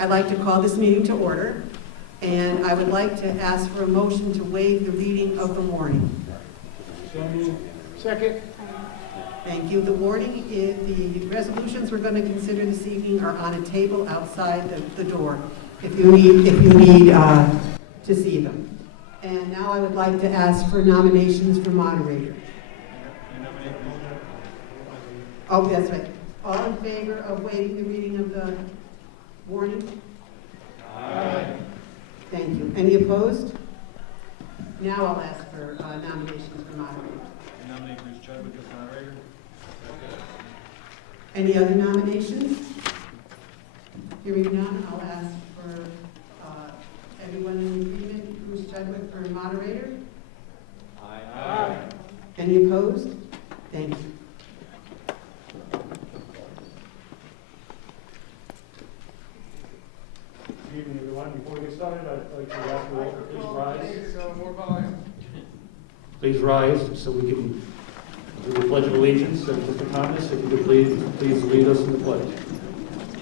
I'd like to call this meeting to order, and I would like to ask for a motion to waive the reading of the warning. So moved. Second. Thank you. The warning is, the resolutions we're going to consider this evening are on a table outside the door, if you need to see them. And now I would like to ask for nominations for moderator. Oh, that's right. All in favor of waiving the reading of the warning? Aye. Thank you. Any opposed? Now I'll ask for nominations for moderator. I nominate Bruce Chadwick as moderator. Any other nominations? Hearing none, I'll ask for everyone in agreement, Bruce Chadwick for moderator. Aye. Any opposed? Thank you. Good evening, everyone. Before we get started, I'd like to ask you all to please rise. More volume. Please rise so we can do the Pledge of Allegiance. And Mr. Thomas, if you could please lead us in the pledge.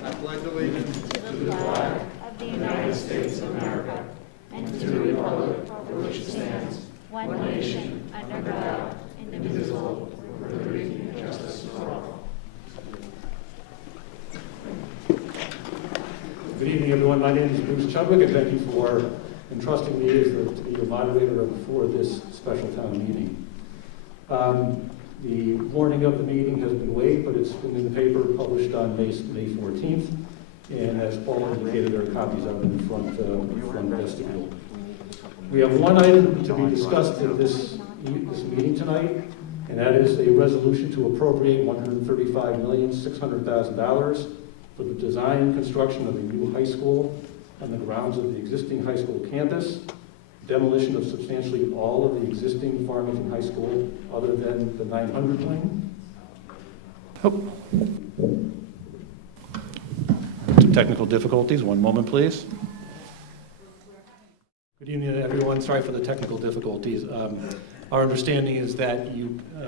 I pledge allegiance to the flag of the United States of America and to the republic for which it stands, one nation, under God, indivisible, with liberty and justice for all. Good evening, everyone. My name is Bruce Chadwick, and thank you for entrusting me to be your moderator for this special town meeting. The warning of the meeting has been waived, but it's been in the paper, published on May 14th, and as Paul indicated, there are copies of it in the front vestibule. We have one item to be discussed at this meeting tonight, and that is a resolution to appropriate $135,600,000 for the design and construction of a new high school on the grounds of the existing high school campus, demolition of substantially all of the existing Farmington High School other than the 900 wing. Some technical difficulties. One moment, please. Good evening, everyone. Sorry for the technical difficulties. Our understanding is that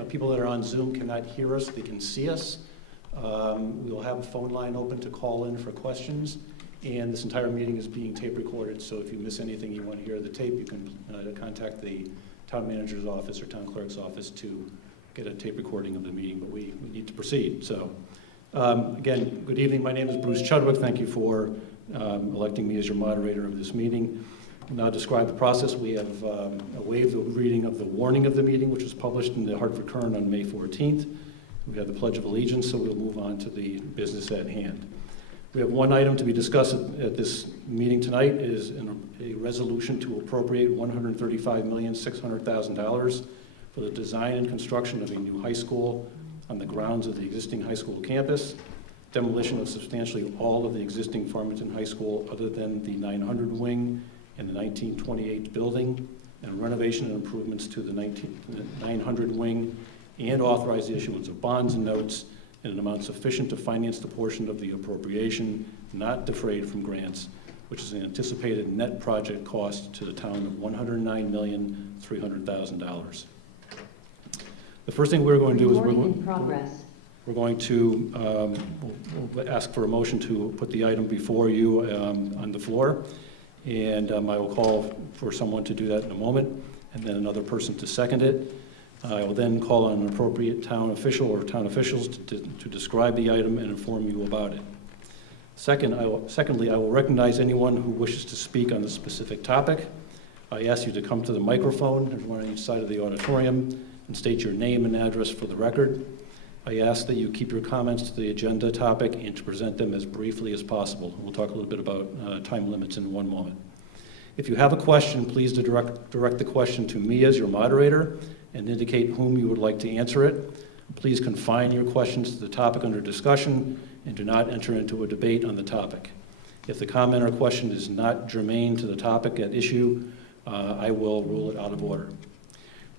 people that are on Zoom cannot hear us. They can see us. We will have a phone line open to call in for questions, and this entire meeting is being tape recorded, so if you miss anything you want to hear the tape, you can contact the town manager's office or town clerk's office to get a tape recording of the meeting, but we need to proceed. So again, good evening. My name is Bruce Chadwick. Thank you for electing me as your moderator of this meeting. I'll now describe the process. We have waived the reading of the warning of the meeting, which was published in the Hartford Courant on May 14th. We have the Pledge of Allegiance, so we'll move on to the business at hand. We have one item to be discussed at this meeting tonight. Is a resolution to appropriate $135,600,000 for the design and construction of a new high school on the grounds of the existing high school campus, demolition of substantially all of the existing Farmington High School other than the 900 wing and the 1928 building, and renovation and improvements to the 900 wing, and authorize the issuance of bonds and notes in an amount sufficient to finance the portion of the appropriation not defrayed from grants, which is an anticipated net project cost to the town of $109,300,000. The first thing we're going to do is we're going to we'll ask for a motion to put the item before you on the floor, and I will call for someone to do that in a moment, and then another person to second it. I will then call on an appropriate town official or town officials to describe the item and inform you about it. Secondly, I will recognize anyone who wishes to speak on the specific topic. I ask you to come to the microphone, there's one on each side of the auditorium, and state your name and address for the record. I ask that you keep your comments to the agenda topic and to present them as briefly as possible. We'll talk a little bit about time limits in one moment. If you have a question, please direct the question to me as your moderator and indicate whom you would like to answer it. Please confine your questions to the topic under discussion and do not enter into a debate on the topic. If the comment or question is not germane to the topic at issue, I will rule it out of order.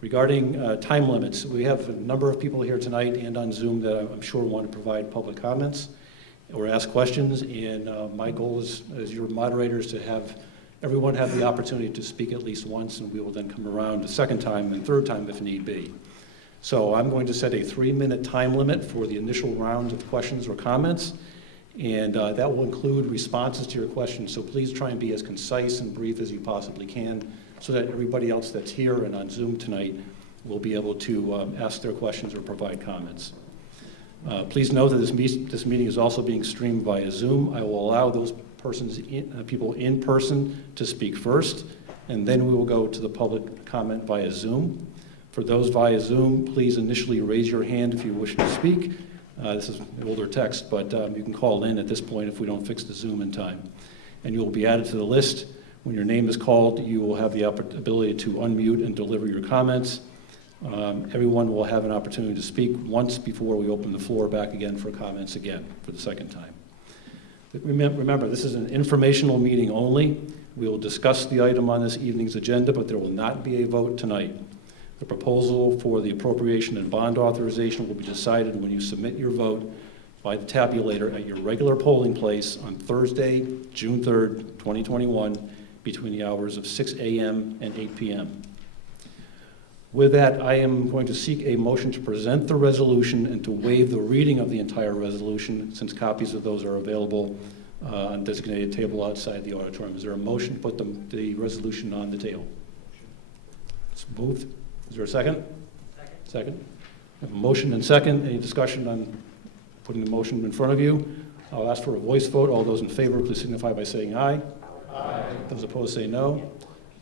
Regarding time limits, we have a number of people here tonight and on Zoom that I'm sure want to provide public comments or ask questions, and my goal is, as your moderators, to have everyone have the opportunity to speak at least once, and we will then come around a second time and third time if need be. So I'm going to set a 3-minute time limit for the initial round of questions or comments, And that will include responses to your questions, so please try and be as concise and brief as you possibly can so that everybody else that's here and on Zoom tonight will be able to ask their questions or provide comments. Please note that this meeting is also being streamed via Zoom. I will allow those people in person to speak first, and then we will go to the public comment via Zoom. For those via Zoom, please initially raise your hand if you wish to speak. This is older text, but you can call in at this point if we don't fix the Zoom in time. And you will be added to the list. When your name is called, you will have the ability to unmute and deliver your comments. Everyone will have an opportunity to speak once before we open the floor back again for comments again for the second time. But remember, this is an informational meeting only. We will discuss the item on this evening's agenda, but there will not be a vote tonight. The proposal for the appropriation and bond authorization will be decided when you submit your vote by the tabulator at your regular polling place on Thursday, June 3rd, 2021, between the hours of 6 a.m. and 8 p.m. With that, I am going to seek a motion to present the resolution and to waive the reading of the entire resolution, since copies of those are available on a designated table outside the auditorium. Is there a motion to put the resolution on the table? It's moved. Is there a second? Second. I have a motion and second. Any discussion on putting the motion in front of you? I'll ask for a voice vote. All those in favor, please signify by saying aye. Aye. Those opposed say no.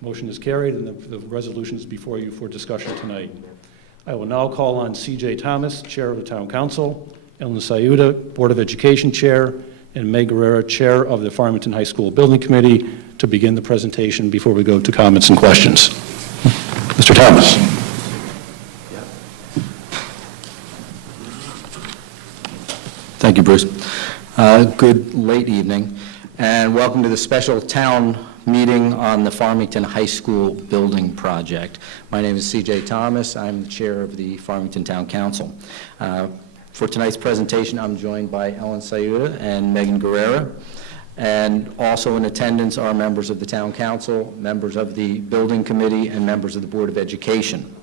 Motion is carried, and the resolution is before you for discussion tonight. I will now call on C.J. Thomas, Chair of the Town Council, Ellen Sayuda, Board of Education Chair, and Meg Guerrera, Chair of the Farmington High School Building Committee, to begin the presentation before we go to comments and questions. Mr. Thomas. Thank you, Bruce. Good late evening, and welcome to the special town meeting on the Farmington High School building project. My name is C.J. Thomas. I'm the chair of the Farmington Town Council. For tonight's presentation, I'm joined by Ellen Sayuda and Megan Guerrera, and also in attendance are members of the Town Council, members of the Building Committee, and members of the Board of Education.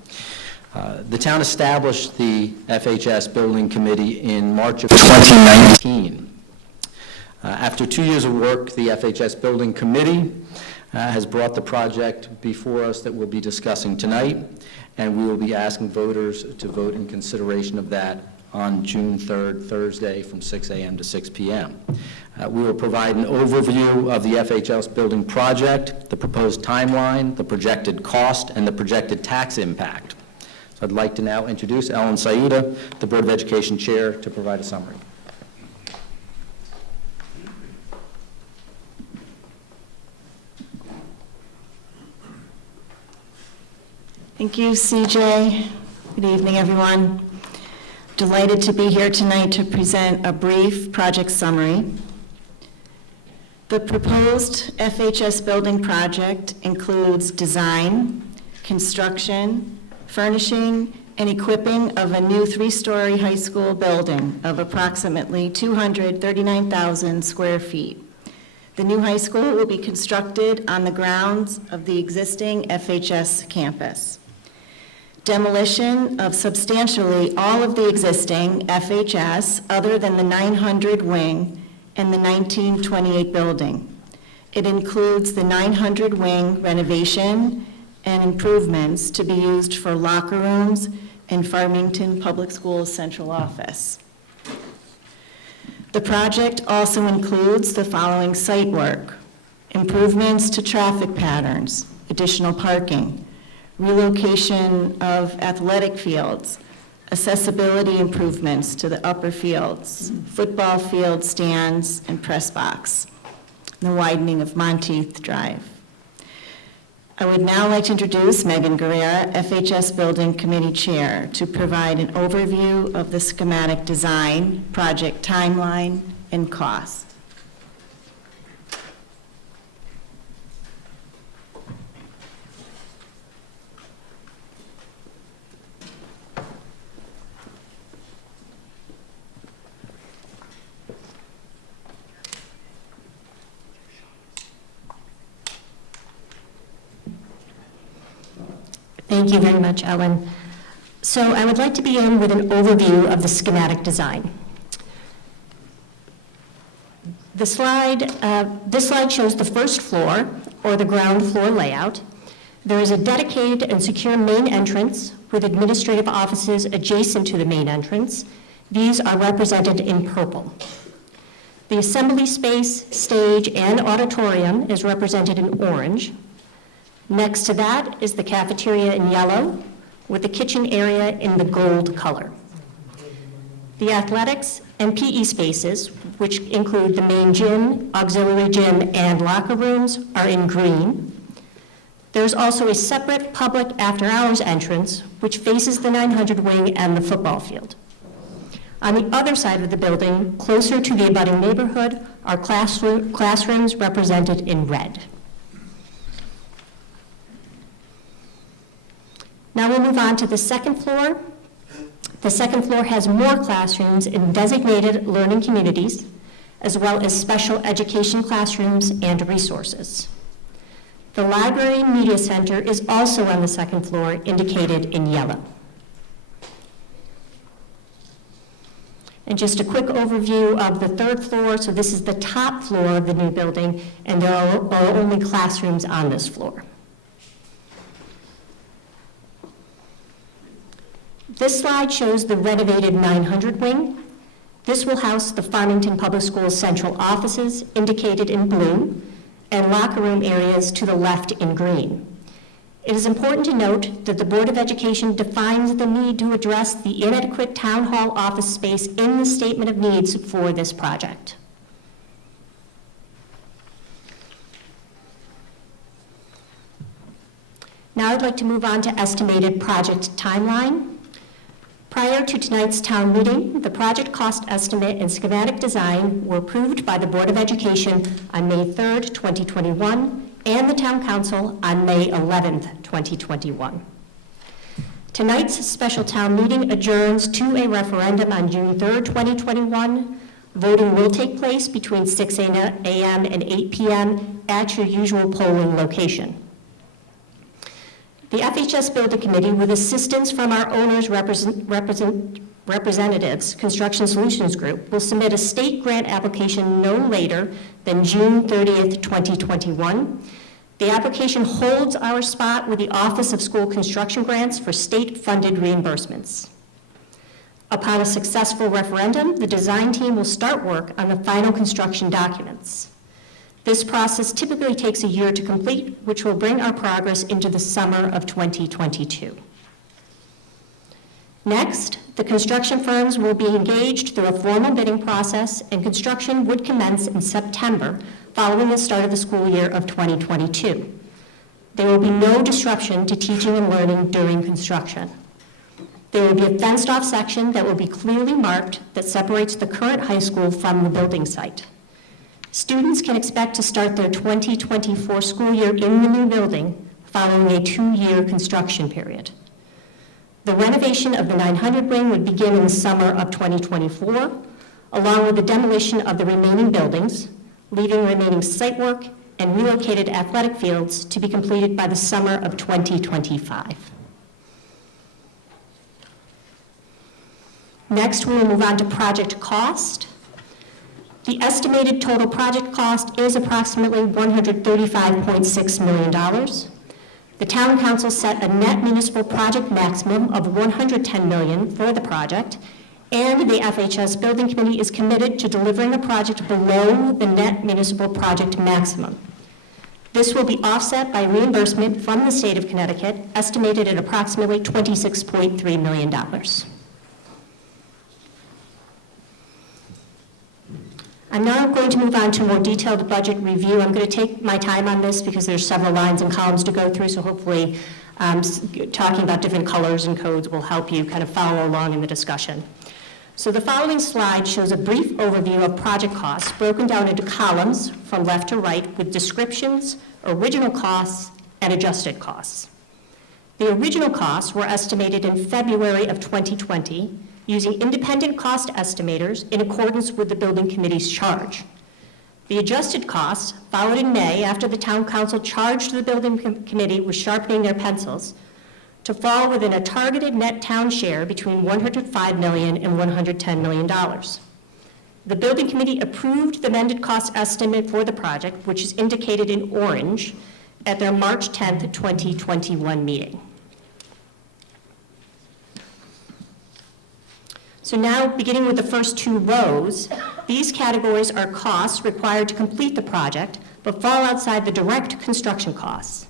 The town established the FHS Building Committee in March of 2019. After 2 years of work, the FHS Building Committee has brought the project before us that we'll be discussing tonight, and we will be asking voters to vote in consideration of that on June 3rd, Thursday, from 6 a.m. to 6 p.m. We will provide an overview of the FHS building project, the proposed timeline, the projected cost, and the projected tax impact. So I'd like to now introduce Ellen Sayuda, the Board of Education Chair, to provide a summary. Thank you, CJ. Good evening, everyone. Delighted to be here tonight to present a brief project summary. The proposed FHS building project includes design, construction, furnishing, and equipping of a new 3-story high school building of approximately 239,000 square feet. The new high school will be constructed on the grounds of the existing FHS campus. Demolition of substantially all of the existing FHS other than the 900 wing and the 1928 building. It includes the 900 wing renovation and improvements to be used for locker rooms and Farmington Public Schools central office. The project also includes the following site work: improvements to traffic patterns, additional parking, relocation of athletic fields, accessibility improvements to the upper fields, football field stands and press box, and the widening of Monteith Drive. I would now like to introduce Megan Guerrera, FHS Building Committee Chair, to provide an overview of the schematic design, project timeline, and cost. Thank you very much, Ellen. So I would like to begin with an overview of the schematic design. This slide shows the first floor, or the ground floor layout. There is a dedicated and secure main entrance with administrative offices adjacent to the main entrance. These are represented in purple. The assembly space, stage, and auditorium is represented in orange. Next to that is the cafeteria in yellow, with the kitchen area in the gold color. The athletics and PE spaces, which include the main gym, auxiliary gym, and locker rooms, are in green. There's also a separate public after-hours entrance, which faces the 900 wing and the football field. On the other side of the building, closer to the abutting neighborhood, are classrooms represented in red. Now we'll move on to the second floor. The second floor has more classrooms in designated learning communities, as well as special education classrooms and resources. The Library and Media Center is also on the second floor, indicated in yellow. And just a quick overview of the third floor. So this is the top floor of the new building, and there are only classrooms on this floor. This slide shows the renovated 900 wing. This will house the Farmington Public Schools central offices, indicated in blue, and locker room areas to the left in green. It is important to note that the Board of Education defines the need to address the inadequate town hall office space in the statement of needs for this project. Now I'd like to move on to estimated project timeline. Prior to tonight's town meeting, the project cost estimate and schematic design were approved by the Board of Education on May 3rd, 2021, and the Town Council on May 11th, 2021. Tonight's special town meeting adjourns to a referendum on June 3rd, 2021. Voting will take place between 6 a.m. and 8 p.m. at your usual polling location. The FHS Building Committee, with assistance from our owner's representatives, Construction Solutions Group, will submit a state grant application no later than June 30th, 2021. The application holds our spot with the Office of School Construction Grants for state-funded reimbursements. Upon a successful referendum, the design team will start work on the final construction documents. This process typically takes a year to complete, which will bring our progress into the summer of 2022. Next, the construction firms will be engaged through a formal bidding process, and construction would commence in September following the start of the school year of 2022. There will be no disruption to teaching and learning during construction. There will be a fenced-off section that will be clearly marked that separates the current high school from the building site. Students can expect to start their 2024 school year in the new building following a 2-year construction period. The renovation of the 900 wing would begin in the summer of 2024, along with the demolition of the remaining buildings, leaving remaining site work and relocated athletic fields to be completed by the summer of 2025. Next, we will move on to project cost. The estimated total project cost is approximately $135.6 million. The Town Council set a net municipal project maximum of $110 million for the project, and the FHS Building Committee is committed to delivering the project below the net municipal project maximum. This will be offset by reimbursement from the state of Connecticut, estimated at approximately $26.3 million. I'm now going to move on to a more detailed budget review. I'm going to take my time on this because there's several lines and columns to go through, so hopefully talking about different colors and codes will help you kind of follow along in the discussion. So the following slide shows a brief overview of project costs broken down into columns from left to right with descriptions, original costs, and adjusted costs. The original costs were estimated in February of 2020 using independent cost estimators in accordance with the Building Committee's charge. The adjusted costs followed in May after the Town Council charged the Building Committee with sharpening their pencils to fall within a targeted net town share between $105 million and $110 million. The building committee approved the amended cost estimate for the project, which is indicated in orange, at their March 10th, 2021 meeting. So now, beginning with the first two rows, these categories are costs required to complete the project, but fall outside the direct construction costs.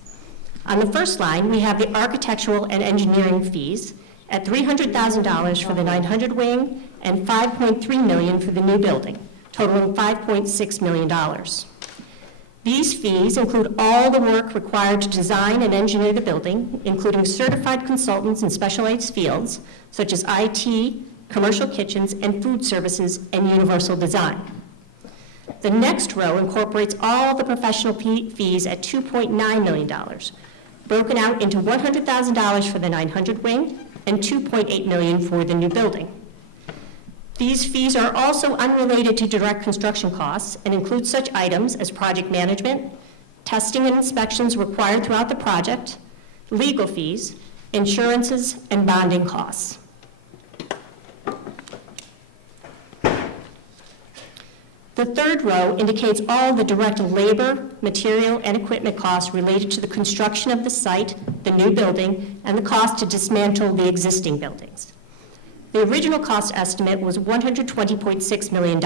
On the first line, we have the architectural and engineering fees at $300,000 for the 900 wing and $5.3 million for the new building, totaling $5.6 million. These fees include all the work required to design and engineer the building, including certified consultants in specialized fields, such as IT, commercial kitchens, and food services, and universal design. The next row incorporates all the professional fees at $2.9 million, broken out into $100,000 for the 900 wing and $2.8 million for the new building. These fees are also unrelated to direct construction costs and include such items as project management, testing and inspections required throughout the project, legal fees, insurances, and bonding costs. The third row indicates all the direct labor, material, and equipment costs related to the construction of the site, the new building, and the cost to dismantle the existing buildings. The original cost estimate was $120.6 million.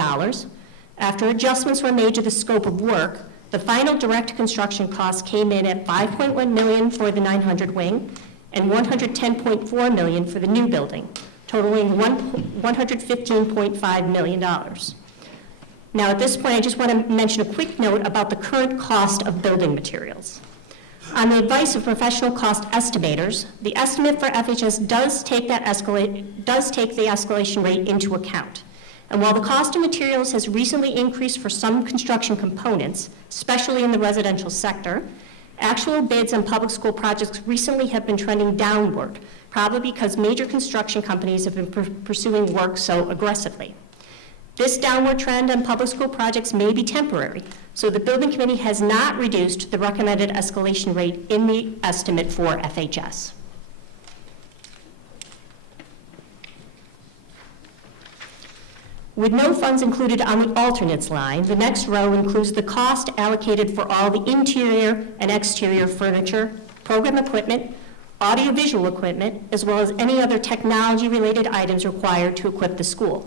After adjustments were made to the scope of work, the final direct construction cost came in at $5.1 million for the 900 wing and $110.4 million for the new building, totaling $115.5 million. Now, at this point, I just want to mention a quick note about the current cost of building materials. On the advice of professional cost estimators, the estimate for FHS does take the escalation rate into account. And while the cost of materials has recently increased for some construction components, especially in the residential sector, actual bids on public school projects recently have been trending downward, probably because major construction companies have been pursuing work so aggressively. This downward trend on public school projects may be temporary, so the building committee has not reduced the recommended escalation rate in the estimate for FHS. With no funds included on the alternates line, the next row includes the cost allocated for all the interior and exterior furniture, program equipment, audiovisual equipment, as well as any other technology-related items required to equip the school.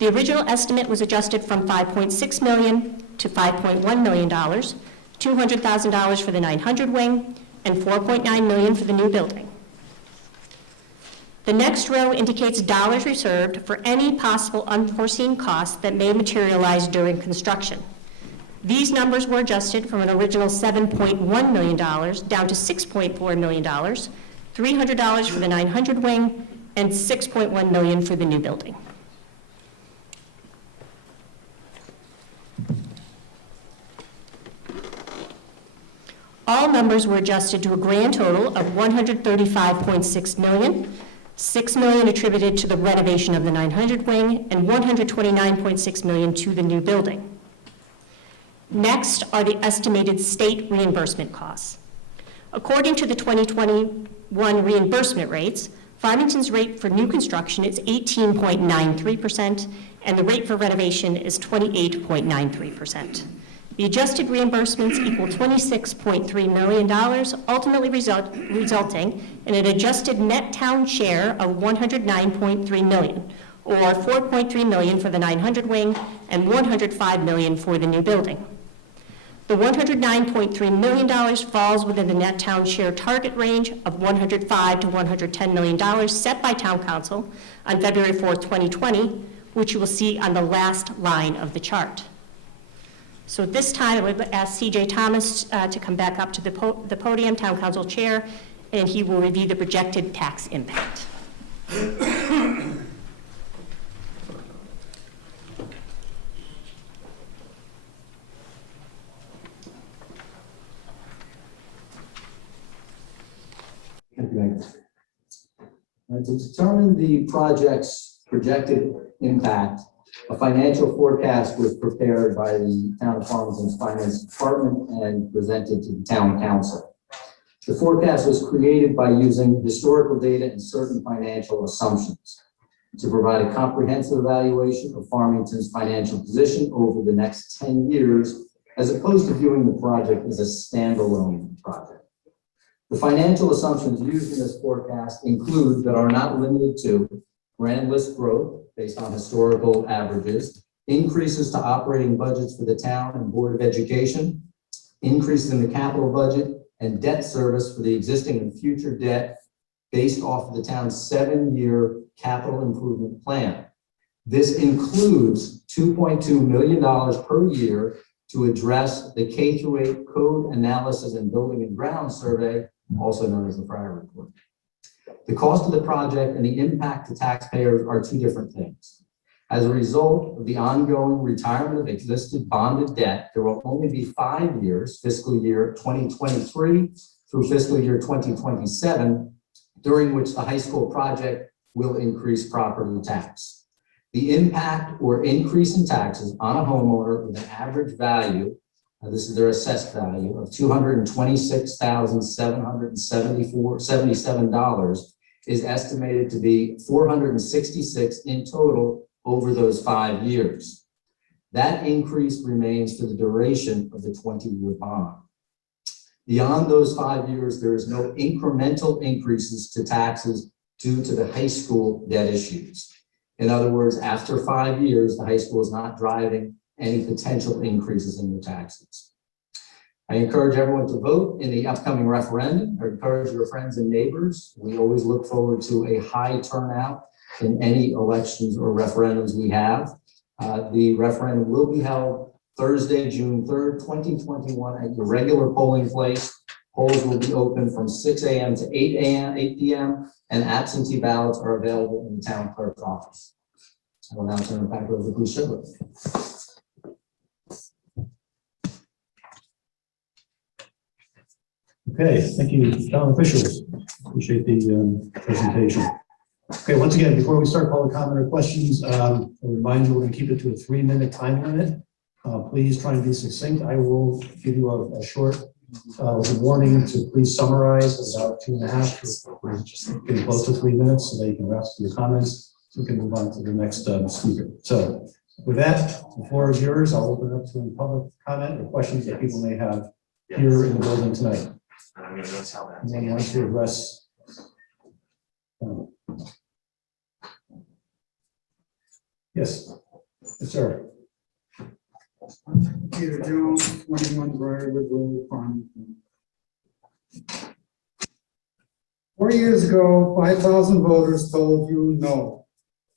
The original estimate was adjusted from $5.6 million to $5.1 million, $200,000 for the 900 wing, and $4.9 million for the new building. The next row indicates dollars reserved for any possible unforeseen costs that may materialize during construction. These numbers were adjusted from an original $7.1 million down to $6.4 million, $300 for the 900 wing, and $6.1 million for the new building. All numbers were adjusted to a grand total of $135.6 million, $6 million attributed to the renovation of the 900 wing, and $129.6 million to the new building. Next are the estimated state reimbursement costs. According to the 2021 reimbursement rates, Farmington's rate for new construction is 18.93%, and the rate for renovation is 28.93%. The adjusted reimbursements equal $26.3 million, ultimately resulting in an adjusted net town share of $109.3 million, or $4.3 million for the 900 wing and $105 million for the new building. The $109.3 million falls within the net town share target range of $105 to $110 million set by Town Council on February 4th, 2020, which you will see on the last line of the chart. So at this time, I would ask C.J. Thomas to come back up to the podium, Town Council Chair, and he will review the projected tax impact. To determine the project's projected impact, a financial forecast was prepared by the Town of Farmington's Finance Department and presented to the Town Council. The forecast was created by using historical data and certain financial assumptions. to provide a comprehensive evaluation of Farmington's financial position over the next 10 years, as opposed to viewing the project as a standalone project. The financial assumptions used in this forecast include, but are not limited to, grand list growth based on historical averages, increases to operating budgets for the town and Board of Education, increase in the capital budget, and debt service for the existing and future debt based off of the town's 7-year capital improvement plan. This includes $2.2 million per year to address the K-8 code analysis and building and ground survey, also known as the Fryer report. The cost of the project and the impact to taxpayers are two different things. As a result of the ongoing retirement of existing bonded debt, there will only be 5 years, fiscal year 2023 through fiscal year 2027, during which the high school project will increase property tax. The impact or increase in taxes on a homeowner with an average value, this is their assessed value, of $226,777 is estimated to be $466 in total over those 5 years. That increase remains for the duration of the 20-year bond. Beyond those 5 years, there is no incremental increases to taxes due to the high school debt issues. In other words, after 5 years, the high school is not driving any potential increases in the taxes. I encourage everyone to vote in the upcoming referendum. I encourage your friends and neighbors. We always look forward to a high turnout in any elections or referendums we have. The referendum will be held Thursday, June 3rd, 2021 at your regular polling place. Polls will be open from 6 a.m. to 8 p.m. and absentee ballots are available in the town clerk's office. I will now turn it back over to Bruce Shibler. Okay, thank you, town officials. Appreciate the presentation. Okay, once again, before we start public comment or questions, I'll remind you we're going to keep it to a 3-minute time limit. Please try and be succinct. I will give you a short warning to please summarize about 2.5. We're just getting close to 3 minutes so that you can wrap up your comments. So we can move on to the next speaker. So with that, the floor is yours. I'll open it up to public comment or questions that people may have here in the building tonight. Anyone wants to address? Yes, sir. Peter Jones, 21 Briarwood Road, Farmington. 4 years ago, 5,000 voters told you no.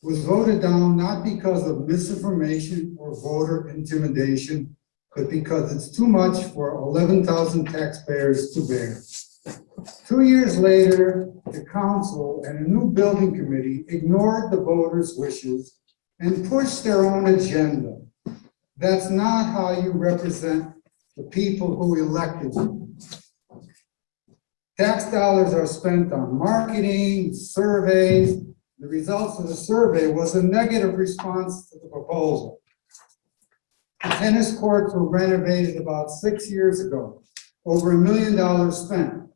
It was voted down not because of misinformation or voter intimidation, but because it's too much for 11,000 taxpayers to bear. 2 years later, the council and a new building committee ignored the voters' wishes and pushed their own agenda. That's not how you represent the people who elected you. Tax dollars are spent on marketing, surveys. The results of the survey was a negative response to the proposal. The tennis courts were renovated about 6 years ago, over $1 million spent.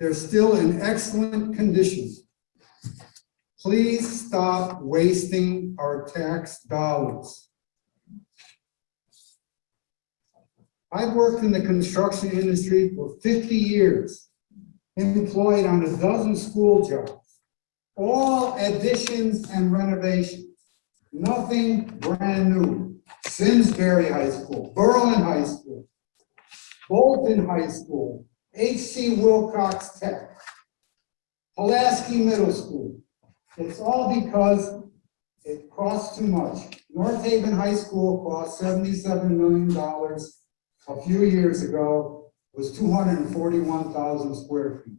They're still in excellent condition. Please stop wasting our tax dollars. I've worked in the construction industry for 50 years, employed on a dozen school jobs, all additions and renovations, nothing brand new. Simsbury High School, Berlin High School, Bolton High School, H.C. Wilcox Tech, Pulaski Middle School. It's all because it costs too much. North Haven High School cost $77 million a few years ago, was 241,000 square feet.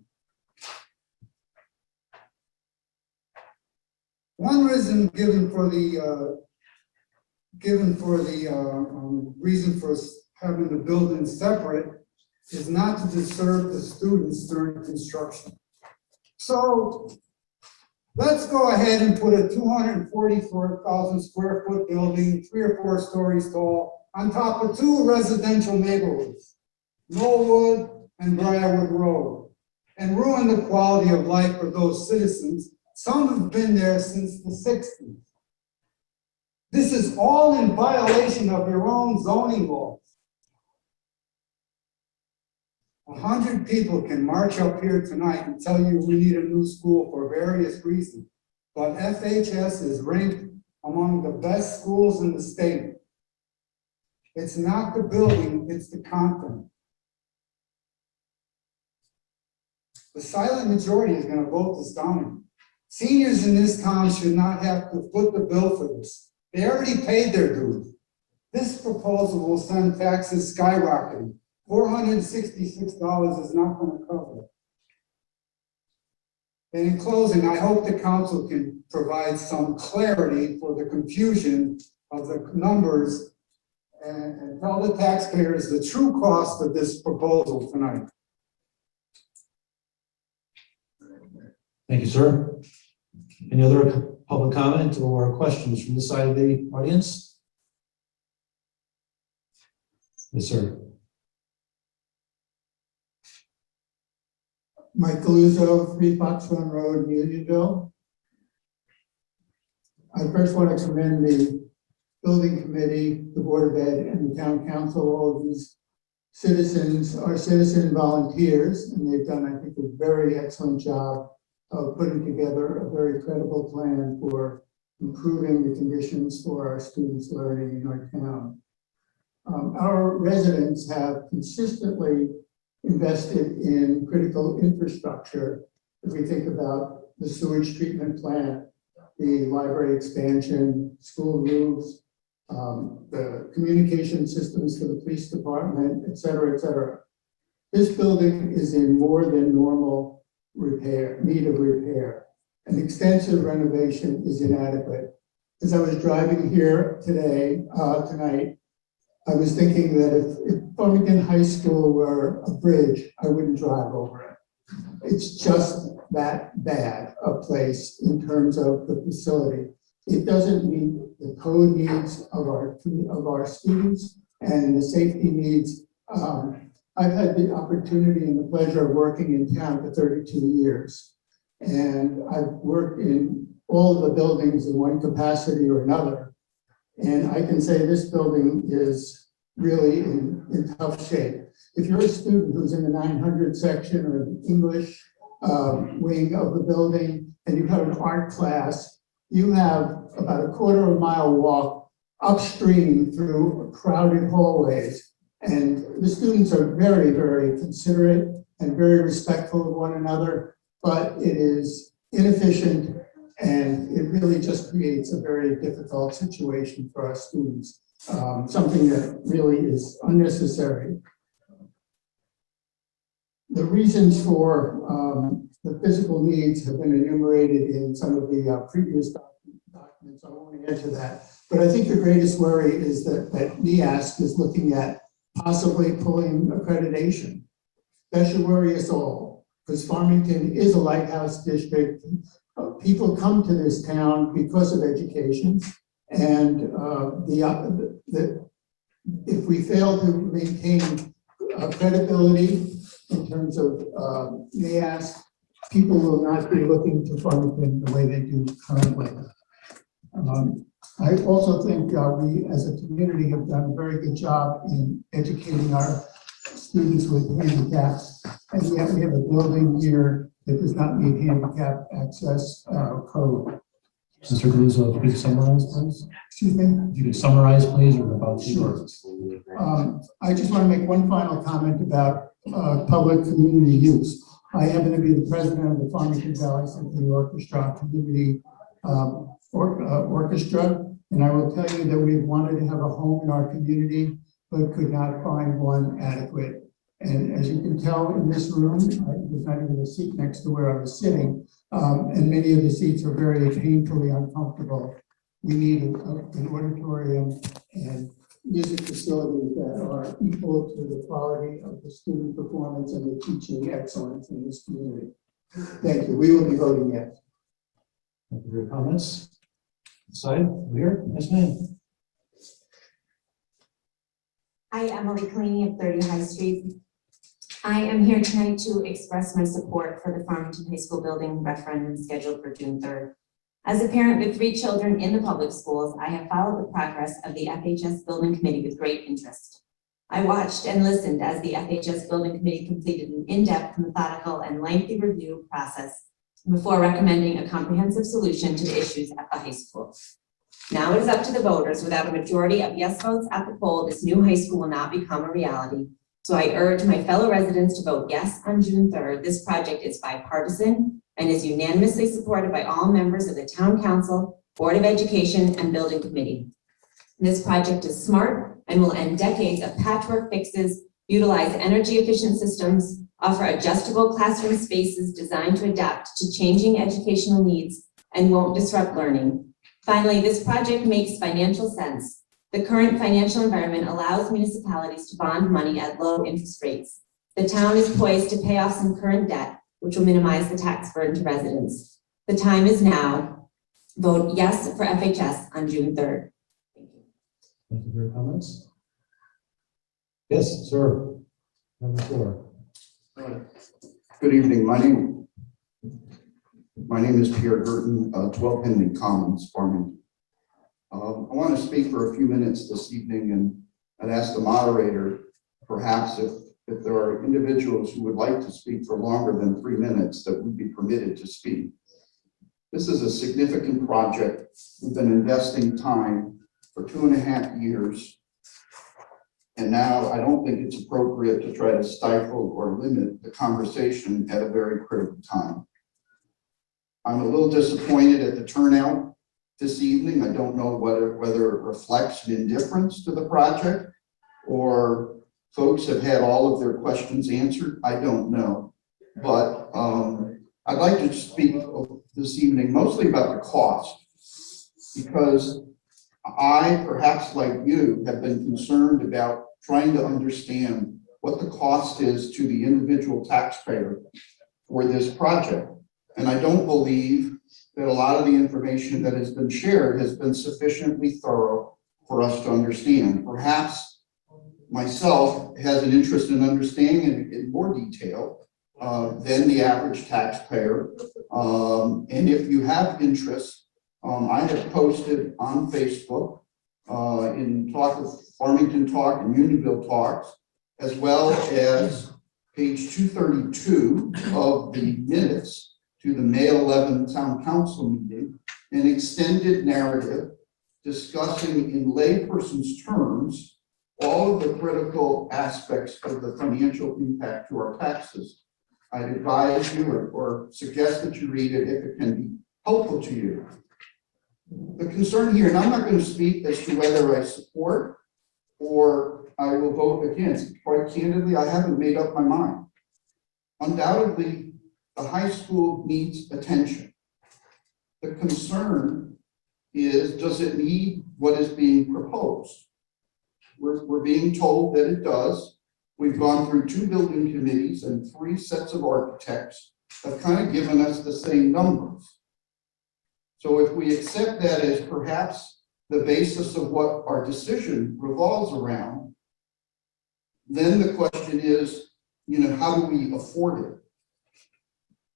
One reason given for the reason for having the buildings separate is not to disturb the students during construction. So let's go ahead and put a 244,000 square foot building, 3 or 4 stories tall, on top of 2 residential neighborhoods, Knollwood and Briarwood Road, and ruin the quality of life for those citizens Some have been there since the 60s. This is all in violation of your own zoning laws. 100 people can march up here tonight and tell you we need a new school for various reasons, but FHS is ranked among the best schools in the state. It's not the building, it's the content. The silent majority is going to vote this down. Seniors in this town should not have to foot the bill for this. They already paid their dues. This proposal will send taxes skyrocketing. $466 is not going to cover it. And in closing, I hope the council can provide some clarity for the confusion of the numbers and tell the taxpayers the true cost of this proposal tonight. Thank you, sir. Any other public comment or questions from this side of the audience? Yes, sir. Mike Galuzzo, 3 Fox Run Road, Unionville. I first want to commend the building committee, the Board of Ed, and the town council. All of these citizens are citizen volunteers, and they've done, I think, a very excellent job of putting together a very credible plan for improving the conditions for our students learning in our town. Our residents have consistently invested in critical infrastructure. If we think about the sewage treatment plant, the library expansion, school roofs, the communication systems for the police department, et cetera, et cetera. This building is in more than normal repair, need of repair. An extensive renovation is inadequate. As I was driving here tonight, I was thinking that if Farmington High School were a bridge, I wouldn't drive over it. It's just that bad a place in terms of the facility. It doesn't meet the code needs of our students and the safety needs. I've had the opportunity and the pleasure of working in town for 32 years. And I've worked in all of the buildings in one capacity or another. And I can say this building is really in tough shape. If you're a student who's in the 900 section or the English wing of the building, and you have an art class, you have about a quarter of a mile walk upstream through crowded hallways. And the students are very, very considerate and very respectful of one another, but it is inefficient and it really just creates a very difficult situation for our students, something that really is unnecessary. The reasons for the physical needs have been enumerated in some of the previous documents. I won't get to that, but I think the greatest worry is that NEASC is looking at possibly pulling accreditation. That should worry us all, because Farmington is a lighthouse district. People come to this town because of education, and if we fail to maintain credibility in terms of NEASC, people will not be looking to Farmington the way they do currently. I also think we as a community have done a very good job in educating our students with handicaps, and yet we have a building here that does not meet handicap access code. Mr. Galuzzo, if you could summarize, please. Excuse me? If you could summarize, please, or about Sure. I just want to make one final comment about public community use. I happen to be the president of the Farmington Valley Symphony Orchestra Community Orchestra, and I will tell you that we've wanted to have a home in our community, but could not find one adequate. And as you can tell in this room, there's not even a seat next to where I was sitting, and many of the seats are very painfully uncomfortable. We need an auditorium and music facilities that are equal to the quality of the student performance and the teaching excellence in this community. Thank you. We will be voting yes. Thank you for your comments. Side, here, yes, ma'am. Hi, Emily Kalini of 30 High Street. I am here tonight to express my support for the Farmington High School building referendum scheduled for June 3rd. As a parent with 3 children in the public schools, I have followed the progress of the FHS Building Committee with great interest. I watched and listened as the FHS Building Committee completed an in-depth, methodical, and lengthy review process before recommending a comprehensive solution to the issues at the high school. Now it is up to the voters. Without a majority of yes votes at the poll, this new high school will not become a reality. So I urge my fellow residents to vote yes on June 3rd. This project is bipartisan and is unanimously supported by all members of the Town Council, Board of Education, and Building Committee. This project is smart and will end decades of patchwork fixes, utilize energy efficient systems, offer adjustable classroom spaces designed to adapt to changing educational needs, and won't disrupt learning. Finally, this project makes financial sense. The current financial environment allows municipalities to bond money at low interest rates. The town is poised to pay off some current debt, which will minimize the tax burden to residents. The time is now. Vote yes for FHS on June 3rd. Thank you. Thank you for your comments. Yes, sir. Number 4. Good evening. My name is Pierre Burton, 12 Henley Commons, Farmington. I want to speak for a few minutes this evening, and I'd ask the moderator, perhaps if there are individuals who would like to speak for longer than 3 minutes, that would be permitted to speak. This is a significant project. We've been investing time for 2.5 years. And now I don't think it's appropriate to try to stifle or limit the conversation at a very critical time. I'm a little disappointed at the turnout this evening. I don't know whether it reflects an indifference to the project or folks have had all of their questions answered. I don't know. But I'd like to speak this evening mostly about the cost, because I, perhaps like you, have been concerned about trying to understand what the cost is to the individual taxpayer for this project. And I don't believe that a lot of the information that has been shared has been sufficiently thorough for us to understand. Perhaps myself has an interest in understanding it in more detail than the average taxpayer. And if you have interest, I have posted on Facebook in Talk of Farmington Talk and Unionville Talks, as well as page 232 of the minutes to the May 11th Town Council meeting, an extended narrative discussing in layperson's terms all of the critical aspects of the financial impact to our taxes. I'd advise you or suggest that you read it if it can be helpful to you. The concern here, and I'm not going to speak as to whether I support or I will vote against. Quite candidly, I haven't made up my mind. Undoubtedly, the high school needs attention. The concern is, does it need what is being proposed? We're being told that it does. We've gone through 2 building committees and 3 sets of architects have kind of given us the same numbers. So if we accept that as perhaps the basis of what our decision revolves around, then the question is, how do we afford it?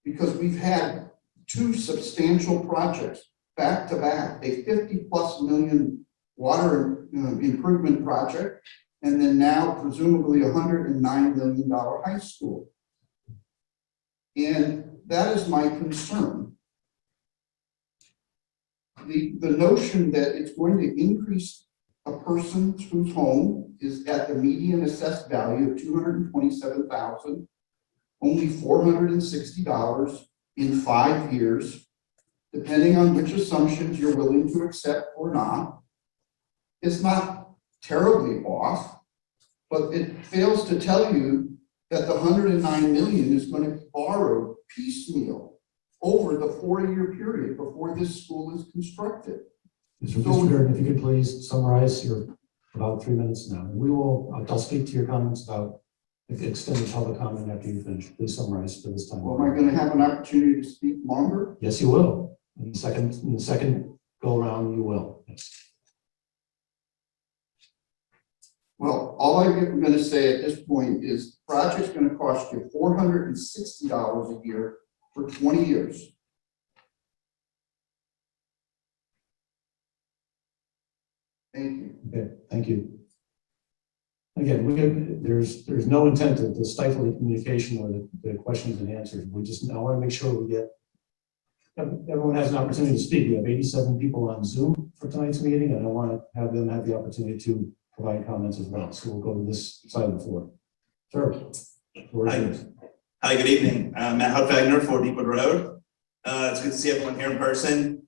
Because we've had 2 substantial projects back to back, a 50+ million water improvement project, and then now presumably $109 million high school. And that is my concern. The notion that it's going to increase a person whose home is at the median assessed value of $227,000, only $460 in 5 years, depending on which assumptions you're willing to accept or not, is not terribly off, but it fails to tell you that the $109 million is going to be borrowed piecemeal over the 4-year period before this school is constructed. Mr. Gordon, if you could please summarize your about 3 minutes now. And I'll speak to your comments about extended public comment after you finish. Please summarize for this time. Well, am I going to have an opportunity to speak longer? Yes, you will. In the second go around, you will. Yes. Well, all I'm going to say at this point is the project's going to cost you $460 a year for 20 years. Thank you. Okay, thank you. Again, there's no intent to stifle the communication or the questions and answers. We just, I want to make sure we get, everyone has an opportunity to speak. We have 87 people on Zoom for tonight's meeting, and I want to have them have the opportunity to provide comments as well. So we'll go to this side of the floor. Sir, the floor is yours. Hi, good evening. Matt Hutfagner, 4 Deepwood Road. It's good to see everyone here in person.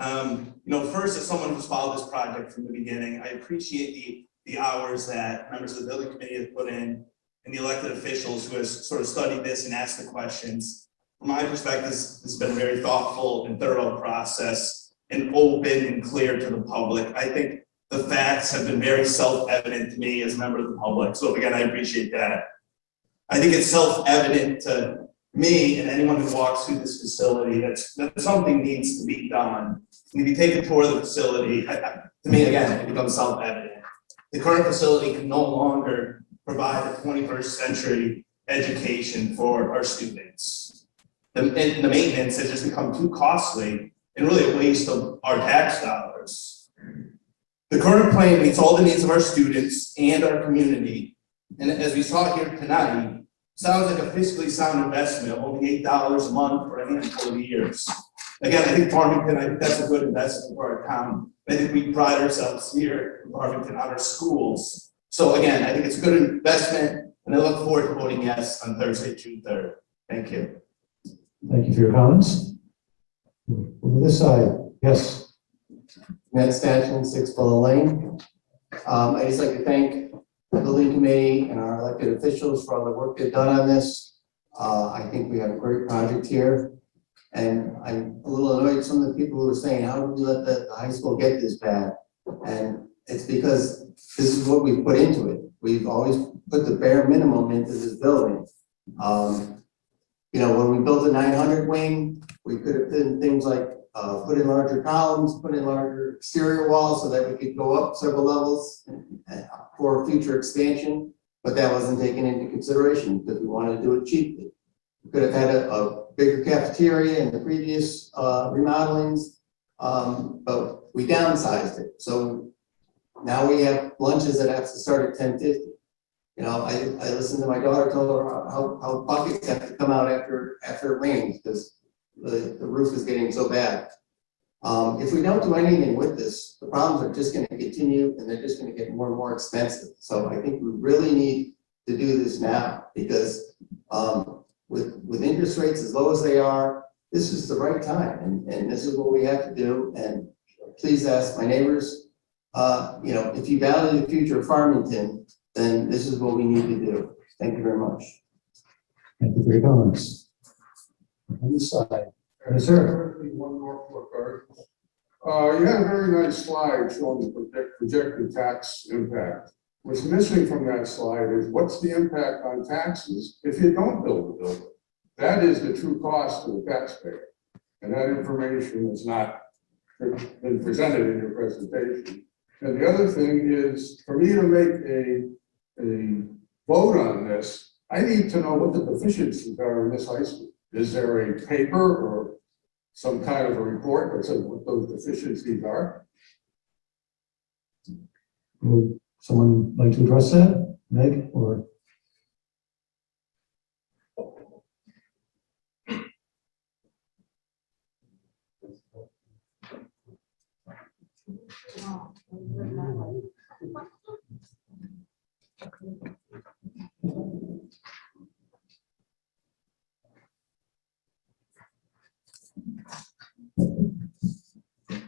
First, as someone who's followed this project from the beginning, I appreciate the hours that members of the building committee have put in and the elected officials who has sort of studied this and asked the questions. From my perspective, this has been a very thoughtful and thorough process and open and clear to the public. I think the facts have been very self-evident to me as a member of the public. So again, I appreciate that. I think it's self-evident to me and anyone who walks through this facility that something needs to be done. And if you take a tour of the facility, to me, again, it becomes self-evident. The current facility can no longer provide a 21st century education for our students. The maintenance has just become too costly and really a waste of our tax dollars. The current plan meets all the needs of our students and our community. And as we saw here tonight, sounds like a fiscally sound investment of only $8 a month for a handful of years. Again, I think Farmington, I think that's a good investment for our town. I think we pride ourselves here in Farmington on our schools. So again, I think it's a good investment, and I look forward to voting yes on Thursday, June 3rd. Thank you. Thank you for your comments. Over this side, yes. Matt Statchman, 6 Fuller Lane. I'd just like to thank the building committee and our elected officials for all the work they've done on this. I think we have a great project here. And I'm a little annoyed at some of the people who are saying, how did we let the high school get this bad? And it's because this is what we've put into it. We've always put the bare minimum into this building. When we built the 900 wing, we could have done things like put in larger columns, put in larger exterior walls so that we could go up several levels for future expansion, but that wasn't taken into consideration because we wanted to do it cheaply. We could have had a bigger cafeteria in the previous remodelings, but we downsized it. So now we have lunches that have to start at 10:50. I listened to my daughter tell her how buckets have to come out after it rains because the roof is getting so bad. If we don't do anything with this, the problems are just going to continue and they're just going to get more and more expensive. So I think we really need to do this now because with interest rates as low as they are, this is the right time and this is what we have to do. And please ask my neighbors, if you value the future of Farmington, then this is what we need to do. Thank you very much. Thank you for your comments. On this side, yes, sir. One more card. You had a very nice slide showing the projected tax impact. What's missing from that slide is what's the impact on taxes if you don't build the building? That is the true cost to the taxpayer. And that information has not been presented in your presentation. And the other thing is, for me to make a vote on this, I need to know what the deficiencies are in this high school. Is there a paper or some kind of a report that says what those deficiencies are? Would someone like to address that? Meg or?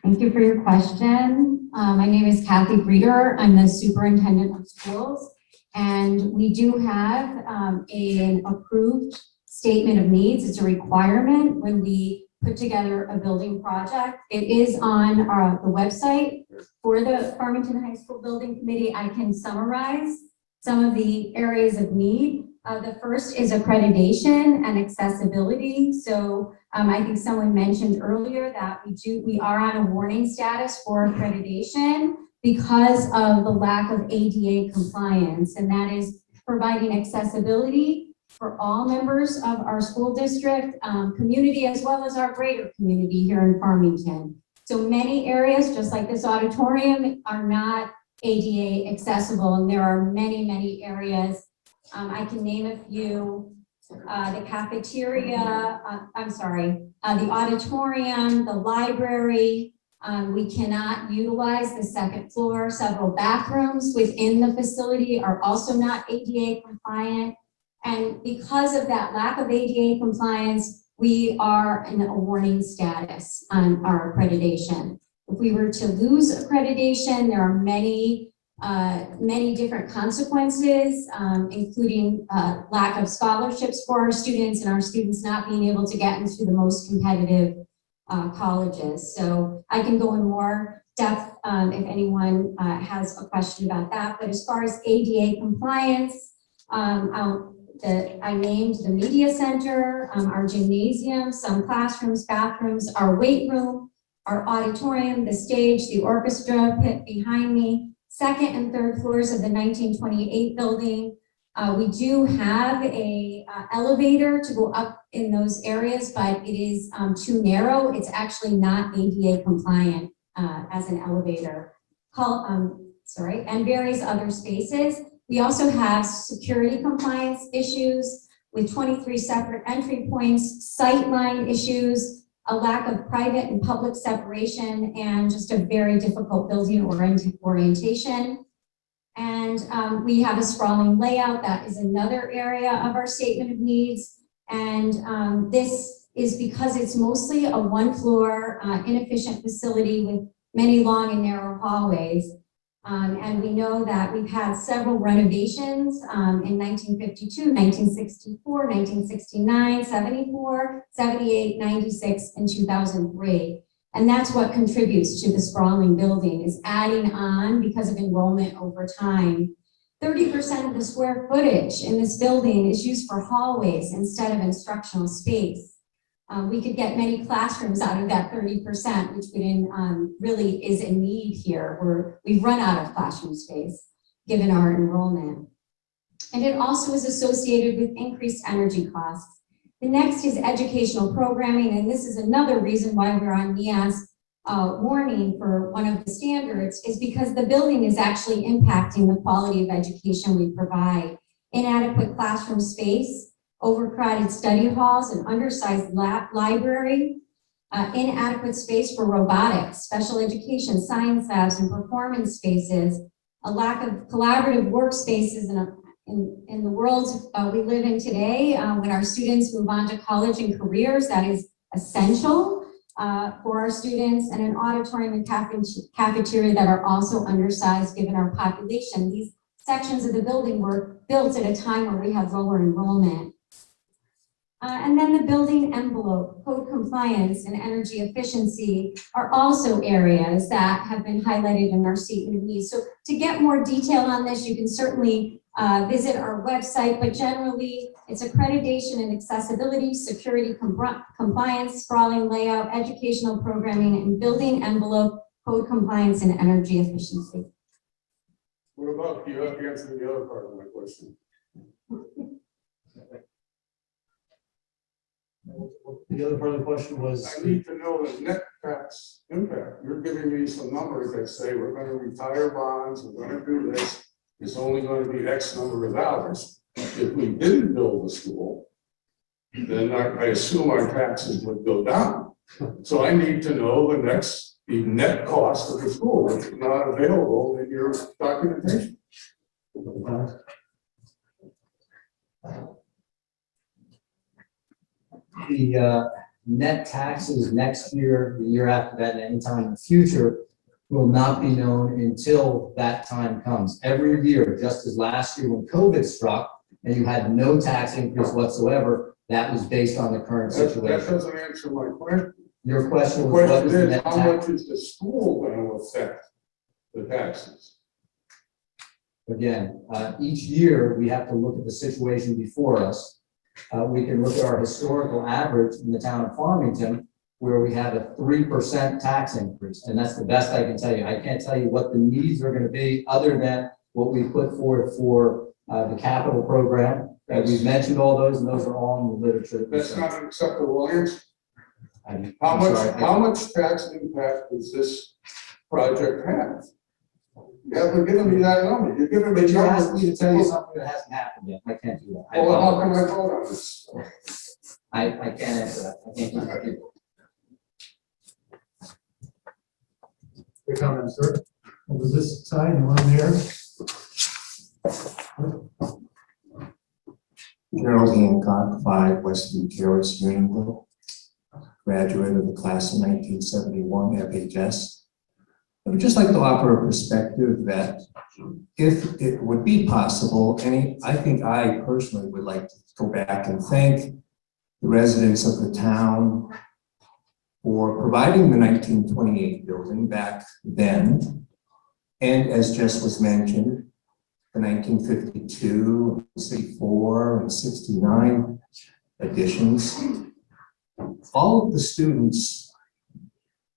Thank you for your question. My name is Kathy Breeder. I'm the superintendent of schools. And we do have an approved statement of needs. It's a requirement when we put together a building project. It is on the website for the Farmington High School Building Committee. I can summarize some of the areas of need. The first is accreditation and accessibility. So I think someone mentioned earlier that we are on a warning status for accreditation. because of the lack of ADA compliance, and that is providing accessibility for all members of our school district, community, as well as our greater community here in Farmington. So many areas, just like this auditorium, are not ADA accessible, and there are many, many areas. I can name a few. The cafeteria, the auditorium, the library. We cannot utilize the second floor. Several bathrooms within the facility are also not ADA compliant. And because of that lack of ADA compliance, we are in a warning status on our accreditation. If we were to lose accreditation, there are many different consequences, including lack of scholarships for our students and our students not being able to get into the most competitive colleges. So I can go in more depth if anyone has a question about that. But as far as ADA compliance, I named the media center, our gymnasium, some classrooms, bathrooms, our weight room, our auditorium, the stage, the orchestra pit behind me, second and third floors of the 1928 building. We do have a elevator to go up in those areas, but it is too narrow. It's actually not ADA compliant as an elevator. And various other spaces. We also have security compliance issues with 23 separate entry points, sightline issues, a lack of private and public separation, and just a very difficult building orientation. And we have a sprawling layout. That is another area of our statement of needs. And this is because it's mostly a one-floor, inefficient facility with many long and narrow hallways. And we know that we've had several renovations in 1952, 1964, 1969, 74, 78, 96, and 2003. And that's what contributes to the sprawling building, is adding on because of enrollment over time. 30% of the square footage in this building is used for hallways instead of instructional space. We could get many classrooms out of that 30%, which really is a need here, where we've run out of classroom space given our enrollment. And it also is associated with increased energy costs. The next is educational programming, and this is another reason why we're on NEAS warning for one of the standards, is because the building is actually impacting the quality of education we provide. Inadequate classroom space, overcrowded study halls, an undersized library, inadequate space for robotics, special education, science labs, and performance spaces, a lack of collaborative workspaces in the world we live in today. When our students move on to college and careers, that is essential for our students, and an auditorium and cafeteria that are also undersized given our population. These sections of the building were built at a time where we have lower enrollment. And then the building envelope, code compliance, and energy efficiency are also areas that have been highlighted in our statement of needs. So to get more detail on this, you can certainly visit our website, but generally it's accreditation and accessibility, security compliance, sprawling layout, educational programming, and building envelope, code compliance, and energy efficiency. What about, you have to answer the other part of my question. The other part of the question was. I need to know the net tax impact. You're giving me some numbers that say we're going to retire bonds, we're going to do this. It's only going to be X number of hours. If we didn't build the school, then I assume our taxes would go down. So I need to know the net cost of the school, which is not available in your documentation. The net taxes next year, the year after that, and any time in the future will not be known until that time comes. Every year, just as last year when COVID struck and you had no tax increase whatsoever, that was based on the current situation. That doesn't answer my question. Your question The was, what question is the is, net how tax? much is the school going to affect the taxes? Again, each year, we have to look at the situation before us. We can look at our historical average in the town of Farmington, where we have a 3% tax increase, and that's the best I can tell you. I can't tell you what the needs are gonna be, other than what we put forth for the capital program. And we've mentioned all those, and those are all in the literature. That's not an acceptable answer. I'm How sorry. much tax impact does this project have? You haven't given me that number. You're giving me. But you asked me to tell you something that hasn't happened yet. I can't do that. I Well, how can apologize. I vote on this? I can't answer that. I can't do that. Your comments, sir? Over this side, and one there. Harold Hancock, 5 Westview Terrace, Unionville. Graduate of the class of 1971 FHS. I would just like to offer a perspective that if it would be possible, I think I personally would like to go back and thank the residents of the town for providing the 1928 building back then. And as just was mentioned, the 1952, 64, and 69 additions. All of the students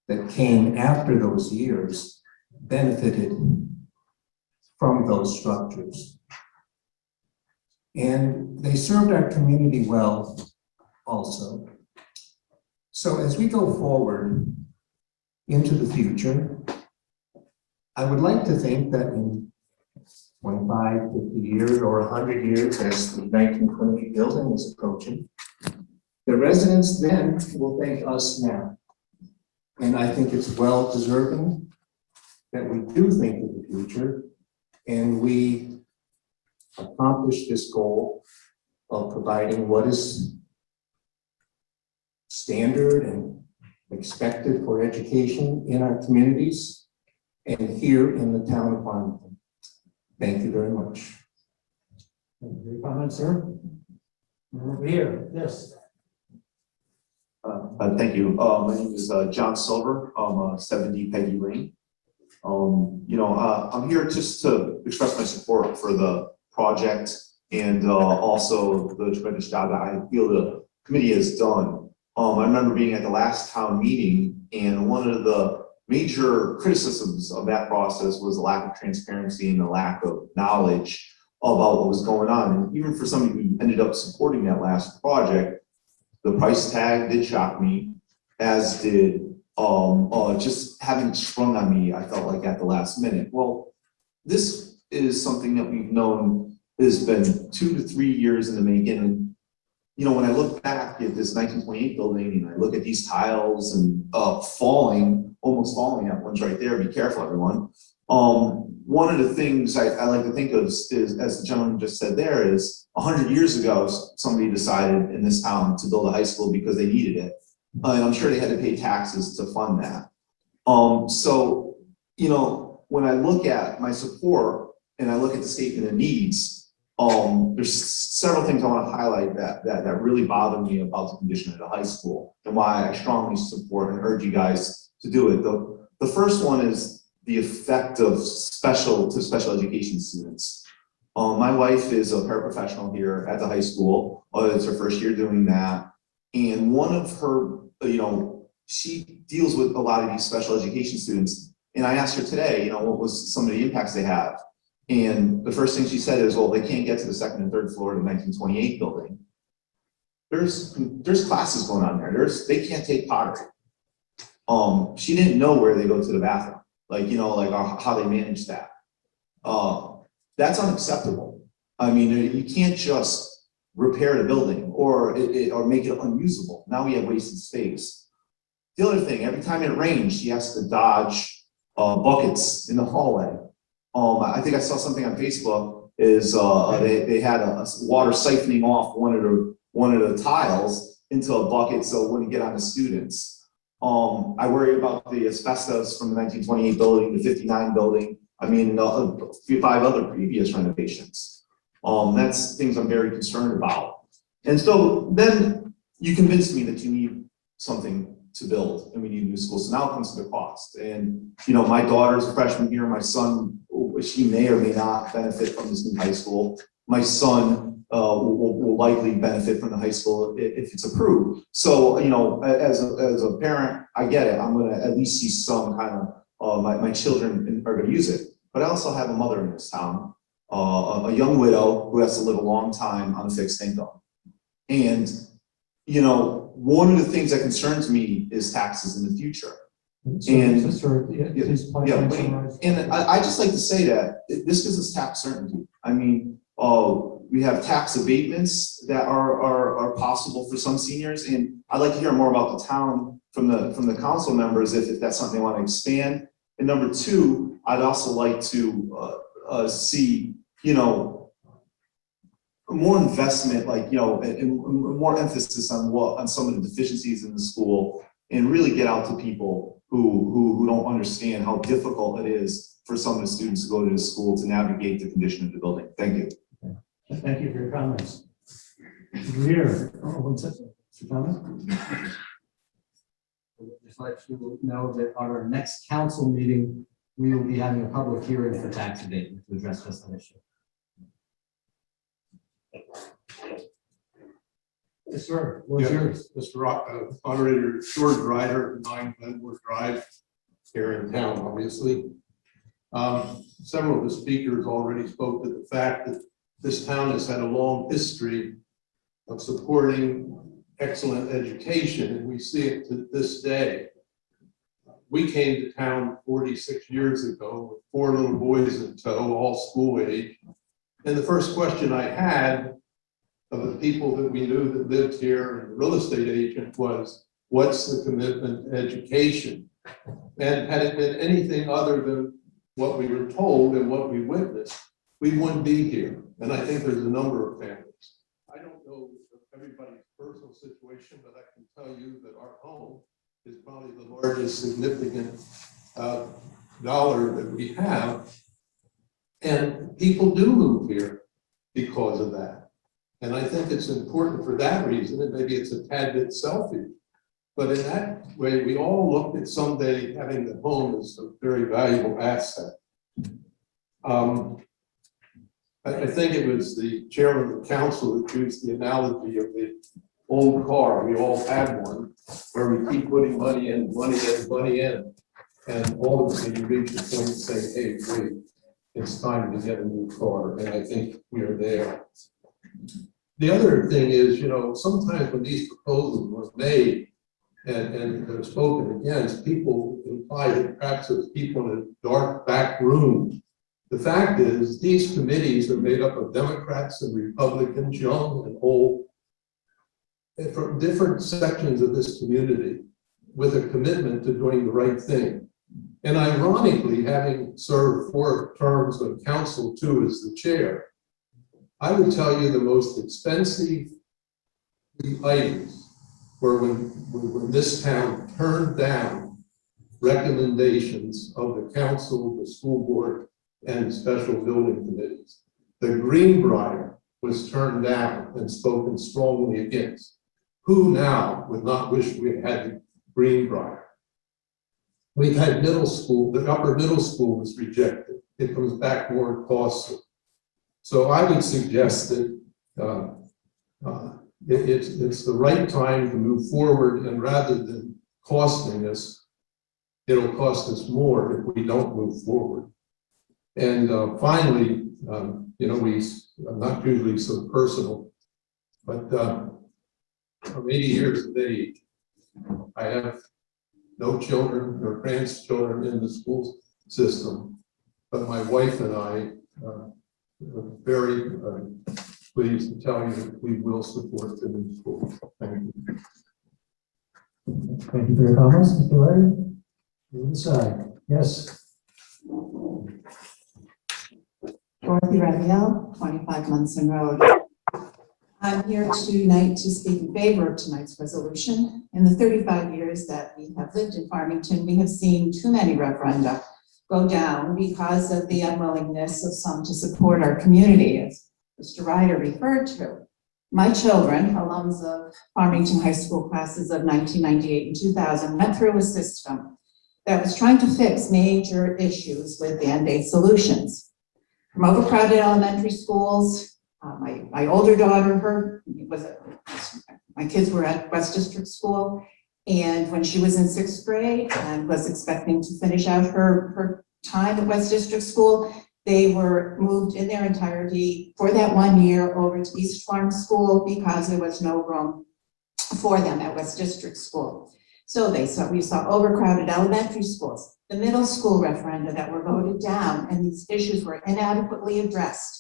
that came after those years benefited from those structures. And they served our community well also. So as we go forward into the future, I would like to think that in 25, 50 years or 100 years, as the 1928 building is approaching, the residents then will thank us now. And I think it's well deserving that we do think of the future and we accomplish this goal of providing what is standard and expected for education in our communities and here in the town of Farmington. Thank you very much. Your comments, sir? Over here, yes. Thank you. My name is John Silver. I'm 70 Peggy Lane. I'm here just to express my support for the project and also the tremendous job that I feel the committee has done. I remember being at the last town meeting, and one of the major criticisms of that process was the lack of transparency and the lack of knowledge about what was going on. And even for somebody who ended up supporting that last project, the price tag did shock me, as did just having it sprung on me, I felt like at the last minute. Well, this is something that we've known has been 2 to 3 years in the making. And, when I look back at this 1928 building and I look at these tiles and almost falling, that one's right there, be careful everyone. One of the things I like to think of is, as the gentleman just said there, is 100 years ago, somebody decided in this town to build a high school because they needed it. And I'm sure they had to pay taxes to fund that. So, when I look at my support and I look at the statement of needs, there's several things I want to highlight that really bother me about the condition of the high school and why I strongly support and urge you guys to do it. The first one is the effect of special education students. My wife is a paraprofessional here at the high school. It's her first year doing that. And one of her, she deals with a lot of these special education students. And I asked her today, what was some of the impacts they have? And the first thing she said is, well, they can't get to the 2nd and 3rd floor of the 1928 building. There's classes going on there. They can't take pottery. She didn't know where they go to the bathroom, how they manage that. That's unacceptable. I mean, you can't just repair the building or make it unusable. Now we have wasted space. The other thing, every time it rains, she has to dodge buckets in the hallway. I think I saw something on Facebook is they had a water siphoning off one of the tiles into a bucket so it wouldn't get on the students. I worry about the asbestos from the 1928 building, the 59 building. I mean, 5 other previous renovations. That's things I'm very concerned about. And so then you convinced me that you need something to build and we need new schools. So now it comes to the cost. And, my daughter's a freshman here. My son, she may or may not benefit from this new high school. My son will likely benefit from the high school if it's approved. So, you know, as a parent, I get it. I'm gonna at least see some kind of, my children are gonna use it. But I also have a mother in this town, a young widow who has to live a long time on a fixed income. And, you know, one of the things that concerns me is taxes in the future. And I just like to say that this gives us tax certainty. I mean, we have tax abatements that are possible for some seniors, and I'd like to hear more about the town from the council members if that's something they want to expand. And number two, I'd also like to see, you know, more investment, like, you know, and more emphasis on some of the deficiencies in the school, and really get out to people who don't understand how difficult it is for some of the students to go to the school to navigate the condition of the building. Thank you. Thank you for your comments. Here, what's that? Mr. Thomas? Just let you know that on our next council meeting, we will be having a public hearing for tax abatement to address just that issue. Yes, sir. What's yours? Mr. Moderator, George Ryder, 9 Glenwood Drive, here in town, obviously. Several of the speakers already spoke to the fact that this town has had a long history of supporting excellent education, and we see it to this day. We came to town 46 years ago with 4 little boys in tow, all school age. And the first question I had of the people that we knew that lived here, and the real estate agent, was, what's the commitment to education? And had it been anything other than what we were told and what we witnessed, we wouldn't be here. And I think there's a number of families. I don't know everybody's personal situation, but I can tell you that our home is probably the largest significant dollar that we have. And people do move here because of that. And I think it's important for that reason, and maybe it's a tad bit selfish. But in that way, we all looked at someday having the home as a very valuable asset. I think it was the chairman of the council that used the analogy of the old car. We all had one where we keep putting money in, money in. And all of a sudden you reach the point of saying, hey, wait, it's time to get a new car. And I think we are there. The other thing is, you know, sometimes when these proposals were made and they're spoken against, people imply that perhaps there's people in a dark back room. The fact is, these committees are made up of Democrats and Republicans, young and old, and from different sections of this community, with a commitment to doing the right thing. And ironically, having served 4 terms on council, 2 as the chair, I would tell you the most expensive items were when this town turned down recommendations of the council, the school board, and special building committees. The Greenbrier was turned down and spoken strongly against. Who now would not wish we had the Greenbrier? We've had middle school, the upper middle school was rejected. It comes back more costly. So I would suggest that it's the right time to move forward, and rather than costing us, it'll cost us more if we don't move forward. And finally, you know, I'm not usually so personal, but I'm 80 years of age. I have no children or grandchildren in the school system, but my wife and I are very pleased to tell you that we will support the new school. Thank you. Thank you for your comments, Mr. Larry. On the side, yes. Dorothy Raphael, 25 Munson Road. I'm here tonight to speak in favor of tonight's resolution. In the 35 years that we have lived in Farmington, we have seen too many referenda go down because of the unwillingness of some to support our community, as Mr. Ryder referred to. My children, alums of Farmington High School classes of 1998 and 2000, went through a system that was trying to fix major issues with Band-Aid solutions. From overcrowded elementary schools, My older daughter, my kids were at West District School, and when she was in 6th grade and was expecting to finish out her time at West District School, they were moved in their entirety for that 1 year over to East Farm School because there was no room for them at West District School. So we saw overcrowded elementary schools, the middle school referenda that were voted down, and these issues were inadequately addressed.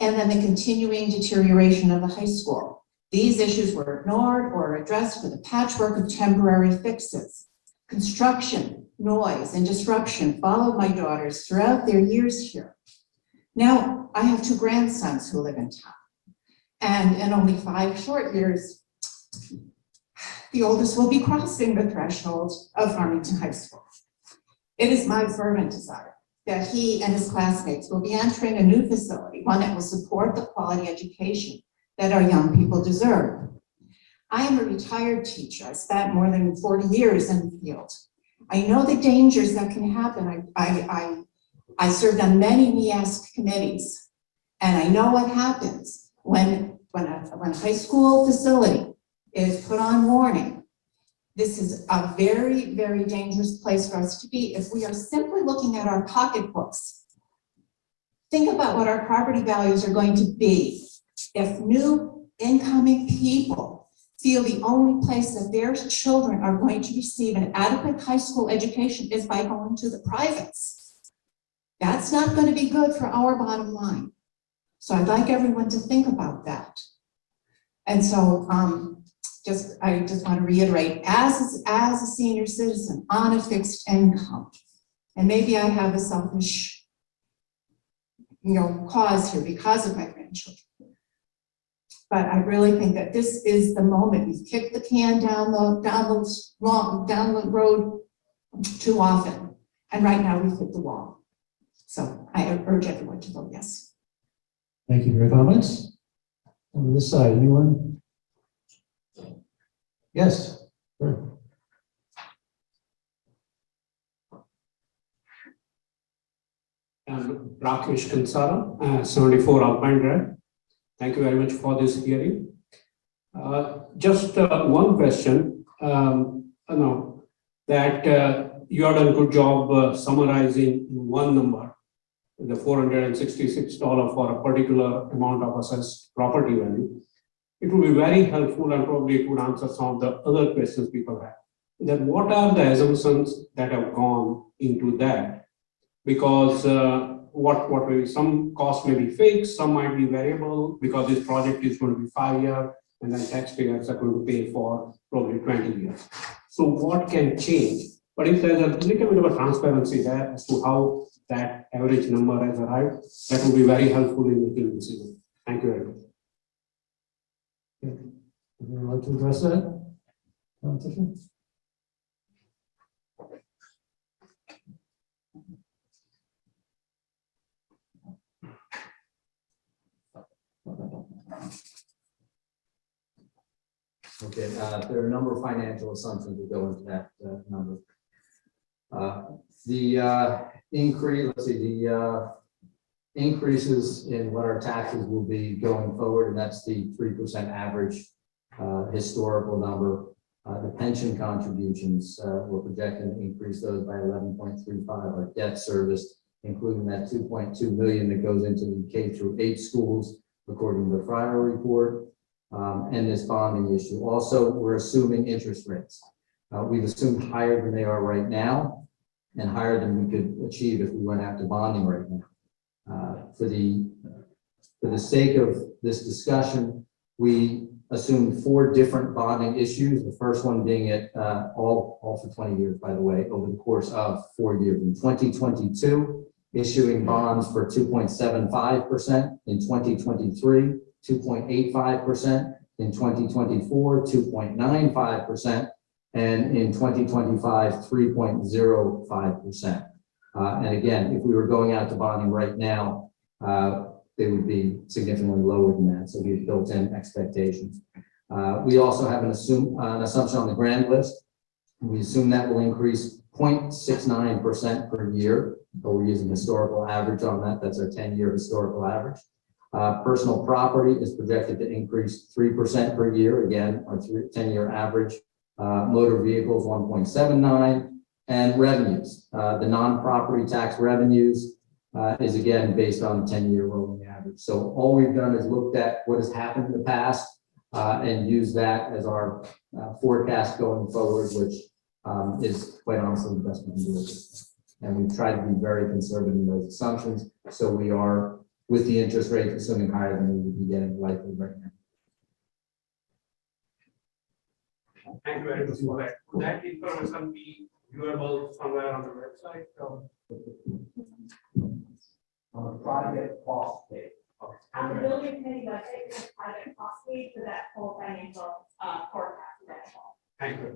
And then the continuing deterioration of the high school. These issues were ignored or addressed with a patchwork of temporary fixes. Construction, noise, and disruption followed my daughters throughout their years here. Now, I have 2 grandsons who live in town. And in only 5 short years, the oldest will be crossing the threshold of Farmington High School. It is my fervent desire that he and his classmates will be entering a new facility, one that will support the quality education that our young people deserve. I am a retired teacher. I spent more than 40 years in the field. I know the dangers that can happen. I served on many NEASC committees, and I know what happens when a high school facility is put on warning. This is a very, very dangerous place for us to be if we are simply looking at our pocketbooks. Think about what our property values are going to be if new incoming people feel the only place that their children are going to receive an adequate high school education is by going to the privates. That's not going to be good for our bottom line. So I'd like everyone to think about that. And so I just want to reiterate, as a senior citizen on a fixed income, and maybe I have a selfish, cause here because of my grandchildren. But I really think that this is the moment. We've kicked the can down the road too often, and right now we've hit the wall. So I urge everyone to vote yes. Thank you for your comments. On this side, anyone? Yes, sure. I'm Rakesh Kansara, 74 Alpine Drive. Thank you very much for this hearing. Just one question. That you have done a good job summarizing in one number, the $466 for a particular amount of assessed property value. It would be very helpful, and probably it would answer some of the other questions people have. Then what are the assumptions that have gone into that? Because what maybe some costs may be fixed, some might be variable, because this project is going to be 5 years, and then taxpayers are going to pay for probably 20 years. So what can change? But if there's a little bit of a transparency there as to how that average number has arrived, that would be very helpful in making a decision. Thank you very much. Would you like to address that? Competition? Okay, there are a number of financial assumptions that go into that number. The increases in what our taxes will be going forward, and that's the 3% average historical number. The pension contributions, we're projecting to increase those by 11.35. Our debt service, including that 2.2 million that goes into the K-8 schools, according to the Fryer report, and this bonding issue. Also, we're assuming interest rates. We've assumed higher than they are right now, and higher than we could achieve if we went after bonding right now. For the sake of this discussion, we assumed 4 different bonding issues. The first one being at all for 20 years, by the way, over the course of 4 years. In 2022, issuing bonds for 2.75%. In 2023, 2.85%. In 2024, 2.95%. And in 2025, 3.05%. And again, if we were going out to bonding right now, they would be significantly lower than that. So we've built in expectations. We also have an assumption on the grand list. We assume that will increase 0.69% per year, but we're using historical average on that. That's our 10-year historical average. Personal property is projected to increase 3% per year, again, our 10-year average. Motor vehicles, 1.79, and revenues. The non-property tax revenues is again based on 10-year rolling average. So all we've done is looked at what has happened in the past and used that as our forecast going forward, which is quite honestly the best we can do at this point. And we've tried to be very conservative in those assumptions. So we are, with the interest rate assuming higher than we would be getting likely right now. Thank you very much for that. Would that information be viewable somewhere on the website? On the project cost page. On the building committee website, there's a project cost page for that full financial forecast of that all. Thank you.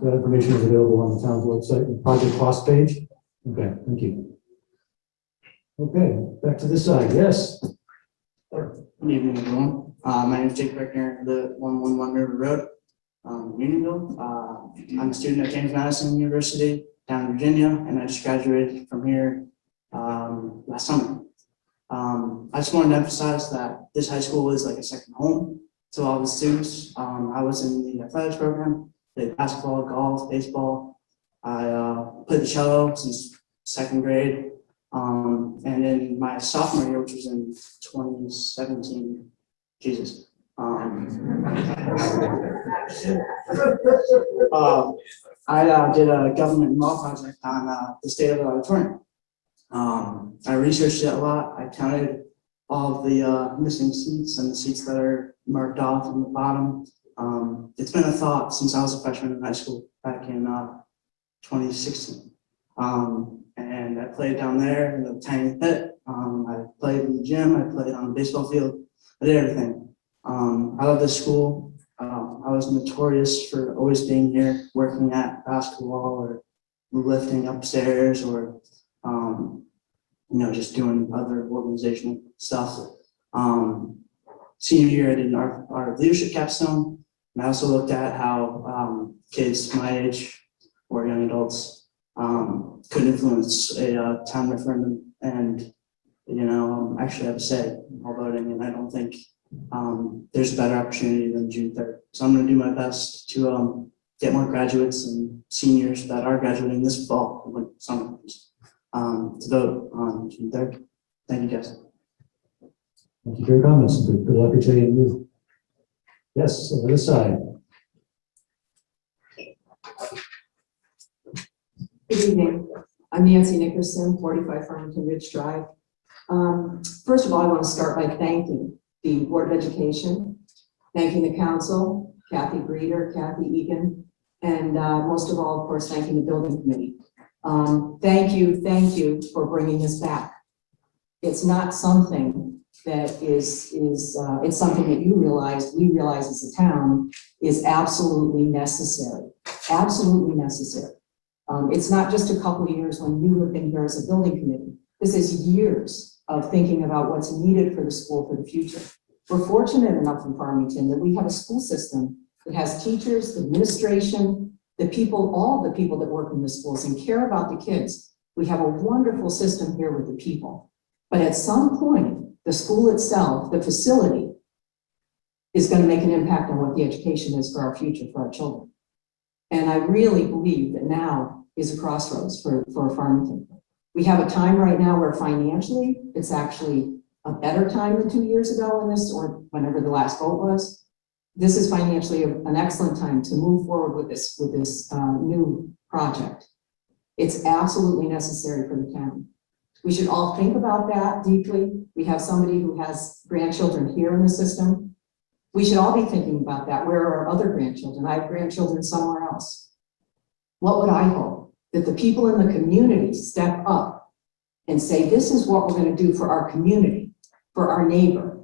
So that information is available on the town's website, the project cost page. Okay, thank you. Okay, back to this side, yes. Good evening, everyone. My name is Jake Brickner, I live at 111 River Road, Unionville. I'm a student at James Madison University down in Virginia, and I just graduated from here last summer. I just wanted to emphasize that this high school is like a second home to all the students. I was in the athletics program, played basketball, golf, baseball. I played the cello since second grade. And in my sophomore year, which was in 2017, Jesus. I did a government law project on the state of the auditorium. I researched it a lot. I counted all of the missing seats and the seats that are marked off on the bottom. It's been a thought since I was a freshman in high school back in 2016. And I played down there in the tiny pit. I played in the gym. I played on the baseball field. I did everything. I love this school. I was notorious for always being here, working at basketball or lifting upstairs or, just doing other organizational stuff. Senior year, I did our leadership capstone. And I also looked at how kids my age or young adults could influence a town referendum and, actually have a say while voting. And I don't think there's a better opportunity than June 3rd. So I'm going to do my best to get more graduates and seniors that are graduating this fall, when summer comes, to vote on June 3rd. Thank you, guys. Thank you for your comments. Good luck to you and you. Yes, over this side. Good evening. I'm Nancy Nickerson, 45 Farmington Ridge Drive. First of all, I want to start by thanking the Board of Education, thanking the council, Kathy Breeder, Kathy Egan, and most of all, of course, thanking the building committee. Thank you for bringing this back. It's not something that it's something that we realize as a town is absolutely necessary, absolutely necessary. It's not just a couple of years when you have been here as a building committee. This is years of thinking about what's needed for the school for the future. We're fortunate enough in Farmington that we have a school system that has teachers, administration, the people, all the people that work in the schools and care about the kids. We have a wonderful system here with the people. But at some point, the school itself, the facility, is going to make an impact on what the education is for our future, for our children. And I really believe that now is a crossroads for Farmington. We have a time right now where financially, it's actually a better time than 2 years ago in this, or whenever the last vote was. This is financially an excellent time to move forward with this new project. It's absolutely necessary for the town. We should all think about that deeply. We have somebody who has grandchildren here in the system. We should all be thinking about that. Where are our other grandchildren? I have grandchildren somewhere else. What would I hope? That the people in the community step up and say, this is what we're going to do for our community, for our neighbor.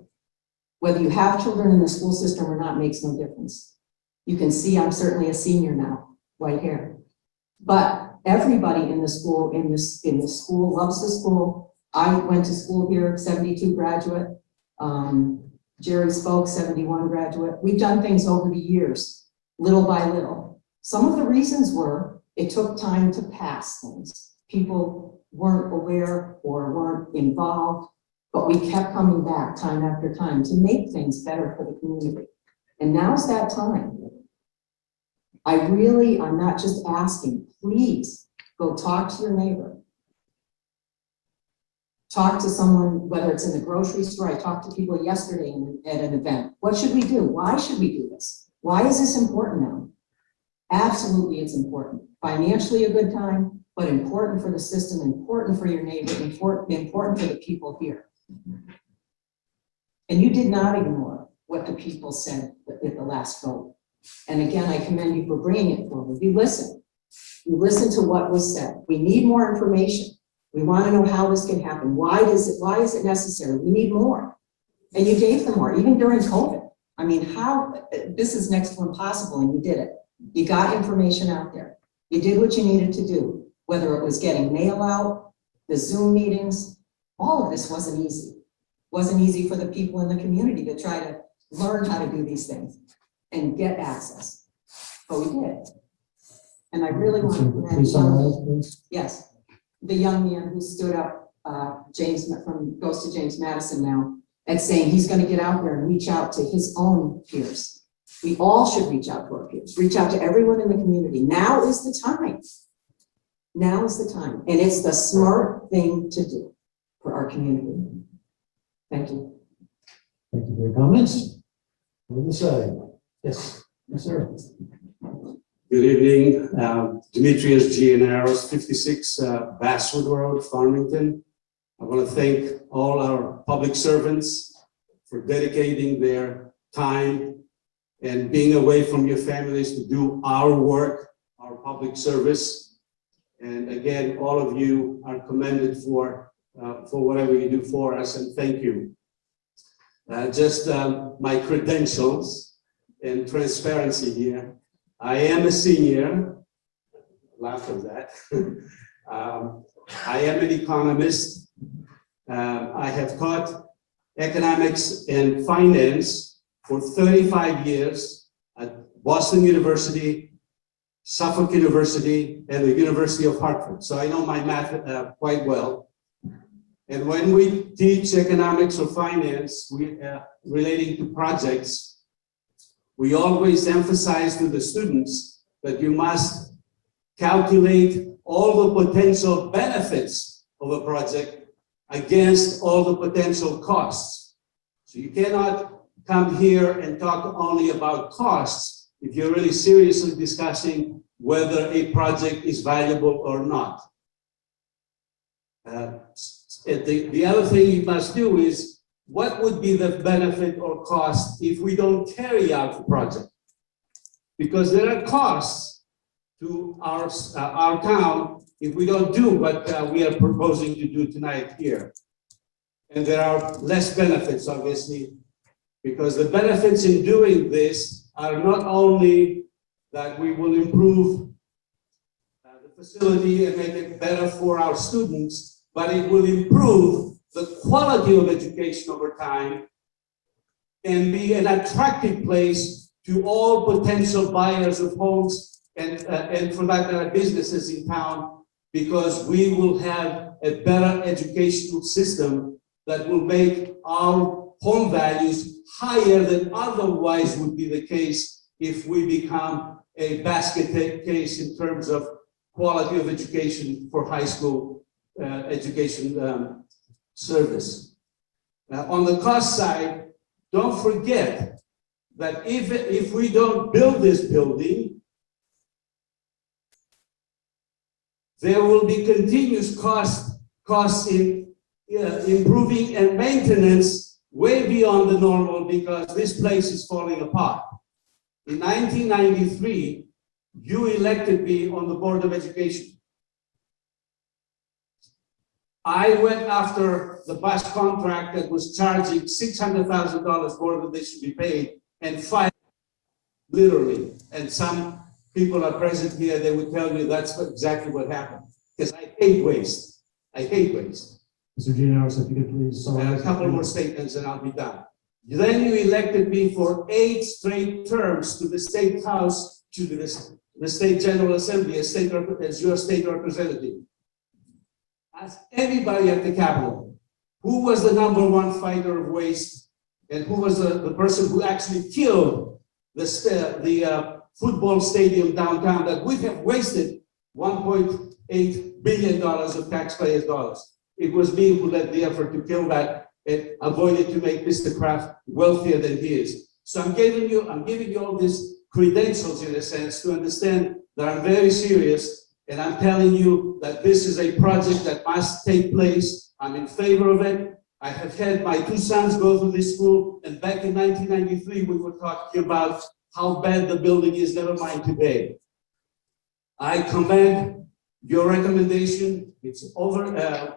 Whether you have children in the school system or not makes no difference. You can see I'm certainly a senior now, white hair. But everybody in the school, in the school loves the school. I went to school here, 72 graduate. Jerry spoke, 71 graduate. We've done things over the years, little by little. Some of the reasons were it took time to pass things. People weren't aware or weren't involved. But we kept coming back time after time to make things better for the community. And now's that time. I'm not just asking, please go talk to your neighbor. Talk to someone, whether it's in the grocery store. I talked to people yesterday at an event. What should we do? Why should we do this? Why is this important now? Absolutely, it's important. Financially a good time, but important for the system, important for your neighbor, important for the people here. And you did not ignore what the people said at the last vote. And again, I commend you for bringing it forward. You listened. You listened to what was said. We need more information. We want to know how this can happen. Why is it necessary? We need more. And you gave them more, even during COVID. I mean, this is next to impossible, and you did it. You got information out there. You did what you needed to do, whether it was getting mail out, the Zoom meetings, all of this wasn't easy. Wasn't easy for the people in the community to try to learn how to do these things and get access. But we did. And I really want to commend yes, the young man who stood up, goes to James Madison now, and saying he's going to get out there and reach out to his own peers. We all should reach out to our peers, reach out to everyone in the community. Now is the time. Now is the time. And it's the smart thing to do for our community. Thank you. Thank you for your comments. On the side. Yes, yes, sir. Good evening, Demetrius Gianaros, 56 Basswood Road, Farmington. I want to thank all our public servants for dedicating their time and being away from your families to do our work, our public service. And again, all of you are commended for whatever you do for us, and thank you. Just my credentials and transparency here. I am a senior, laugh at that. I am an economist. I have taught economics and finance for 35 years at Boston University, Suffolk University, and the University of Hartford. So I know my math quite well. And when we teach economics or finance relating to projects, we always emphasize to the students that you must calculate all the potential benefits of a project against all the potential costs. So you cannot come here and talk only about costs if you're really seriously discussing whether a project is valuable or not. The other thing you must do is, what would be the benefit or cost if we don't carry out the project? Because there are costs to our town if we don't do what we are proposing to do tonight here. And there are less benefits, obviously, because the benefits in doing this are not only that we will improve the facility and make it better for our students, but it will improve the quality of education over time and be an attractive place to all potential buyers of homes and for that matter, businesses in town, because we will have a better educational system that will make our home values higher than otherwise would be the case if we become a basket case in terms of quality of education for high school education service. On the cost side, don't forget that if we don't build this building, there will be continuous costs in improving and maintenance way beyond the normal, because this place is falling apart. In 1993, you elected me on the Board of Education. I went after the bus contract that was charging $600,000 more than they should be paid, and fired literally. And some people are present here, they would tell you that's exactly what happened. Because I hate waste. I hate waste. Mr. Gianaris, if you could please summarize. A couple more statements and I'll be done. Then you elected me for 8 straight terms to the State House, to the State General Assembly as your state representative. Ask anybody at the Capitol who was the #1 fighter of waste, and who was the person who actually killed the football stadium downtown that we have wasted $1.8 billion of taxpayers' dollars. It was me who led the effort to kill that and avoided to make Mr. Kraft wealthier than he is. So I'm giving you all these credentials in a sense to understand that I'm very serious, and I'm telling you that this is a project that must take place. I'm in favor of it. I have had my 2 sons go to this school, and back in 1993, we were talking about how bad the building is, never mind today. I commend your recommendation. It's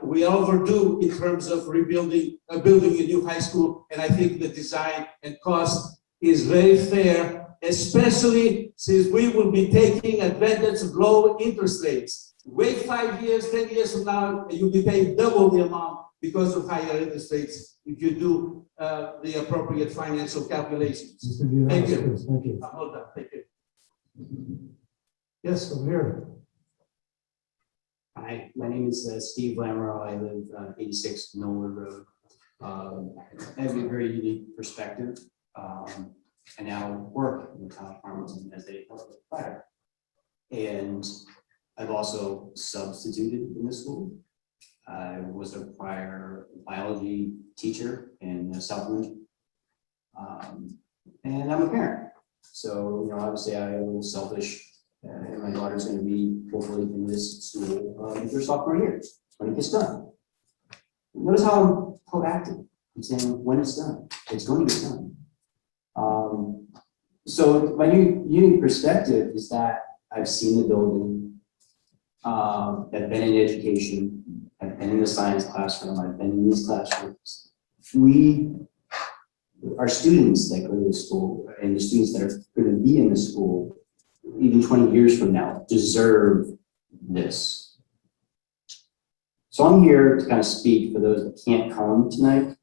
we are overdue in terms of building a new high school, and I think the design and cost is very fair, especially since we will be taking advantage of low interest rates. Wait 5 years, 10 years from now, and you'll be paying double the amount because of higher interest rates if you do the appropriate financial calculations. Thank you. Thank you. Hold on, thank you. Yes, over here. Hi, my name is Steve Lamoureux. I live 86 Millwood Road. I have a very unique perspective. I now work in the town of Farmington as a public fire. And I've also substituted in the school. I was a prior biology teacher in Southland. And I'm a parent. So, obviously I'm a little selfish. And my daughter's going to be hopefully in this school in her sophomore year when it gets done. Notice how I'm proactive. I'm saying when it's done, it's going to get done. So my unique perspective is that I've seen the building, I've been in education, I've been in the science classroom, I've been in these classrooms. Our students that go to the school and the students that are going to be in the school, even 20 years from now, deserve this. So I'm here to kind of speak for those that can't come tonight,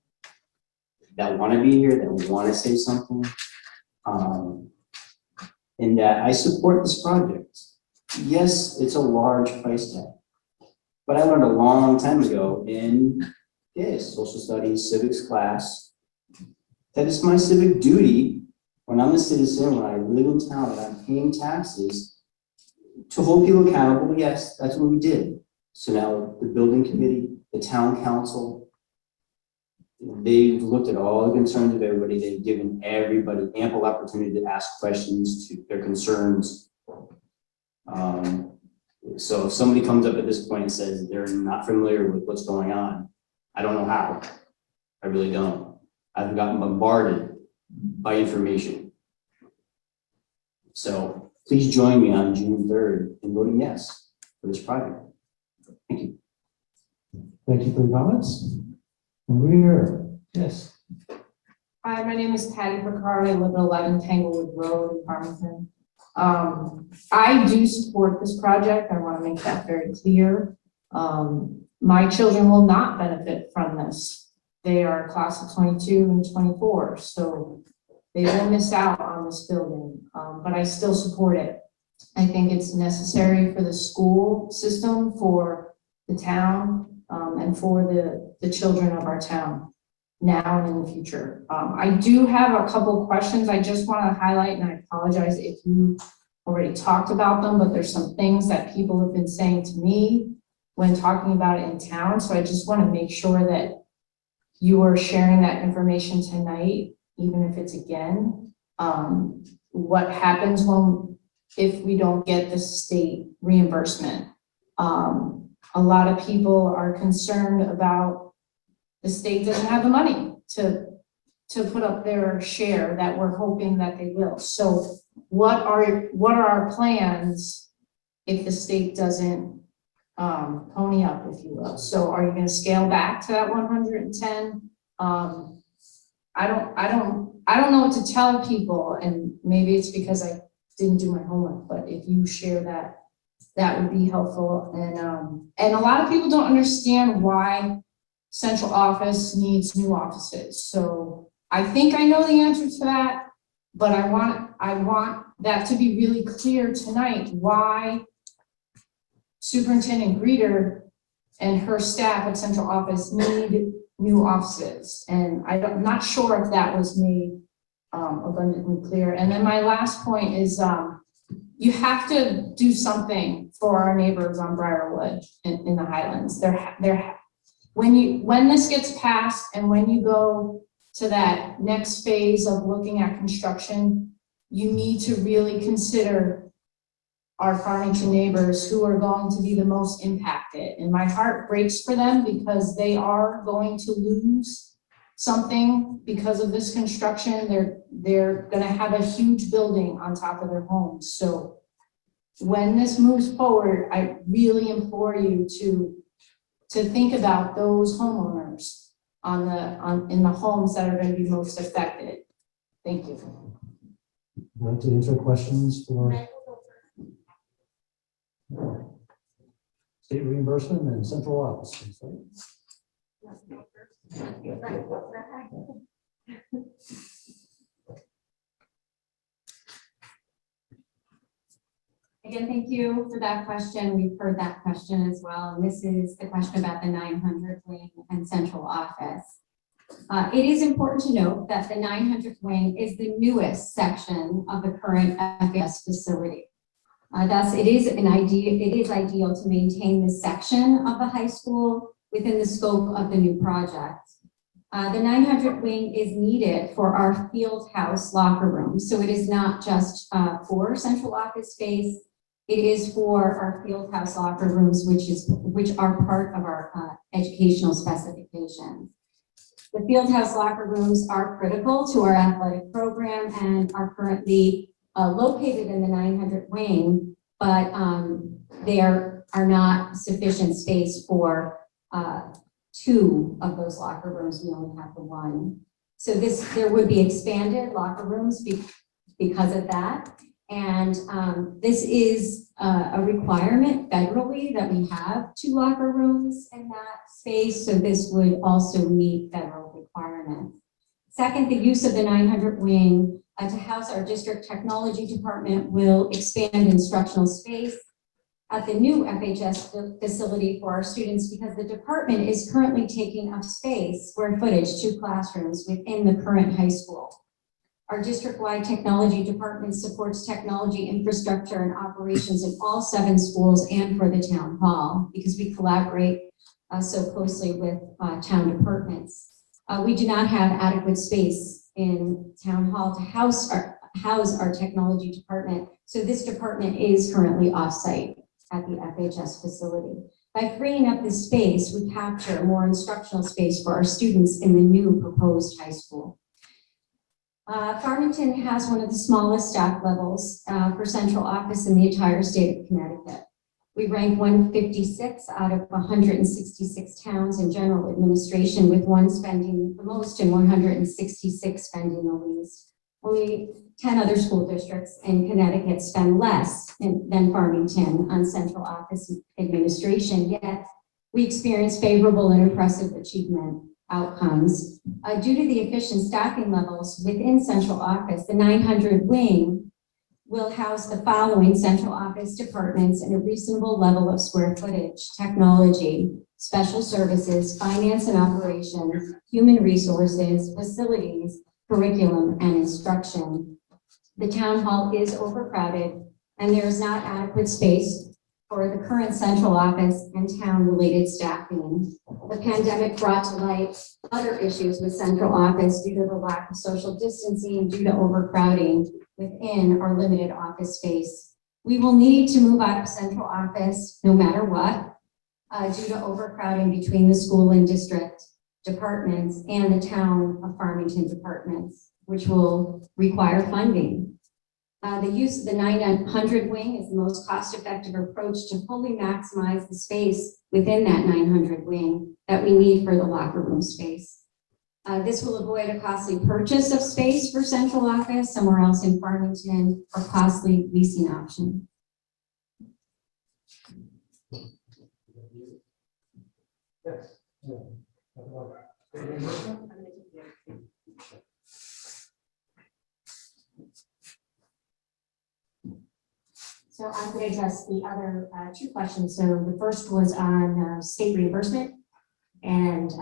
that want to be here, that want to say something, and that I support this project. Yes, it's a large price tag, but I learned a long time ago in social studies, civics class, that it's my civic duty when I'm a citizen, when I live in town, and I'm paying taxes, to hold people accountable. Yes, that's what we did. So now the building committee, the town council, they've looked at all the concerns of everybody. They've given everybody ample opportunity to ask questions to their concerns. So if somebody comes up at this point and says they're not familiar with what's going on, I don't know how. I really don't. I've gotten bombarded by information. So please join me on June 3rd in voting yes for this project. Thank you. Thank you for your comments. Over here. Yes. Hi, my name is Patty Picard. I live at 11 Tanglewood Road in Farmington. I do support this project. I want to make that very clear. My children will not benefit from this. They are class of 22 and 24, so they will miss out on this building, but I still support it. I think it's necessary for the school system, for the town, and for the children of our town now and in the future. I do have a couple of questions I just want to highlight, and I apologize if you already talked about them, but there's some things that people have been saying to me when talking about it in town. So I just want to make sure that you are sharing that information tonight, even if it's again. What happens if we don't get the state reimbursement? A lot of people are concerned about the state doesn't have the money to put up their share that we're hoping that they will. So what are our plans if the state doesn't pony up, if you will? So are you going to scale back to that 110? I don't know what to tell people, and maybe it's because I didn't do my homework, but if you share that, that would be helpful. And a lot of people don't understand why central office needs new offices. So I think I know the answer to that, but I want that to be really clear tonight, why Superintendent Greeter and her staff at central office need new offices. And I'm not sure if that was made abundantly clear. And then my last point is you have to do something for our neighbors on Briarwood in the Highlands. When this gets passed and when you go to that next phase of looking at construction, you need to really consider our Farmington neighbors who are going to be the most impacted. And my heart breaks for them because they are going to lose something because of this construction. They're gonna have a huge building on top of their homes. So when this moves forward, I really implore you to think about those homeowners in the homes that are gonna be most affected. Thank you. Want to answer questions for state reimbursement and central office? Again, thank you for that question. We've heard that question as well. And this is the question about the 900 wing and central office. It is important to note that the 900th wing is the newest section of the current FAS facility. Thus, it is ideal to maintain this section of the high school within the scope of the new project. The 900 wing is needed for our field house locker room. So it is not just for central office space. It is for our field house locker rooms, which are part of our educational specifications. The field house locker rooms are critical to our athletic program and are currently located in the 900 wing, but there are not sufficient space for 2 of those locker rooms. We only have the 1. So there would be expanded locker rooms because of that. And this is a requirement federally that we have 2 locker rooms in that space. So this would also meet federal requirements. Second, the use of the 900 wing to house our district technology department will expand instructional space at the new FHS facility for our students because the department is currently taking up space, square footage, 2 classrooms within the current high school. Our district-wide technology department supports technology infrastructure and operations in all 7 schools and for the town hall because we collaborate so closely with town departments. We do not have adequate space in town hall to house our technology department. So this department is currently off-site at the FHS facility. By freeing up this space, we capture more instructional space for our students in the new proposed high school. Farmington has one of the smallest staff levels for central office in the entire state of Connecticut. We rank 156 out of 166 towns in general administration, with 1 spending the most and 166 spending the least. Only 10 other school districts in Connecticut spend less than Farmington on central office administration, yet we experience favorable and impressive achievement outcomes. Due to the efficient staffing levels within central office, the 900 wing will house the following central office departments in a reasonable level of square footage: technology, special services, finance and operations, human resources, facilities, curriculum, and instruction. The town hall is overcrowded and there is not adequate space for the current central office and town-related staffing. The pandemic brought to light other issues with central office due to the lack of social distancing, due to overcrowding within our limited office space. We will need to move out of central office no matter what, due to overcrowding between the school and district departments and the town of Farmington departments, which will require funding. The use of the 900 wing is the most cost-effective approach to fully maximize the space within that 900 wing that we need for the locker room space. This will avoid a costly purchase of space for central office somewhere else in Farmington or costly leasing option. So I'm going to address the other 2 questions. So the first was on state reimbursement. and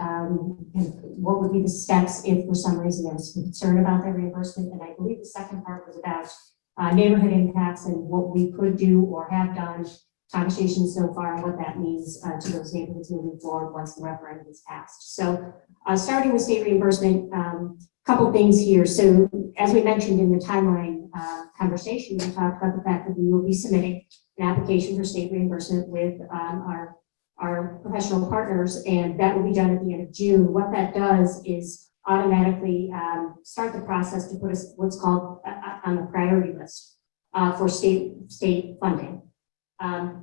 what would be the steps if for some reason there was concern about that reimbursement. And I believe the second part was about neighborhood impacts and what we could do or have done, conversations so far, and what that means to those neighborhoods moving forward once the referendum is passed. So starting with state reimbursement, couple things here. So as we mentioned in the timeline conversation, we talked about the fact that we will be submitting an application for state reimbursement with our professional partners, and that will be done at the end of June. What that does is automatically start the process to put us what's called on the priority list for state funding.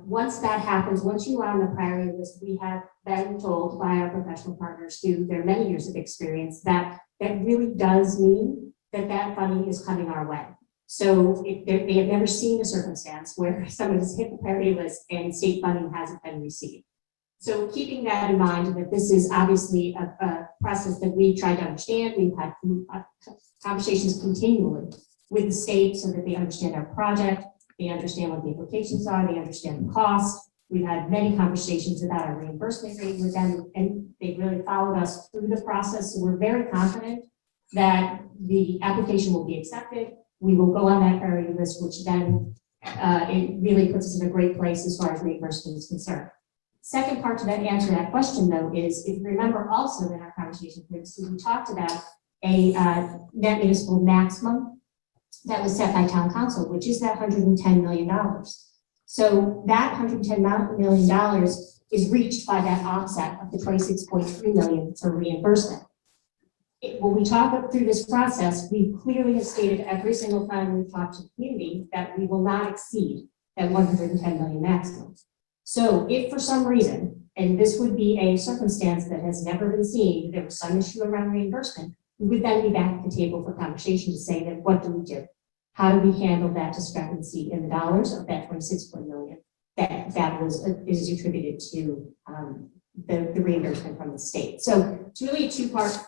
Once that happens, once you are on the priority list, we have been told by our professional partners through their many years of experience that really does mean that funding is coming our way. So they have never seen a circumstance where someone has hit the priority list and state funding hasn't been received. So keeping that in mind, that this is obviously a process that we try to understand. We've had conversations continually with the state so that they understand our project, they understand what the implications are, they understand the cost. We've had many conversations about our reimbursement rate with them, and they really followed us through the process. So we're very confident that the application will be accepted. We will go on that priority list, which then it really puts us in a great place as far as reimbursement is concerned. Second part to that answer that question, though, is if you remember also in our conversation previously, we talked about a net municipal maximum that was set by town council, which is that $110 million. So that $110 million is reached by that offset of the $26.3 million for reimbursement. When we talk through this process, we clearly have stated every single time we talk to the community that we will not exceed that $110 million maximum. So if for some reason, and this would be a circumstance that has never been seen, there was some issue around reimbursement, we would then be back at the table for conversation to say that what do we do? How do we handle that discrepancy in the dollars of that $26 million is attributed to the reimbursement from the state? So it's really a two-part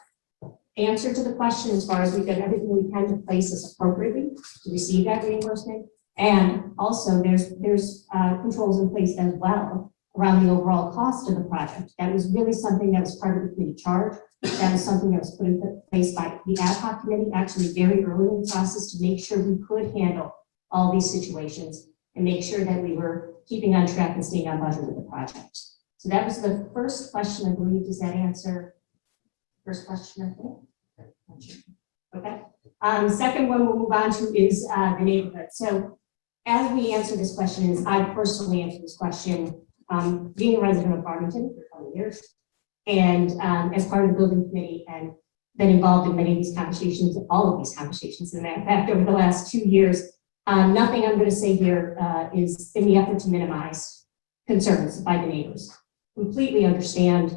answer to the question as far as we've done everything we can to place us appropriately to receive that reimbursement. And also there's controls in place as well around the overall cost of the project. That was really something that was part of the committee charge. That was something that was put in place by the ad hoc committee actually very early in the process to make sure we could handle all these situations and make sure that we were keeping on track and staying on budget with the project. So that was the first question, I believe. Does that answer first question, I think? Okay. Second one we'll move on to is the neighborhood. So as we answer this question, as I personally answer this question, being a resident of Farmington for 20 years, and as part of the building committee and been involved in many of these conversations, all of these conversations, in fact, over the last 2 years, nothing I'm going to say here is in the effort to minimize concerns by the neighbors. Completely understand,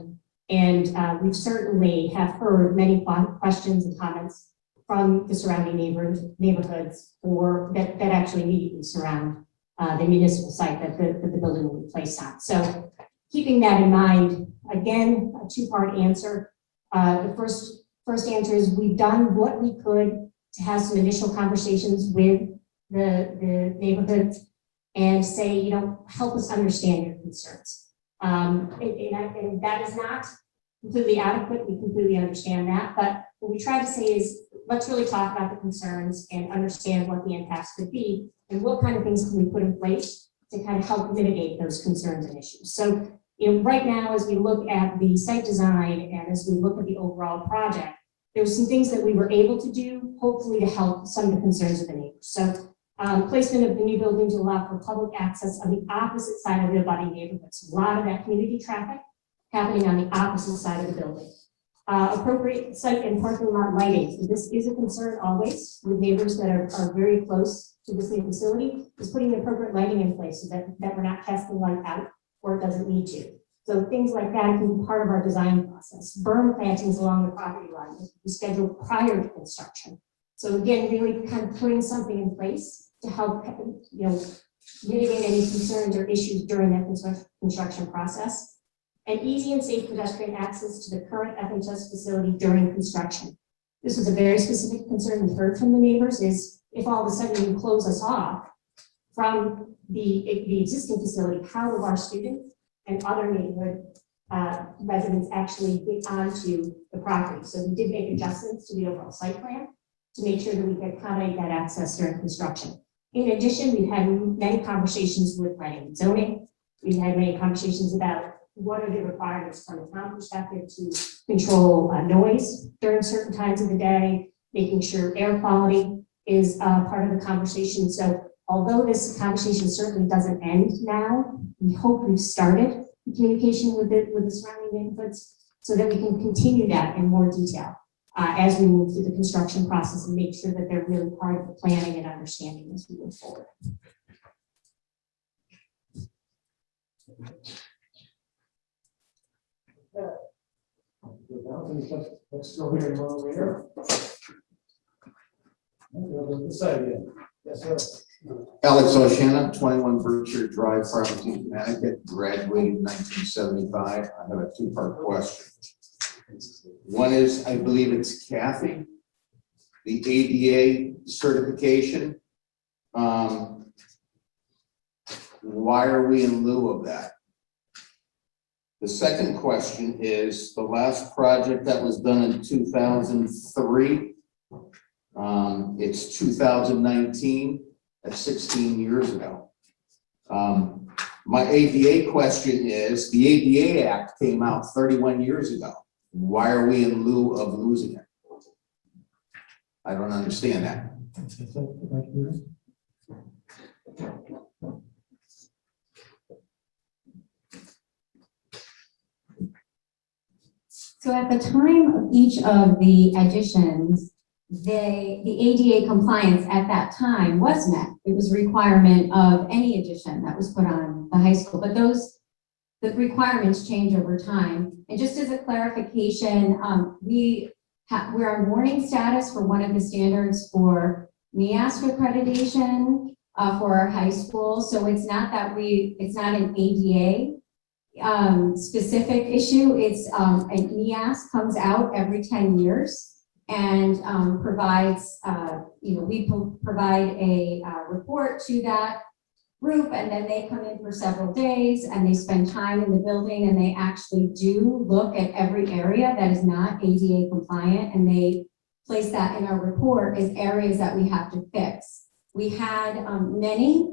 and we certainly have heard many questions and comments from the surrounding neighborhoods or that actually immediately surround the municipal site that the building will be placed on. So keeping that in mind, again, a two-part answer. The first answer is we've done what we could to have some initial conversations with the neighborhoods and say, help us understand your concerns. And that is not completely adequate. We completely understand that. But what we try to say is, let's really talk about the concerns and understand what the impacts could be and what kind of things can we put in place to kind of help mitigate those concerns and issues. So, right now, as we look at the site design and as we look at the overall project, there were some things that we were able to do, hopefully to help some of the concerns of the neighbors. So placement of the new building to allow for public access on the opposite side of the abutting neighborhoods. A lot of that community traffic happening on the opposite side of the building. Appropriate site and parking lot lighting. So this is a concern always with neighbors that are very close to this new facility, is putting the appropriate lighting in place so that we're not casting light out where it doesn't need to. So things like that can be part of our design process. Berm plantings along the property line is scheduled prior to construction. So again, really kind of putting something in place to help mitigate any concerns or issues during that construction process. And easy and safe pedestrian access to the current FHS facility during construction. This was a very specific concern we heard from the neighbors, is if all of a sudden you close us off from the existing facility, how will our students and other neighborhood residents actually get onto the property. So we did make adjustments to the overall site plan to make sure that we could accommodate that access during construction. In addition, we've had many conversations with planning and zoning. We've had many conversations about what are the requirements from a town perspective to control noise during certain times of the day, making sure air quality is part of the conversation. So although this conversation certainly doesn't end now, we hope we've started communication with the surrounding neighborhoods so that we can continue that in more detail as we move through the construction process and make sure that they're really part of the planning and understanding as we move forward. Let's go here and over here. This side again. Yes, sir. Alex Oshana, 21 Berkshire Drive, Farmington, Connecticut, graduated in 1975. I have a two-part question. One is, I believe it's Kathy, the ADA certification. Why are we in lieu of that? The second question is, the last project that was done in 2003, it's 2019. That's 16 years ago. My ADA question is, the ADA Act came out 31 years ago. Why are we in lieu of losing it? I don't understand that. So at the time of each of the additions, the ADA compliance at that time was met. It was a requirement of any addition that was put on the high school, but the requirements change over time. And just as a clarification, we're on warning status for one of the standards for NEASC accreditation for our high school. So it's not that it's not an ADA specific issue. It's an NEASC comes out every 10 years and provides, we provide a report to that group, and then they come in for several days and they spend time in the building and they actually do look at every area that is not ADA compliant, and they place that in our report as areas that we have to fix. We had many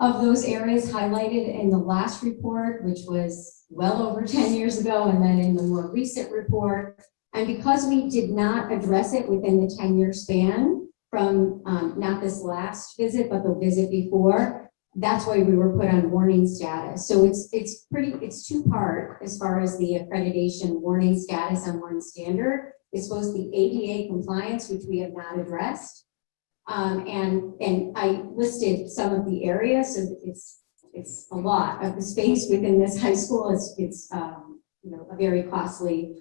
of those areas highlighted in the last report, which was well over 10 years ago, and then in the more recent report. And because we did not address it within the 10-year span from not this last visit, but the visit before, that's why we were put on warning status. So it's two-part as far as the accreditation warning status on one standard. It's supposed to be ADA compliance, which we have not addressed. And I listed some of the areas, so it's a lot of the space within this high school. It's a very costly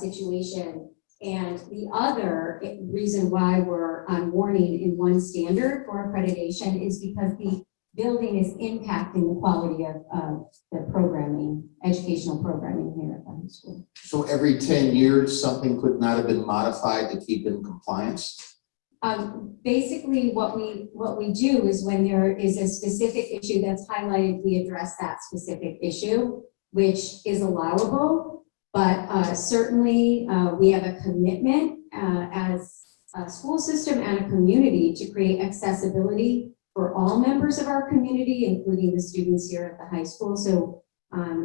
situation. And the other reason why we're on warning in one standard for accreditation is because the building is impacting the quality of the programming, educational programming here at the high school. So every 10 years, something could not have been modified to keep in compliance? Basically, what we do is when there is a specific issue that's highlighted, we address that specific issue, which is allowable. But certainly, we have a commitment as a school system and a community to create accessibility for all members of our community, including the students here at the high school. So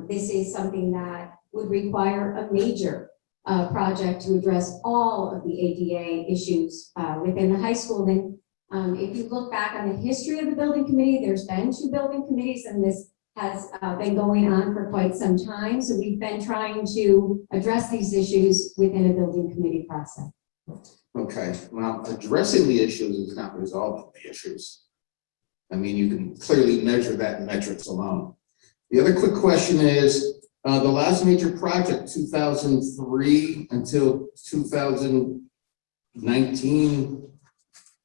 this is something that would require a major project to address all of the ADA issues within the high school. Then if you look back on the history of the building committee, there's been 2 building committees, and this has been going on for quite some time. So we've been trying to address these issues within a building committee process. Okay, well, addressing the issues is not resolving the issues. I mean, you can clearly measure that in metrics alone. The other quick question is, the last major project, 2003 until 2019,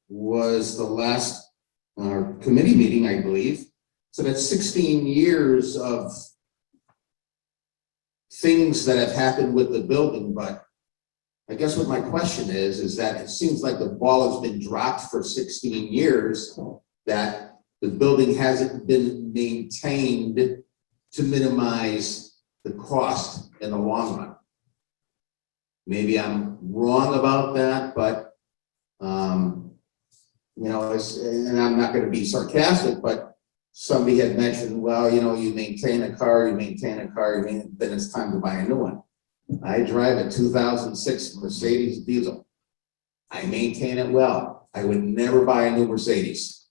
was the last committee meeting, I believe. So that's 16 years of things that have happened with the building. But I guess what my question is that it seems like the ball has been dropped for 16 years, that the building hasn't been maintained to minimize the cost in the long run. Maybe I'm wrong about that, but, you know, and I'm not gonna be sarcastic, but somebody had mentioned, well, you know, you maintain a car, then it's time to buy a new one. I drive a 2006 Mercedes diesel. I maintain it well. I would never buy a new Mercedes.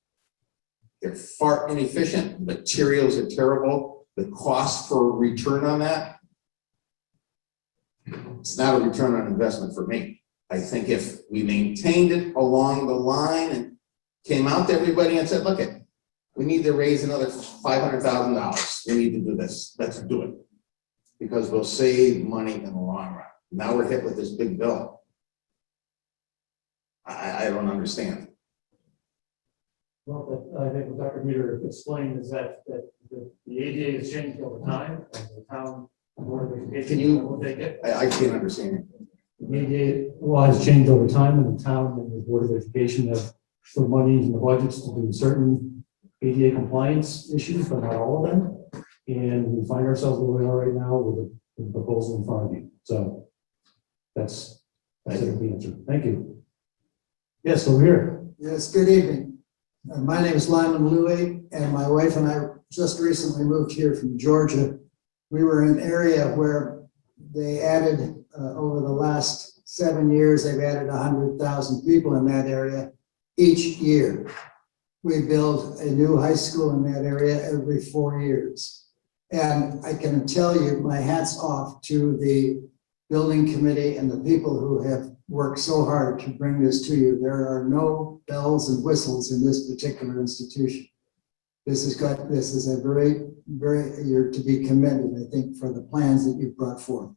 They're far inefficient, materials are terrible, the cost for return on that, it's not a return on investment for me. I think if we maintained it along the line and came out to everybody and said, look, we need to raise another $500,000. We need to do this. Let's do it. Because we'll save money in the long run. Now we're hit with this big bill. I don't understand. Well, I think what Dr. Meter explained is that the ADA has changed over time, and the town board of education. Can you? will take it. I can't understand it. The ADA law has changed over time, and the town and the board of education have put money in the budgets to do certain ADA compliance issues, but not all of them. And we find ourselves where we are right now with the proposal in front of you. So that's the answer. Thank you. Yes, over here. Yes, good evening. My name is Lyman Louie, and my wife and I just recently moved here from Georgia. We were in an area where they added, over the last 7 years, they've added 100,000 people in that area each year. We build a new high school in that area every 4 years. And I can tell you, my hat's off to the building committee and the people who have worked so hard to bring this to you. There are no bells and whistles in this particular institution. This is a very, you're to be commended, I think, for the plans that you've brought forth.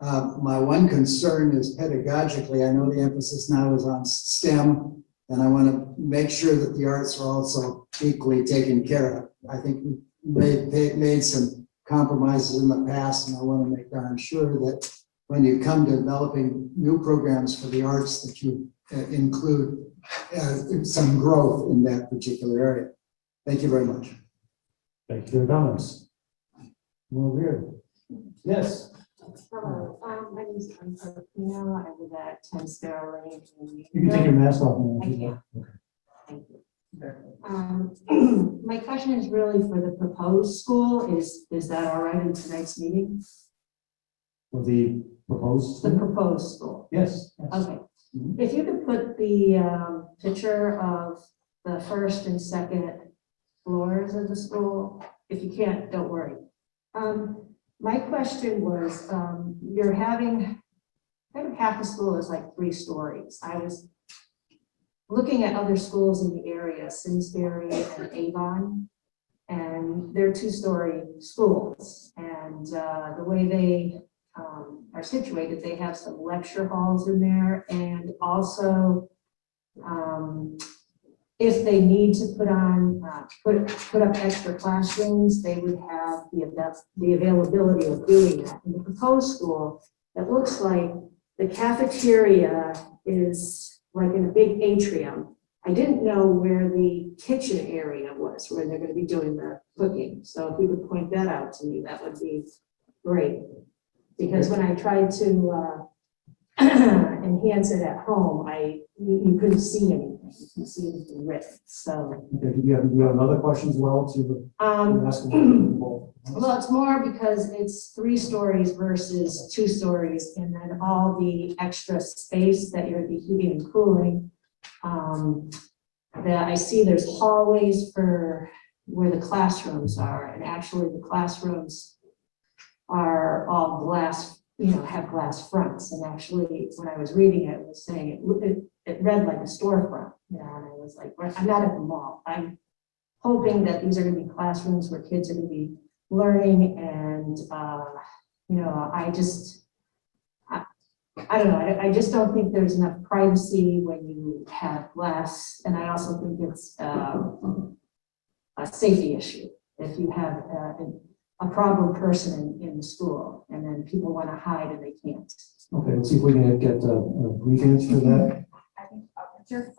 My one concern is pedagogically. I know the emphasis now is on STEM, and I want to make sure that the arts are also equally taken care of. I think we made some compromises in the past, and I want to make darn sure that when you come to developing new programs for the arts, that you include some growth in that particular area. Thank you very much. Thank you for your comments. Over here. Yes. Hello, my name is Antonio. I live at 10 Sparrow Lane. You can take your mask off now. I can. Thank you. My question is really for the proposed school. Is that all right in tonight's meeting? For the proposed? The proposed school. Yes. Okay. If you could put the picture of the first and second floors of the school. If you can't, don't worry. My question was, you're having kind of half the school is like 3 stories. I was looking at other schools in the area, Simsbury and Avon, and they're 2-story schools. And the way they are situated, they have some lecture halls in there, and also if they need to put on, put up extra classrooms, they would have the availability of doing that. In the proposed school, it looks like the cafeteria is like in a big atrium. I didn't know where the kitchen area was, where they're going to be doing the cooking. So if you could point that out to me, that would be great. Because when I tried to enhance it at home, you couldn't see anything. You couldn't see anything written. So. Okay, do you have another question as well to ask? Well, it's more because it's 3 stories versus 2 stories, and then all the extra space that you're gonna be heating and cooling. That I see there's hallways for where the classrooms are, and actually the classrooms are all glass, have glass fronts. And actually, when I was reading it, it was saying it read like a storefront, and I was like, well, I'm not at the mall. I'm hoping that these are going to be classrooms where kids are going to be learning, and I don't know. I just don't think there's enough privacy when you have glass, and I also think it's a safety issue if you have a problem person in the school, and then people want to hide and they can't. Okay, let's see if we can get a brief answer to that. I think I'll put your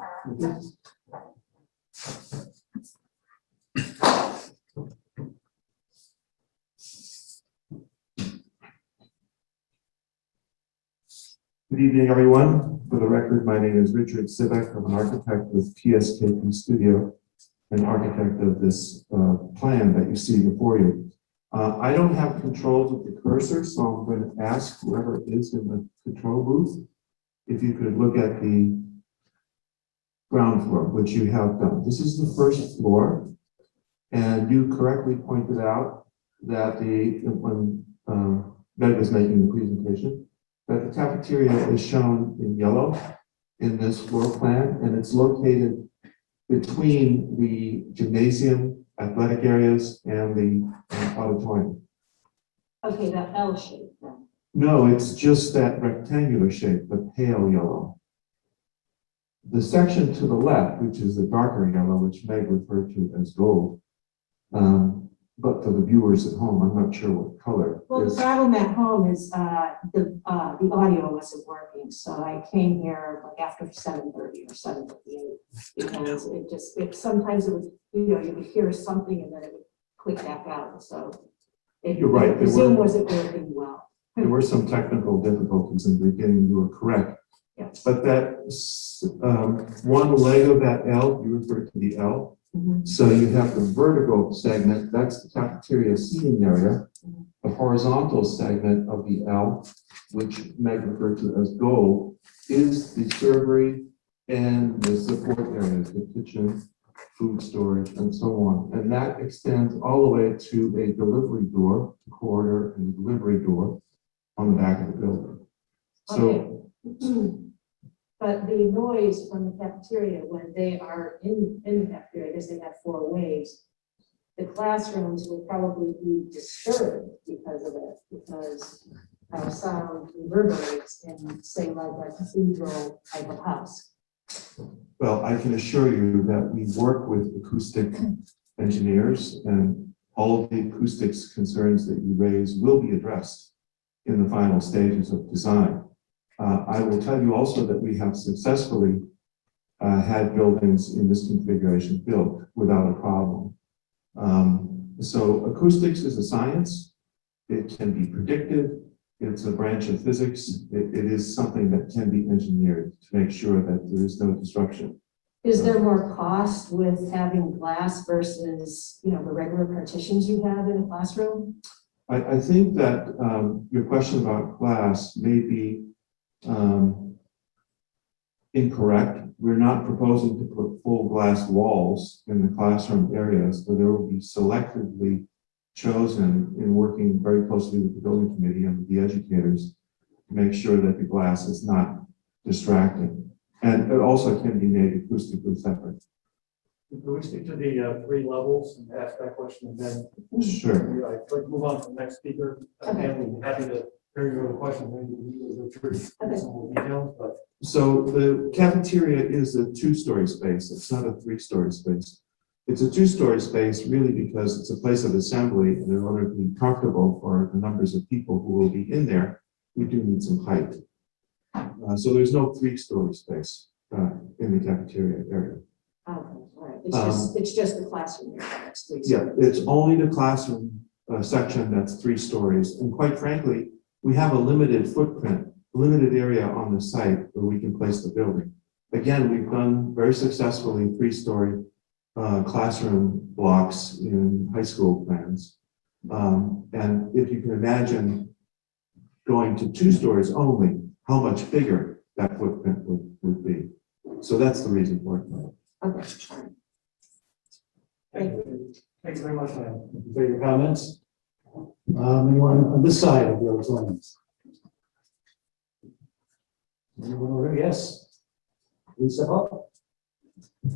Good evening, everyone. For the record, my name is Richard Sivek. I'm an architect with PSKP Studio, an architect of this plan that you see before you. I don't have controls of the cursor, so I'm going to ask whoever is in the control booth if you could look at the ground floor, which you have done. This is the first floor, and you correctly pointed out that when Meg was making the presentation, that the cafeteria is shown in yellow in this floor plan, and it's located between the gymnasium, athletic areas, and the auditorium. Okay, that L shape then. No, it's just that rectangular shape, the pale yellow. The section to the left, which is the darker yellow, which Meg referred to as gold, but for the viewers at home, I'm not sure what color. Well, the problem at home is the audio wasn't working, so I came here like after 7:30 or 7:58 because sometimes it was, you would hear something and then it would click back out. So You're right. Zoom wasn't working well. There were some technical difficulties in the beginning. You were correct. Yes. But that one leg of that L, you referred to the L. So you have the vertical segment, that's the cafeteria seating area. The horizontal segment of the L, which Meg referred to as gold, is the servery and the support areas, the kitchen, food storage, and so on. And that extends all the way to a delivery door, a corridor, and a delivery door on the back of the building. So But the noise from the cafeteria, when they are in the cafeteria, because they have 4 ways, the classrooms will probably be disturbed because of it, because our sound reverberates in, say, like a cathedral type of house. well, I can assure you that we work with acoustic engineers, and all of the acoustics concerns that you raise will be addressed in the final stages of design. I will tell you also that we have successfully had buildings in this configuration built without a problem. So acoustics is a science. It can be predicted. It's a branch of physics. It is something that can be engineered to make sure that there is no disruption. Is there more cost with having glass versus, the regular partitions you have in a classroom? I think that your question about glass may be incorrect. We're not proposing to put full glass walls in the classroom areas, but there will be selectively chosen in working very closely with the building committee and with the educators to make sure that the glass is not distracting. And it also can be made acoustically separate. Can we speak to the 3 levels and ask that question and then? Sure. I'd like to move on to the next speaker. Again, we'd be happy to hear your question. Some more details, but. So the cafeteria is a 2-story space. It's not a 3-story space. It's a 2-story space really because it's a place of assembly, and in order to be comfortable for the numbers of people who will be in there, we do need some height. So there's no 3-story space in the cafeteria area. Okay, right. It's just the classroom area. That's 3 Yeah, stories. it's only the classroom section that's 3 stories. And quite frankly, we have a limited footprint, limited area on the site where we can place the building. Again, we've done very successfully 3-story classroom blocks in high school plans. And if you can imagine going to 2 stories only, how much bigger that footprint would be. So that's the reason for it. Okay. Thank you. Thanks very much, ma'am. Thank you for your comments. Anyone on this side of the auditorium? Anyone over? Yes. Please step up.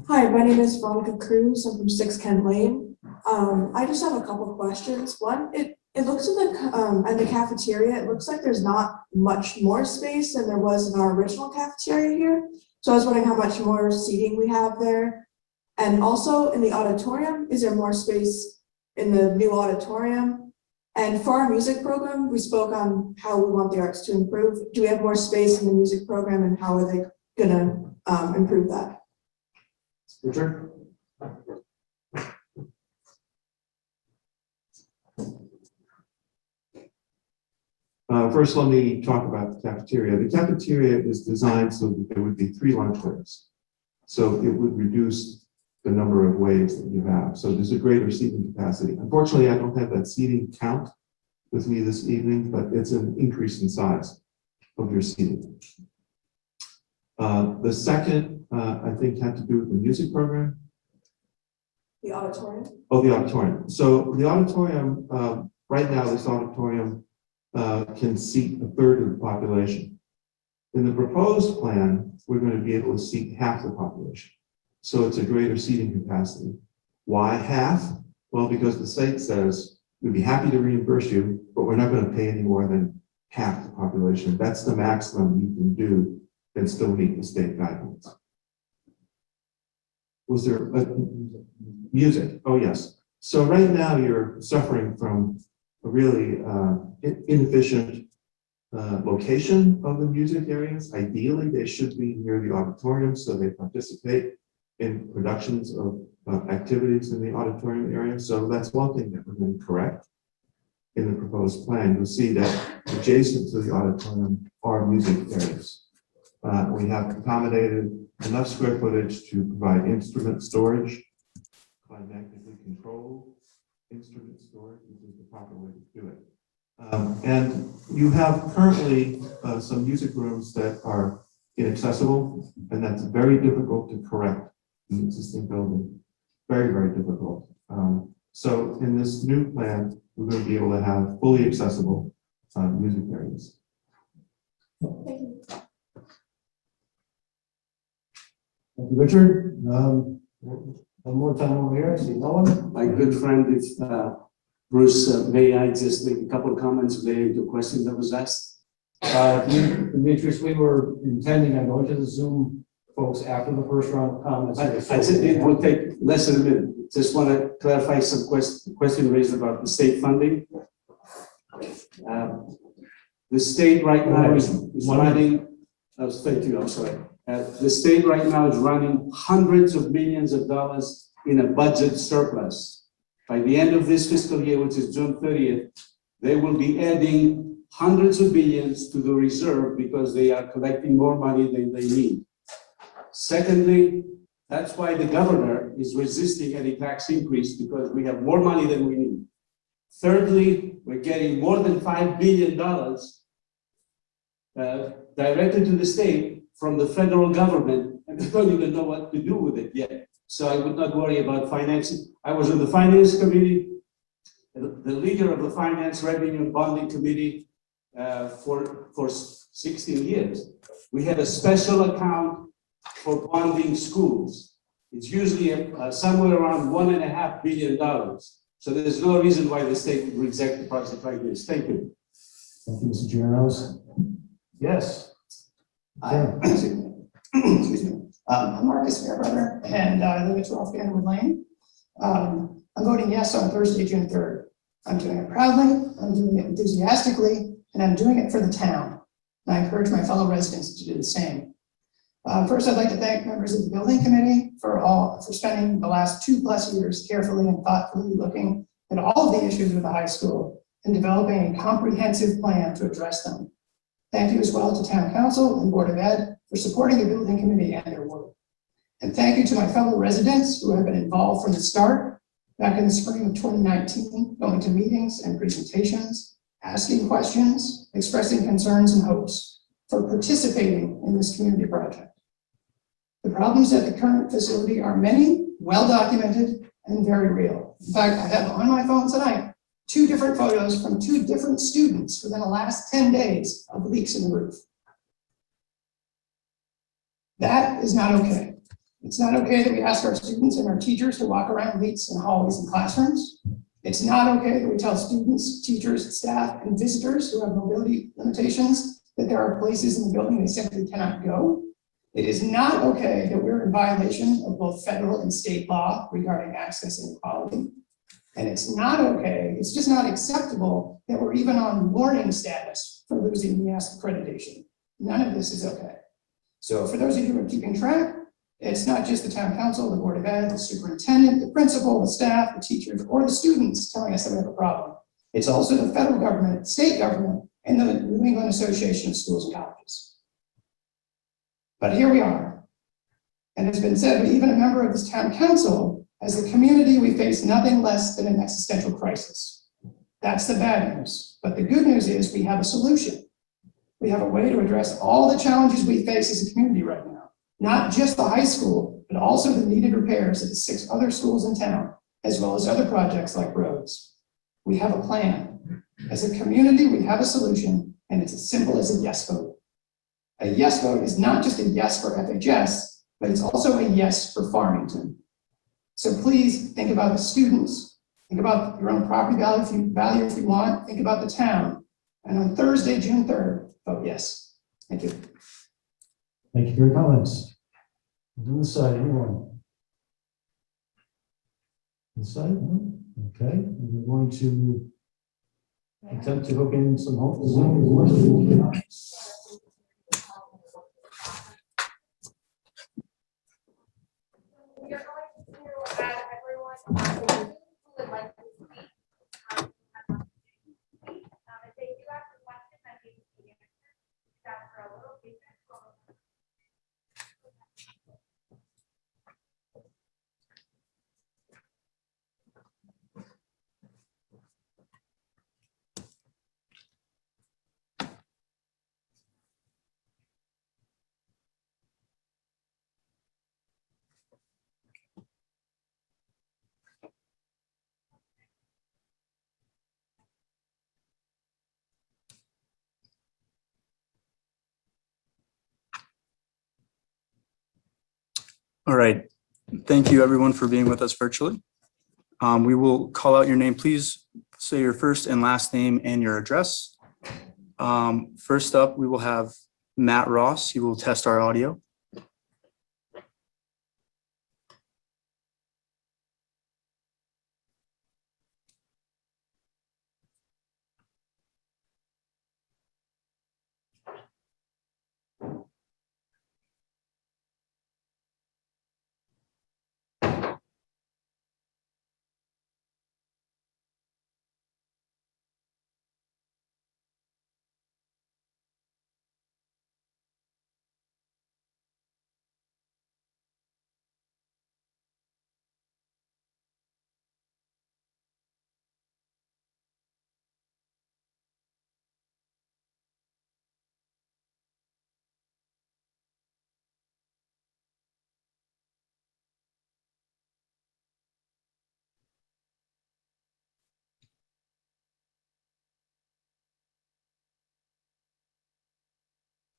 Hi, my name is Veronica Cruz. I'm from 6 Kent Lane. I just have a couple of questions. One, it looks in the cafeteria, it looks like there's not much more space than there was in our original cafeteria here. So I was wondering how much more seating we have there. And also in the auditorium, is there more space in the new auditorium? And for our music program, we spoke on how we want the arts to improve. Do we have more space in the music program, and how are they gonna improve that? Richard? First, let me talk about the cafeteria. The cafeteria is designed so that there would be 3 lunch waves. So it would reduce the number of waves that you have. So there's a greater seating capacity. Unfortunately, I don't have that seating count with me this evening, but it's an increase in size of your seating. The second, I think, had to do with the music program. The auditorium? Oh, the auditorium. So the auditorium, right now, this auditorium can seat 1/3 of the population. In the proposed plan, we're going to be able to seat half the population. So it's a greater seating capacity. Why half? Well, because the state says, we'd be happy to reimburse you, but we're not going to pay any more than half the population. That's the maximum you can do and still meet the state guidelines. Was there music? Oh, yes. So right now you're suffering from a really inefficient location of the music areas. Ideally, they should be near the auditorium so they participate in productions of activities in the auditorium area. So that's one thing that we're going to correct in the proposed plan. You'll see that adjacent to the auditorium are music areas. We have accommodated enough square footage to provide instrument storage, climatically controlled instrument storage, which is the proper way to do it. And you have currently some music rooms that are inaccessible, and that's very difficult to correct in the existing building. Very, very difficult. So in this new plan, we're going to be able to have fully accessible music areas. Thank you, Richard. One more time over here, I see no one. My good friend, if Bruce, may I just make a couple of comments relating to a question that was asked? Demetrius, we were intending on going to the Zoom folks after the first round of comments. I said it will take less than a minute. Just want to clarify some question raised about the state funding. The state right now is running, thank you, I'm sorry. The state right now is running hundreds of millions of dollars in a budget surplus. By the end of this fiscal year, which is June 30th, they will be adding hundreds of billions to the reserve because they are collecting more money than they need. Secondly, that's why the governor is resisting any tax increase, because we have more money than we need. Thirdly, we're getting more than $5 billion directed to the state from the federal government, and they don't even know what to do with it yet. So I would not worry about financing. I was in the finance committee, the leader of the finance revenue and bonding committee for 16 years. We had a special account for bonding schools. It's usually somewhere around $1.5 billion. So there's no reason why the state would reject a project like this. Thank you. Thank you, Mr. Giannos. Yes. Excuse me. I'm Marcus Fairbrother, and I live at 12 Fanwood Lane. I'm voting yes on Thursday, June 3rd. I'm doing it proudly, I'm doing it enthusiastically, and I'm doing it for the town. And I encourage my fellow residents to do the same. First, I'd like to thank members of the building committee for spending the last 2+ years carefully and thoughtfully looking at all of the issues with the high school and developing a comprehensive plan to address them. Thank you as well to Town Council and Board of Ed for supporting the building committee and their work. And thank you to my fellow residents who have been involved from the start, back in the spring of 2019, going to meetings and presentations, asking questions, expressing concerns and hopes, for participating in this community project. The problems at the current facility are many, well-documented, and very real. In fact, I have on my phone tonight 2 different photos from 2 different students within the last 10 days of leaks in the roof. That is not okay. It's not okay that we ask our students and our teachers to walk around leaks in hallways and classrooms. It's not okay that we tell students, teachers, staff, and visitors who have mobility limitations that there are places in the building they simply cannot go. It is not okay that we're in violation of both federal and state law regarding access and equality. And it's not okay, it's just not acceptable that we're even on warning status for losing NEASC accreditation. None of this is okay. So for those of you who are keeping track, it's not just the town council, the board of ed, the superintendent, the principal, the staff, the teachers, or the students telling us that we have a problem. It's also the federal government, state government, in the New England Association of Schools and Colleges. But here we are. And it's been said, but even a member of this town council, as a community, we face nothing less than an existential crisis. That's the bad news. But the good news is we have a solution. We have a way to address all the challenges we face as a community right now. Not just the high school, but also the needed repairs at the 6 other schools in town, as well as other projects like roads. We have a plan. As a community, we have a solution, and it's as simple as a yes vote. A yes vote is not just a yes for FHS, but it's also a yes for Farmington. So please think about the students, think about your own property value if you want, think about the town. And on Thursday, June 3rd, vote yes. Thank you. Thank you for your comments. On this side, anyone? This side, no? Okay, we're going to attempt to hook in some Zoom. All right. Thank you everyone for being with us virtually. We will call out your name. Please say your first and last name and your address. First up, we will have Matt Ross. He will test our audio.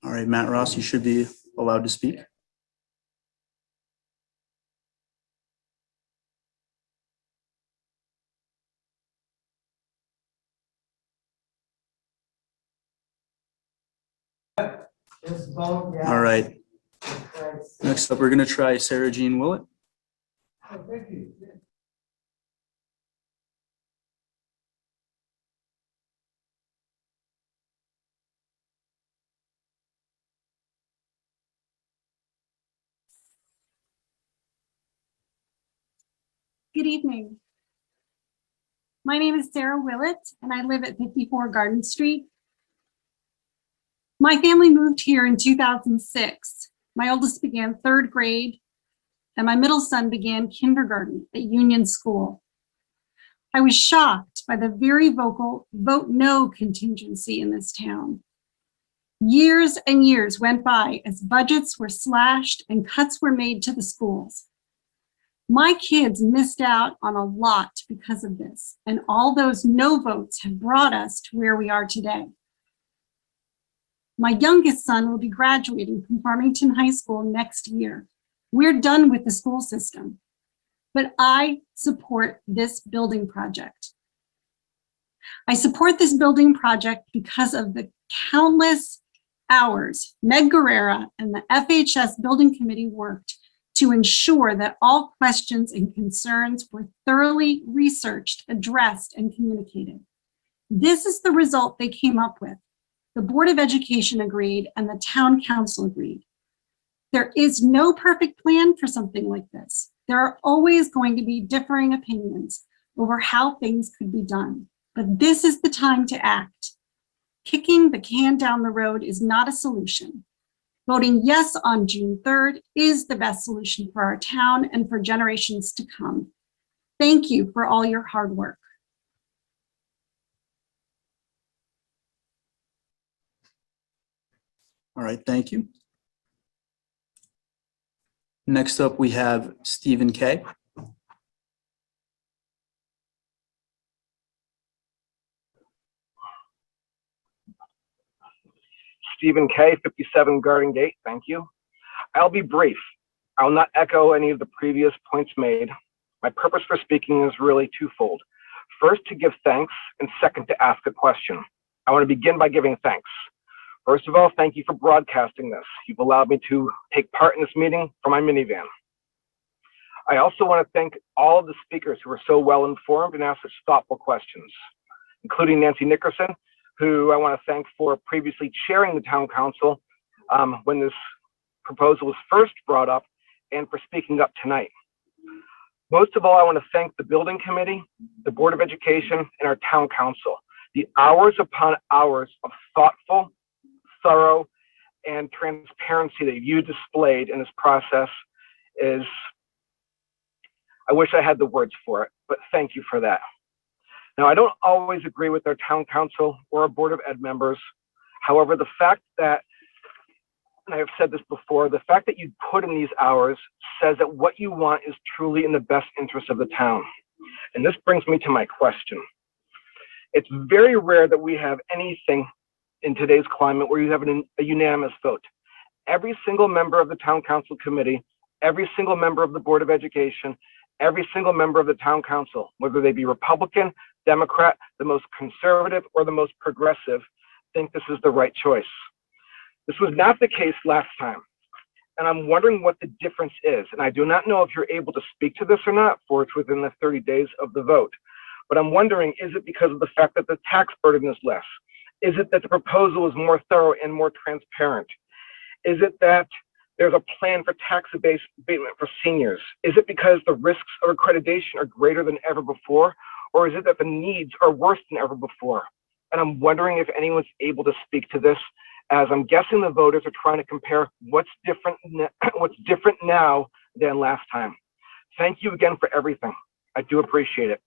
All right, Matt Ross, you should be allowed to speak. All right. Next up, we're going to try Sarah Jean Willett. Good evening. My name is Sarah Willett, and I live at 54 Garden Street. My family moved here in 2006. My oldest began 3rd grade, and my middle son began kindergarten at Union School. I was shocked by the very vocal vote no contingency in this town. Years and years went by as budgets were slashed and cuts were made to the schools. My kids missed out on a lot because of this, and all those no votes have brought us to where we are today. My youngest son will be graduating from Farmington High School next year. We're done with the school system, but I support this building project. I support this building project because of the countless hours Meg Guerrera and the FHS Building Committee worked to ensure that all questions and concerns were thoroughly researched, addressed, and communicated. This is the result they came up with. The Board of Education agreed and the Town Council agreed. There is no perfect plan for something like this. There are always going to be differing opinions over how things could be done, but this is the time to act. Kicking the can down the road is not a solution. Voting yes on June 3rd is the best solution for our town and for generations to come. Thank you for all your hard work. All right, thank you. Next up, we have Stephen K. Stephen K., 57 Garden Gate, thank you. I'll be brief. I'll not echo any of the previous points made. My purpose for speaking is really twofold. First, to give thanks, and second, to ask a question. I want to begin by giving thanks. First of all, thank you for broadcasting this. You've allowed me to take part in this meeting from my minivan. I also want to thank all of the speakers who were so well informed and asked such thoughtful questions, including Nancy Nickerson, who I want to thank for previously chairing the town council when this proposal was first brought up, and for speaking up tonight. Most of all, I want to thank the building committee, the Board of Education, and our town council. The hours upon hours of thoughtful, thorough, and transparency that you displayed in this process is, I wish I had the words for it, but thank you for that. Now, I don't always agree with our town council or our Board of Ed members. However, the fact that, and I have said this before, the fact that you put in these hours says that what you want is truly in the best interest of the town. And this brings me to my question. It's very rare that we have anything in today's climate where you have a unanimous vote. Every single member of the town council committee, every single member of the Board of Education, every single member of the town council, whether they be Republican, Democrat, the most conservative, or the most progressive, think this is the right choice. This was not the case last time, and I'm wondering what the difference is. And I do not know if you're able to speak to this or not, for it's within the 30 days of the vote. But I'm wondering, is it because of the fact that the tax burden is less? Is it that the proposal is more thorough and more transparent? Is it that there's a plan for tax abatement for seniors? Is it because the risks of accreditation are greater than ever before? Or is it that the needs are worse than ever before? And I'm wondering if anyone's able to speak to this, as I'm guessing the voters are trying to compare what's different now than last time. Thank you again for everything. I do appreciate it.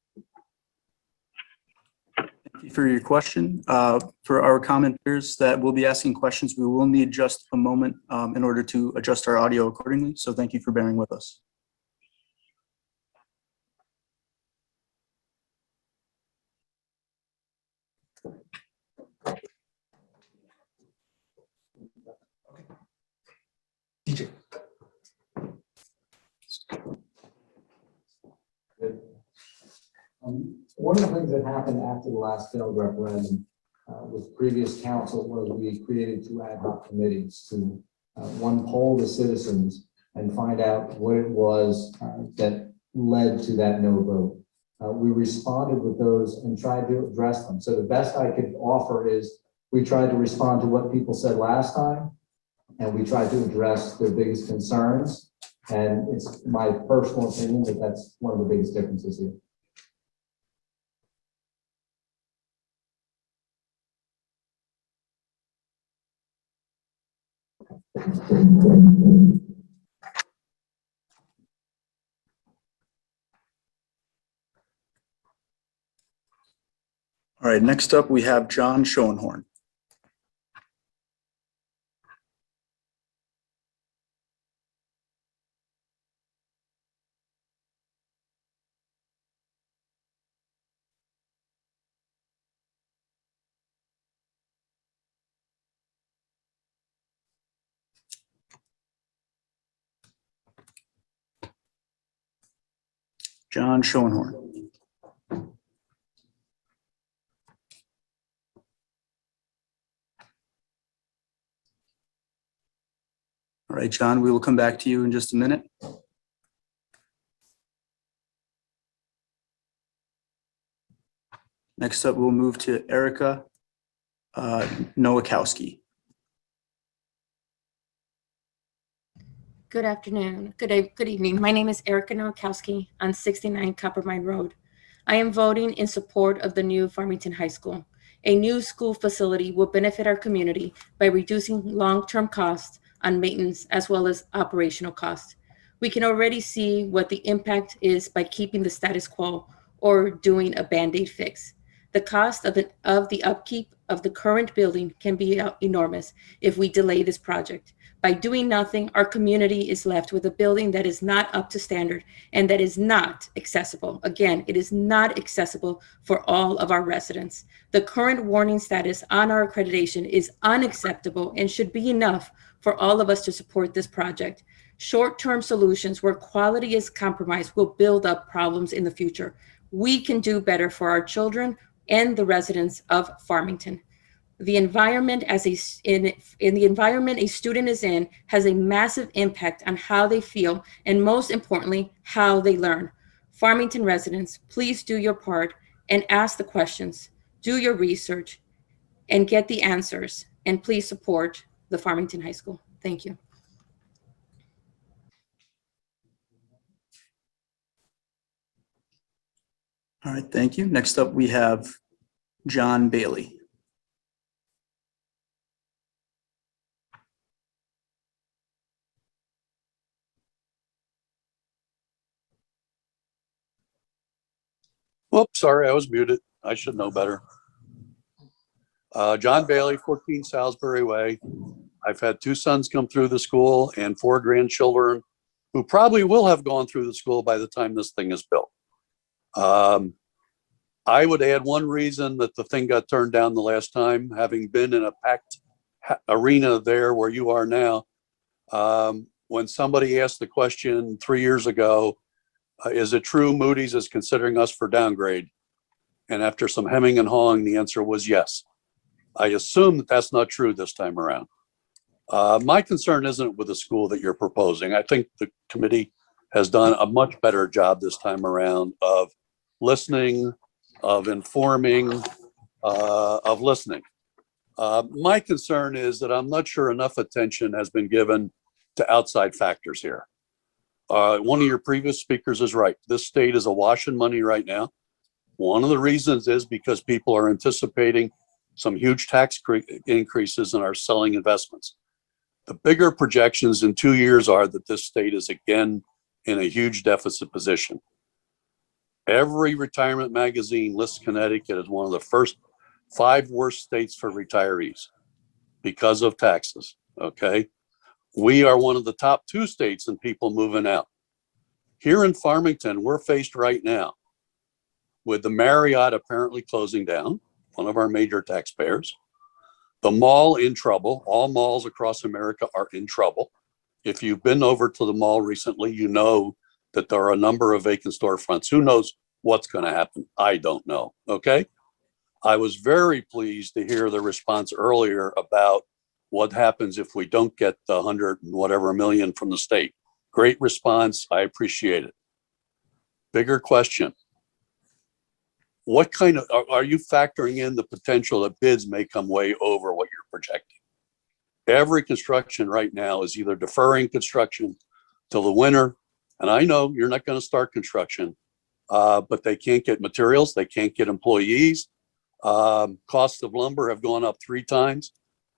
Thank you for your question. For our commenters that will be asking questions, we will need just a moment in order to adjust our audio accordingly. So thank you for bearing with us. DJ. One of the things that happened after the last failed referendum with previous council was we created 2 ad hoc committees to one, poll the citizens and find out what it was that led to that no vote. We responded with those and tried to address them. So the best I could offer is we tried to respond to what people said last time, and we tried to address their biggest concerns. And it's my personal opinion that that's one of the biggest differences here. All right, next up, we have John Schoenhorn. John Schoenhorn. All right, John, we will come back to you in just a minute. Next up, we'll move to Erica Nowakowski. Good afternoon. Good evening. My name is Erica Nowakowski on 69 Copper Mine Road. I am voting in support of the new Farmington High School. A new school facility will benefit our community by reducing long-term costs on maintenance as well as operational costs. We can already see what the impact is by keeping the status quo or doing a Band-Aid fix. The cost of the upkeep of the current building can be enormous if we delay this project. By doing nothing, our community is left with a building that is not up to standard and that is not accessible. Again, it is not accessible for all of our residents. The current warning status on our accreditation is unacceptable and should be enough for all of us to support this project. Short-term solutions where quality is compromised will build up problems in the future. We can do better for our children and the residents of Farmington. The environment in the environment a student is in has a massive impact on how they feel and, most importantly, how they learn. Farmington residents, please do your part and ask the questions, do your research, and get the answers, and please support the Farmington High School. Thank you. All right, thank you. Next up, we have John Bailey. Whoops, sorry, I was muted. I should know better. John Bailey, 14 Salisbury Way. I've had 2 sons come through the school and 4 grandchildren who probably will have gone through the school by the time this thing is built. I would add one reason that the thing got turned down the last time, having been in a packed arena there where you are now. When somebody asked the question 3 years ago, is it true Moody's is considering us for downgrade? And after some hemming and hawing, the answer was yes. I assume that that's not true this time around. My concern isn't with the school that you're proposing. I think the committee has done a much better job this time around of listening, of informing, of listening. My concern is that I'm not sure enough attention has been given to outside factors here. One of your previous speakers is right. This state is awash in money right now. One of the reasons is because people are anticipating some huge tax increases and are selling investments. The bigger projections in 2 years are that this state is again in a huge deficit position. Every retirement magazine lists Connecticut as one of the first 5 worst states for retirees because of taxes, okay? We are one of the top 2 states in people moving out. Here in Farmington, we're faced right now with the Marriott apparently closing down, one of our major taxpayers. The mall in trouble. All malls across America are in trouble. If you've been over to the mall recently, you know that there are a number of vacant storefronts. Who knows what's going to happen? I don't know, okay? I was very pleased to hear the response earlier about what happens if we don't get the 100 and whatever million from the state. Great response. I appreciate it. Bigger question. What kind of, are you factoring in the potential that bids may come way over what you're projecting? Every construction right now is either deferring construction till the winter. And I know you're not going to start construction, but they can't get materials. They can't get employees. Costs of lumber have gone up 3 times.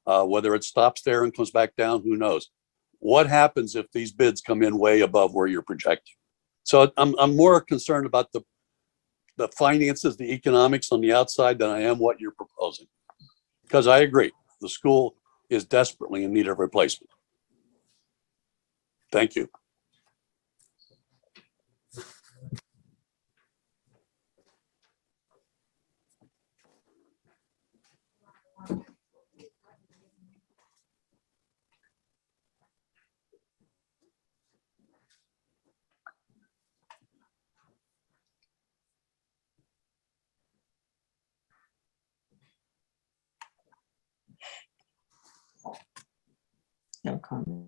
Whether it stops there and comes back down, who knows? What happens if these bids come in way above where you're projecting? So I'm more concerned about the finances, the economics on the outside than I am what you're proposing. Because I agree, the school is desperately in need of replacement. Thank you. No comment.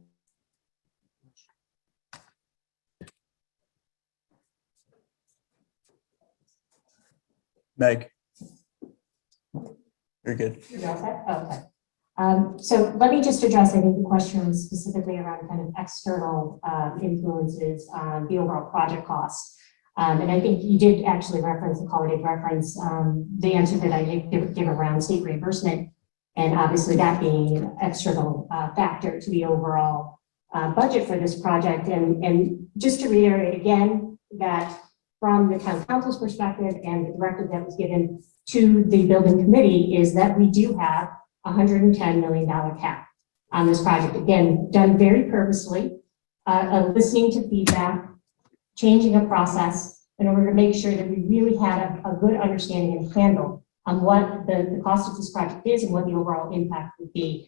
Meg. You're good. You're all set? Okay. So let me just address, I think the question was specifically around kind of external influences on the overall project cost. And I think you did actually reference, the caller did reference, the answer that I did give around state reimbursement. And obviously that being an external factor to the overall budget for this project. And just to reiterate again, that from the town council's perspective and the directive that was given to the building committee is that we do have $110 million cap on this project. Again, done very purposely, listening to feedback, changing a process in order to make sure that we really had a good understanding and handle on what the cost of this project is and what the overall impact would be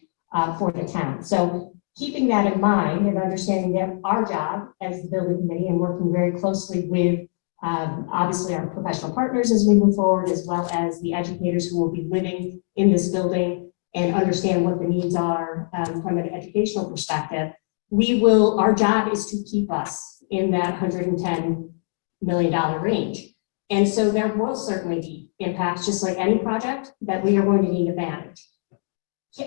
for the town. So keeping that in mind and understanding that our job as the building committee and working very closely with obviously our professional partners as we move forward, as well as the educators who will be living in this building and understand what the needs are from an educational perspective. Our job is to keep us in that $110 million range. And so there will certainly be impacts, just like any project, that we are going to need to manage.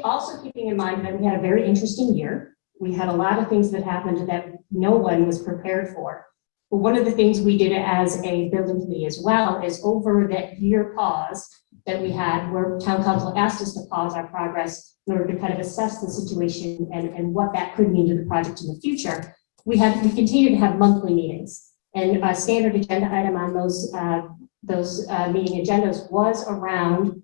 Also keeping in mind that we had a very interesting year. We had a lot of things that happened that no one was prepared for. But one of the things we did as a building committee as well is over that year pause that we had, where town council asked us to pause our progress in order to kind of assess the situation and what that could mean to the project in the future. We continue to have monthly meetings, and a standard agenda item on those meeting agendas was around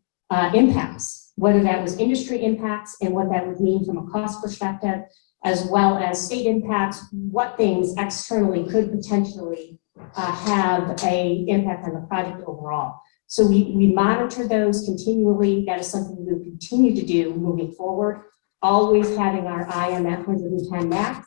impacts, whether that was industry impacts and what that would mean from a cost perspective, as well as state impacts, what things externally could potentially have an impact on the project overall. So we monitor those continually. That is something we will continue to do moving forward, always having our eye on that 110 max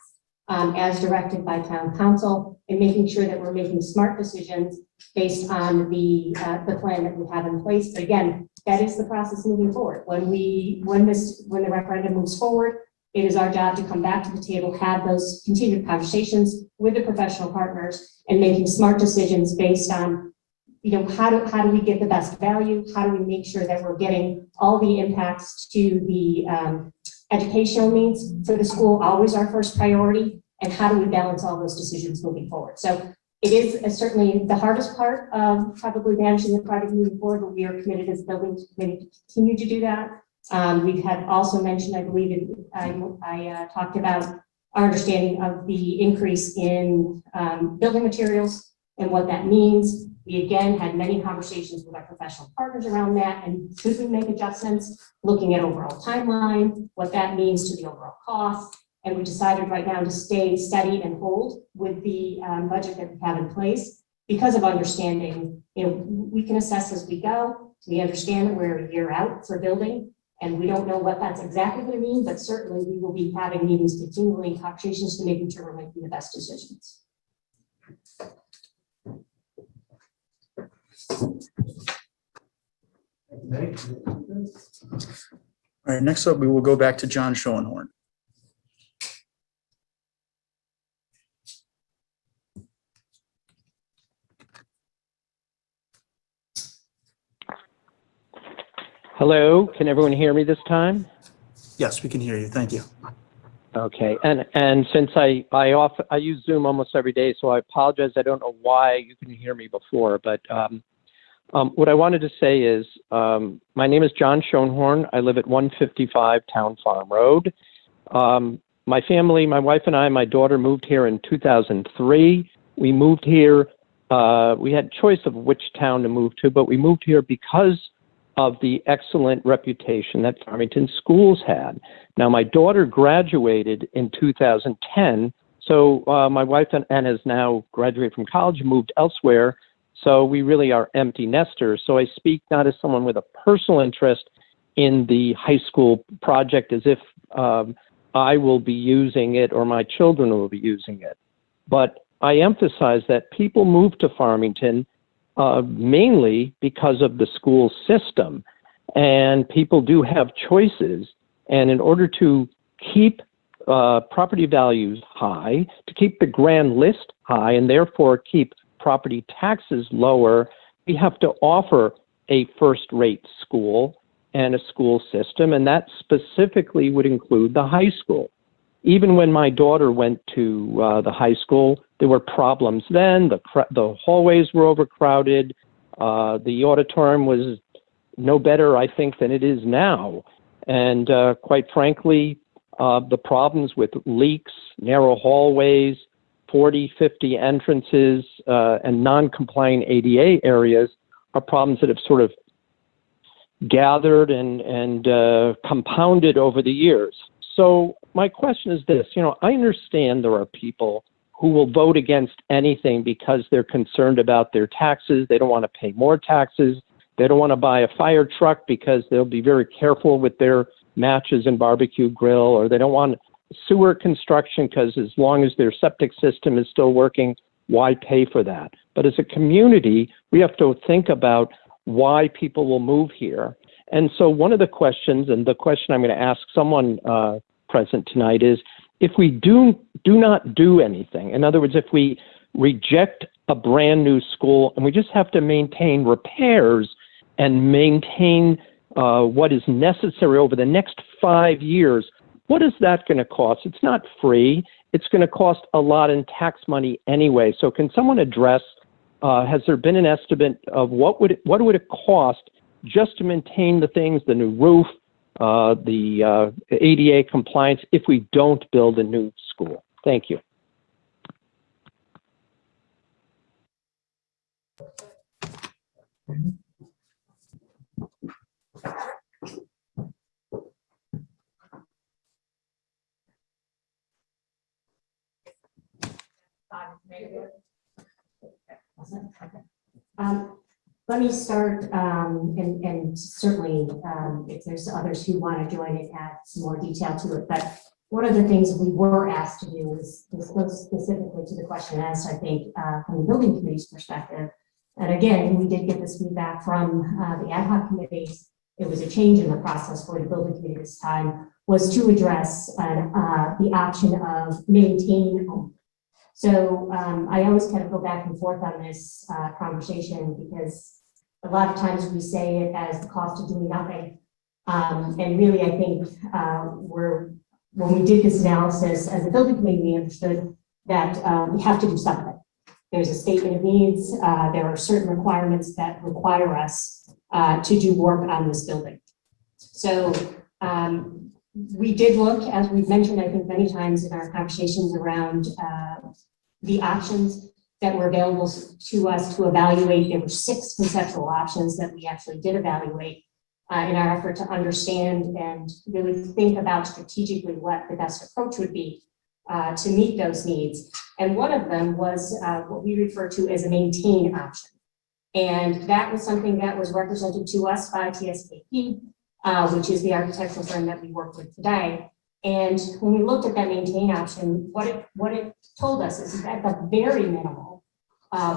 as directed by town council, and making sure that we're making smart decisions based on the plan that we have in place. But again, that is the process moving forward. When the referendum moves forward, it is our job to come back to the table, have those continued conversations with the professional partners, and making smart decisions based on, how do we get the best value? How do we make sure that we're getting all the impacts to the educational needs for the school, always our first priority, and how do we balance all those decisions moving forward? So it is certainly the hardest part of probably managing the project moving forward, but we are committed as a building committee to continue to do that. We had also mentioned, I believe, I talked about our understanding of the increase in building materials and what that means. We again had many conversations with our professional partners around that, and could we make adjustments, looking at overall timeline, what that means to the overall cost. And we decided right now to stay steady and hold with the budget that we have in place, because of understanding, we can assess as we go. We understand that we're a year out for building, and we don't know what that's exactly going to mean, but certainly we will be having meetings continually and conversations to making sure we're making the best decisions. All right, next up, we will go back to John Schoenhorn. Hello, can everyone hear me this time? Yes, we can hear you. Thank you. Okay, and since I use Zoom almost every day, so I apologize. I don't know why you couldn't hear me before, but what I wanted to say is my name is John Schoenhorn. I live at 155 Town Farm Road. My family, my wife and I, my daughter moved here in 2003. We moved here. We had choice of which town to move to, but we moved here because of the excellent reputation that Farmington schools had. Now, my daughter graduated in 2010, so my wife and has now graduated from college and moved elsewhere, so we really are empty nesters. So I speak not as someone with a personal interest in the high school project as if I will be using it or my children will be using it. But I emphasize that people move to Farmington mainly because of the school system, and people do have choices. And in order to keep property values high, to keep the grand list high, and therefore keep property taxes lower, we have to offer a first-rate school and a school system, and that specifically would include the high school. even when my daughter went to the high school, there were problems then. The hallways were overcrowded. The auditorium was no better, I think, than it is now. And quite frankly, the problems with leaks, narrow hallways, 40, 50 entrances, and non-compliant ADA areas are problems that have sort of gathered and compounded over the years. So my question is this, I understand there are people who will vote against anything because they're concerned about their taxes. They don't want to pay more taxes. They don't want to buy a fire truck because they'll be very careful with their matches and barbecue grill, or they don't want sewer construction because as long as their septic system is still working, why pay for that? But as a community, we have to think about why people will move here. And so one of the questions, and the question I'm going to ask someone present tonight is, if we do not do anything, in other words, if we reject a brand new school and we just have to maintain repairs and maintain what is necessary over the next 5 years, what is that going to cost? It's not free. It's going to cost a lot in tax money anyway. So can someone address, has there been an estimate of what would it cost just to maintain the things, the new roof, the ADA compliance, if we don't build a new school? Thank you. Let me start, and certainly if there's others who want to join it, add some more detail to it. But one of the things we were asked to do is go specifically to the question asked, I think, from the building committee's perspective. And again, we did get this feedback from the ad hoc committees. It was a change in the process for the building committee this time, was to address the option of maintaining home. So I always kind of go back and forth on this conversation because a lot of times we say it as the cost of doing nothing. And really, I think when we did this analysis as a building committee, we understood that we have to do something. There's a statement of needs. There are certain requirements that require us to do work on this building. So we did look, as we've mentioned, I think many times in our conversations around the options that were available to us to evaluate. There were 6 conceptual options that we actually did evaluate in our effort to understand and really think about strategically what the best approach would be to meet those needs. And one of them was what we refer to as a maintain option. And that was something that was represented to us by TSKP, which is the architectural firm that we work with today. And when we looked at that maintain option, what it told us is that at the very minimal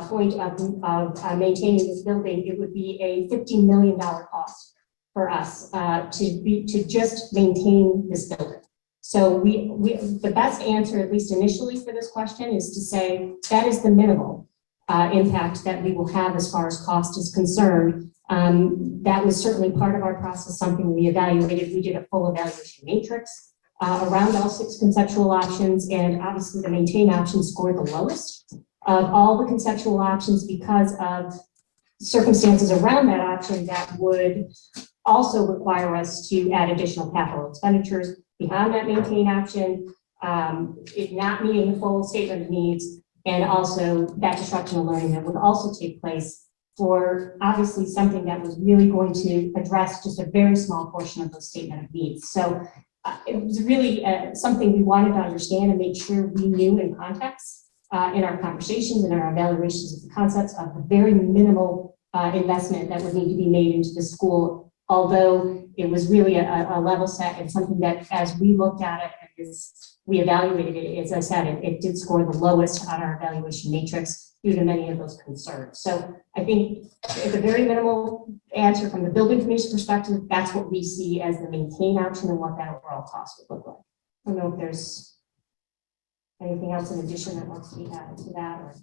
point of maintaining this building, it would be a $15 million cost for us to just maintain this building. So the best answer, at least initially for this question, is to say that is the minimal impact that we will have as far as cost is concerned. That was certainly part of our process, something we evaluated. We did a full evaluation matrix around all 6 conceptual options, and obviously the maintain option scored the lowest of all the conceptual options because of circumstances around that option that would also require us to add additional capital expenditures behind that maintain option, it not meeting the full statement of needs, and also that disruption of learning that would also take place for obviously something that was really going to address just a very small portion of the statement of needs. So it was really something we wanted to understand and make sure we knew in context in our conversations and in our evaluations of the concepts of the very minimal investment that would need to be made into the school, although it was really a level set and something that as we looked at it, as we evaluated it, as I said, it did score the lowest on our evaluation matrix due to many of those concerns. So I think it's a very minimal answer from the building committee's perspective. That's what we see as the maintain option and what that overall cost would look like. I don't know if there's anything else in addition that wants to be added to that. Or...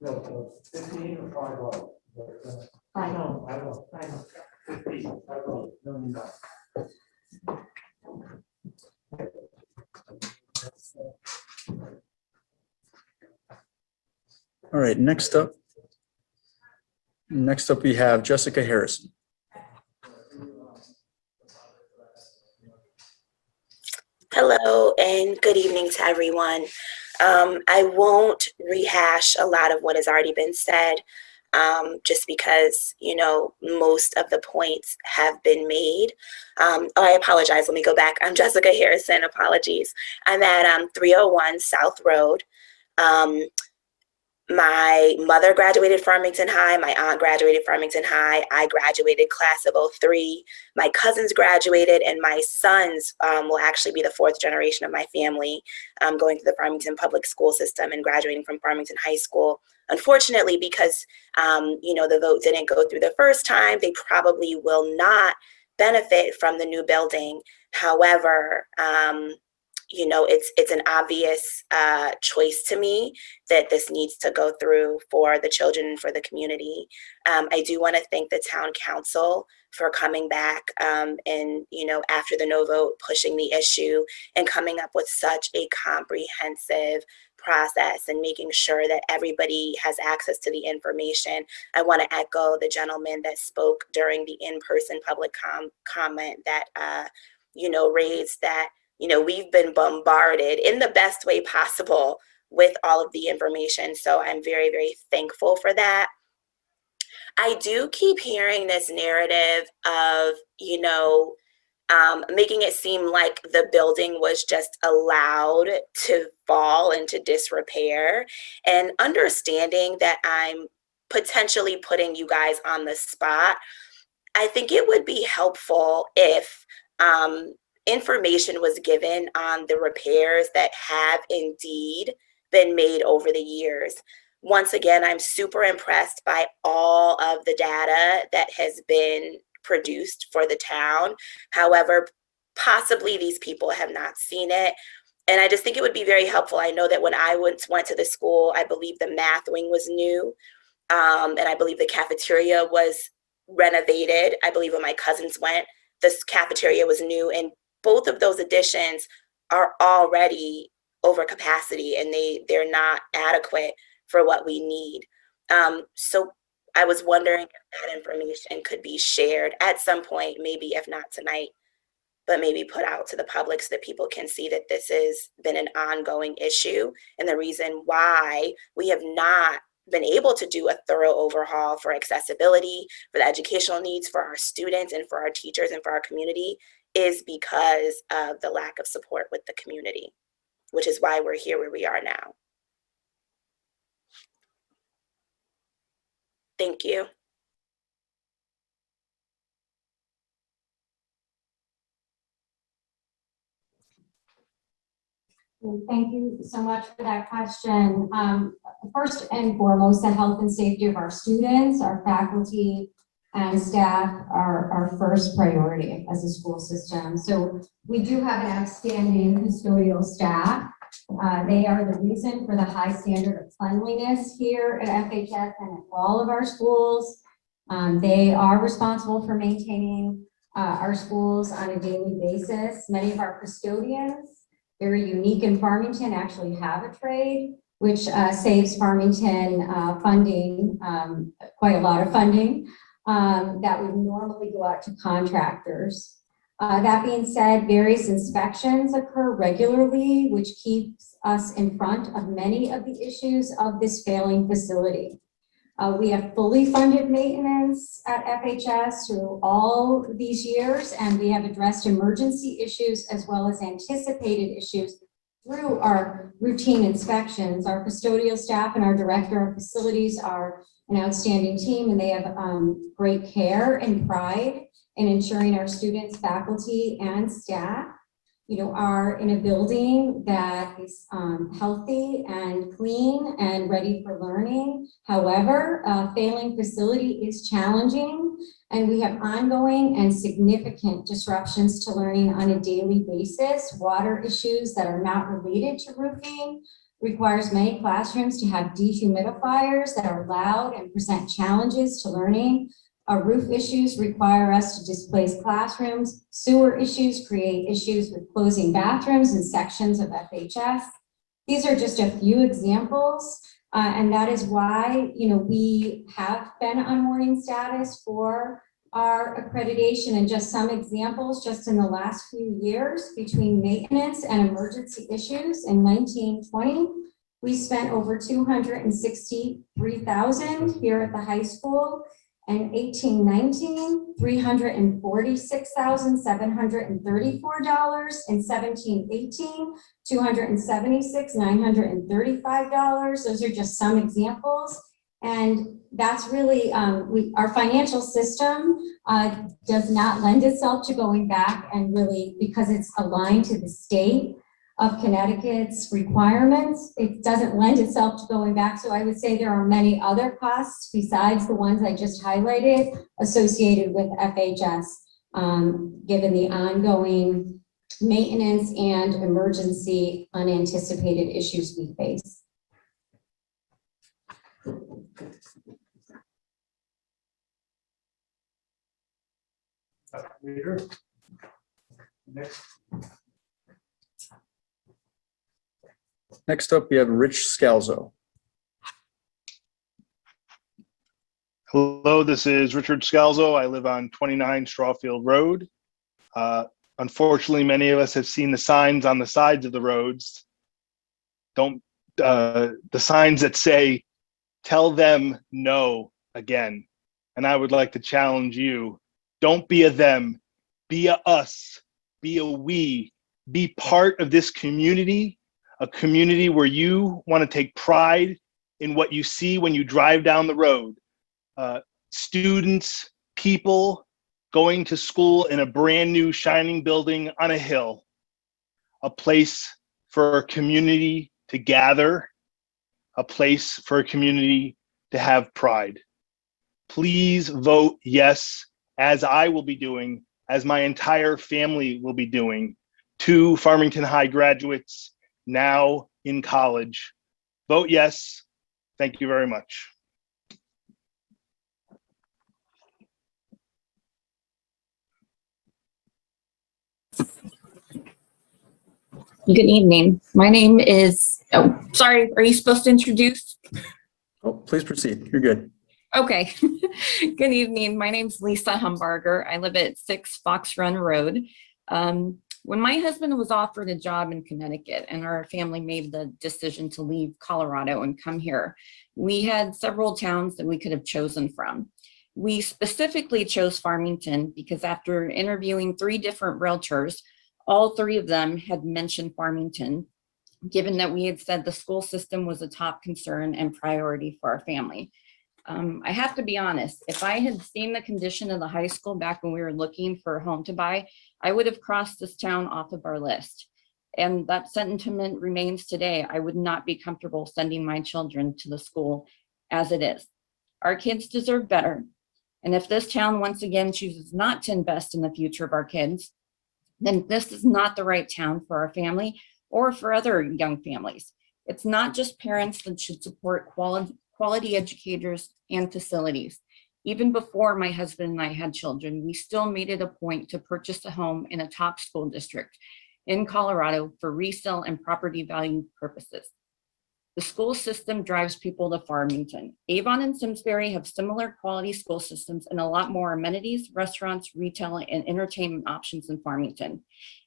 No, 15 or 5 votes. I know. 15, $5 million. All right, next up we have Jessica Harrison. Hello and good evening to everyone. I won't rehash a lot of what has already been said, just because, you know, most of the points have been made. I apologize, let me go back. I'm Jessica Harrison, apologies. I'm at 301 South Road. My mother graduated Farmington High, my aunt graduated Farmington High, I graduated class of 03, my cousins graduated, and my sons will actually be the fourth generation of my family going through the Farmington public school system and graduating from Farmington High School. Unfortunately, because you know, the vote didn't go through the first time, they probably will not benefit from the new building. However, you know, it's an obvious choice to me that this needs to go through for the children and for the community. I do want to thank the town council for coming back and, you know, after the no vote, pushing the issue and coming up with such a comprehensive process and making sure that everybody has access to the information. I want to echo the gentleman that spoke during the in-person public comment that, you know, raised that, you know, we've been bombarded in the best way possible with all of the information. So I'm very, very thankful for that. I do keep hearing this narrative of, you know, making it seem like the building was just allowed to fall into disrepair, and understanding that I'm potentially putting you guys on the spot. I think it would be helpful if information was given on the repairs that have indeed been made over the years. Once again, I'm super impressed by all of the data that has been produced for the town. However, possibly these people have not seen it. And I just think it would be very helpful. I know that when I went to the school, I believe the math wing was new. And I believe the cafeteria was renovated. I believe when my cousins went, this cafeteria was new, and both of those additions are already over capacity and they're not adequate for what we need. So I was wondering if that information could be shared at some point, maybe if not tonight, but maybe put out to the public so that people can see that this has been an ongoing issue and the reason why we have not been able to do a thorough overhaul for accessibility, for the educational needs for our students and for our teachers and for our community is because of the lack of support with the community, which is why we're here where we are now. Thank you. Thank you so much for that question. First and foremost, the health and safety of our students, our faculty, and staff are our first priority as a school system. So we do have an outstanding custodial staff. They are the reason for the high standard of cleanliness here at FHS and at all of our schools. They are responsible for maintaining our schools on a daily basis. Many of our custodians, very unique in Farmington, actually have a trade, which saves Farmington funding, quite a lot of funding that would normally go out to contractors. That being said, various inspections occur regularly, which keeps us in front of many of the issues of this failing facility. We have fully funded maintenance at FHS through all these years, and we have addressed emergency issues as well as anticipated issues through our routine inspections. Our custodial staff and our director of facilities are an outstanding team, and they have great care and pride in ensuring our students, faculty, and staff, you know, are in a building that is healthy and clean and ready for learning. However, a failing facility is challenging, and we have ongoing and significant disruptions to learning on a daily basis. Water issues that are not related to roofing requires many classrooms to have dehumidifiers that are loud and present challenges to learning. Roof issues require us to displace classrooms. Sewer issues create issues with closing bathrooms and sections of FHS. These are just a few examples And that is why, we have been on warning status for our accreditation, and just some examples, just in the last few years between maintenance and emergency issues in 1920, we spent over $263,000 here at the high school. And 1819, $346,734, and 1718, $276,935. Those are just some examples. And that's really, our financial system does not lend itself to going back, and really, because it's aligned to the state of Connecticut's requirements, it doesn't lend itself to going back. So I would say there are many other costs besides the ones I just highlighted associated with FHS, given the ongoing maintenance and emergency unanticipated issues we face. Next up, we have Rich Scalzo. Hello, this is Richard Scalzo. I live on 29 Strawfield Road. Unfortunately, many of us have seen the signs on the sides of the roads. The signs that say, "Tell them no" again. And I would like to challenge you, don't be a them, be a us, be a we, be part of this community, a community where you want to take pride in what you see when you drive down the road. Students, people going to school in a brand new shining building on a hill, a place for a community to gather, a place for a community to have pride. Please vote yes, as I will be doing, as my entire family will be doing, to Farmington High graduates now in college. Vote yes. Thank you very much. Good evening. My name is, oh, sorry, are you supposed to introduce? Oh, please proceed. You're good. Okay. Good evening. My name's Lisa Humbarger. I live at 6 Fox Run Road. When my husband was offered a job in Connecticut and our family made the decision to leave Colorado and come here, we had several towns that we could have chosen from. We specifically chose Farmington because after interviewing 3 different realtors, all 3 of them had mentioned Farmington, given that we had said the school system was a top concern and priority for our family. I have to be honest, if I had seen the condition of the high school back when we were looking for a home to buy, I would have crossed this town off of our list. And that sentiment remains today. I would not be comfortable sending my children to the school as it is. Our kids deserve better. And if this town once again chooses not to invest in the future of our kids, then this is not the right town for our family or for other young families. It's not just parents that should support quality educators and facilities. Even before my husband and I had children, we still made it a point to purchase a home in a top school district in Colorado for resale and property value purposes. The school system drives people to Farmington. Avon and Simsbury have similar quality school systems and a lot more amenities, restaurants, retail, and entertainment options in Farmington.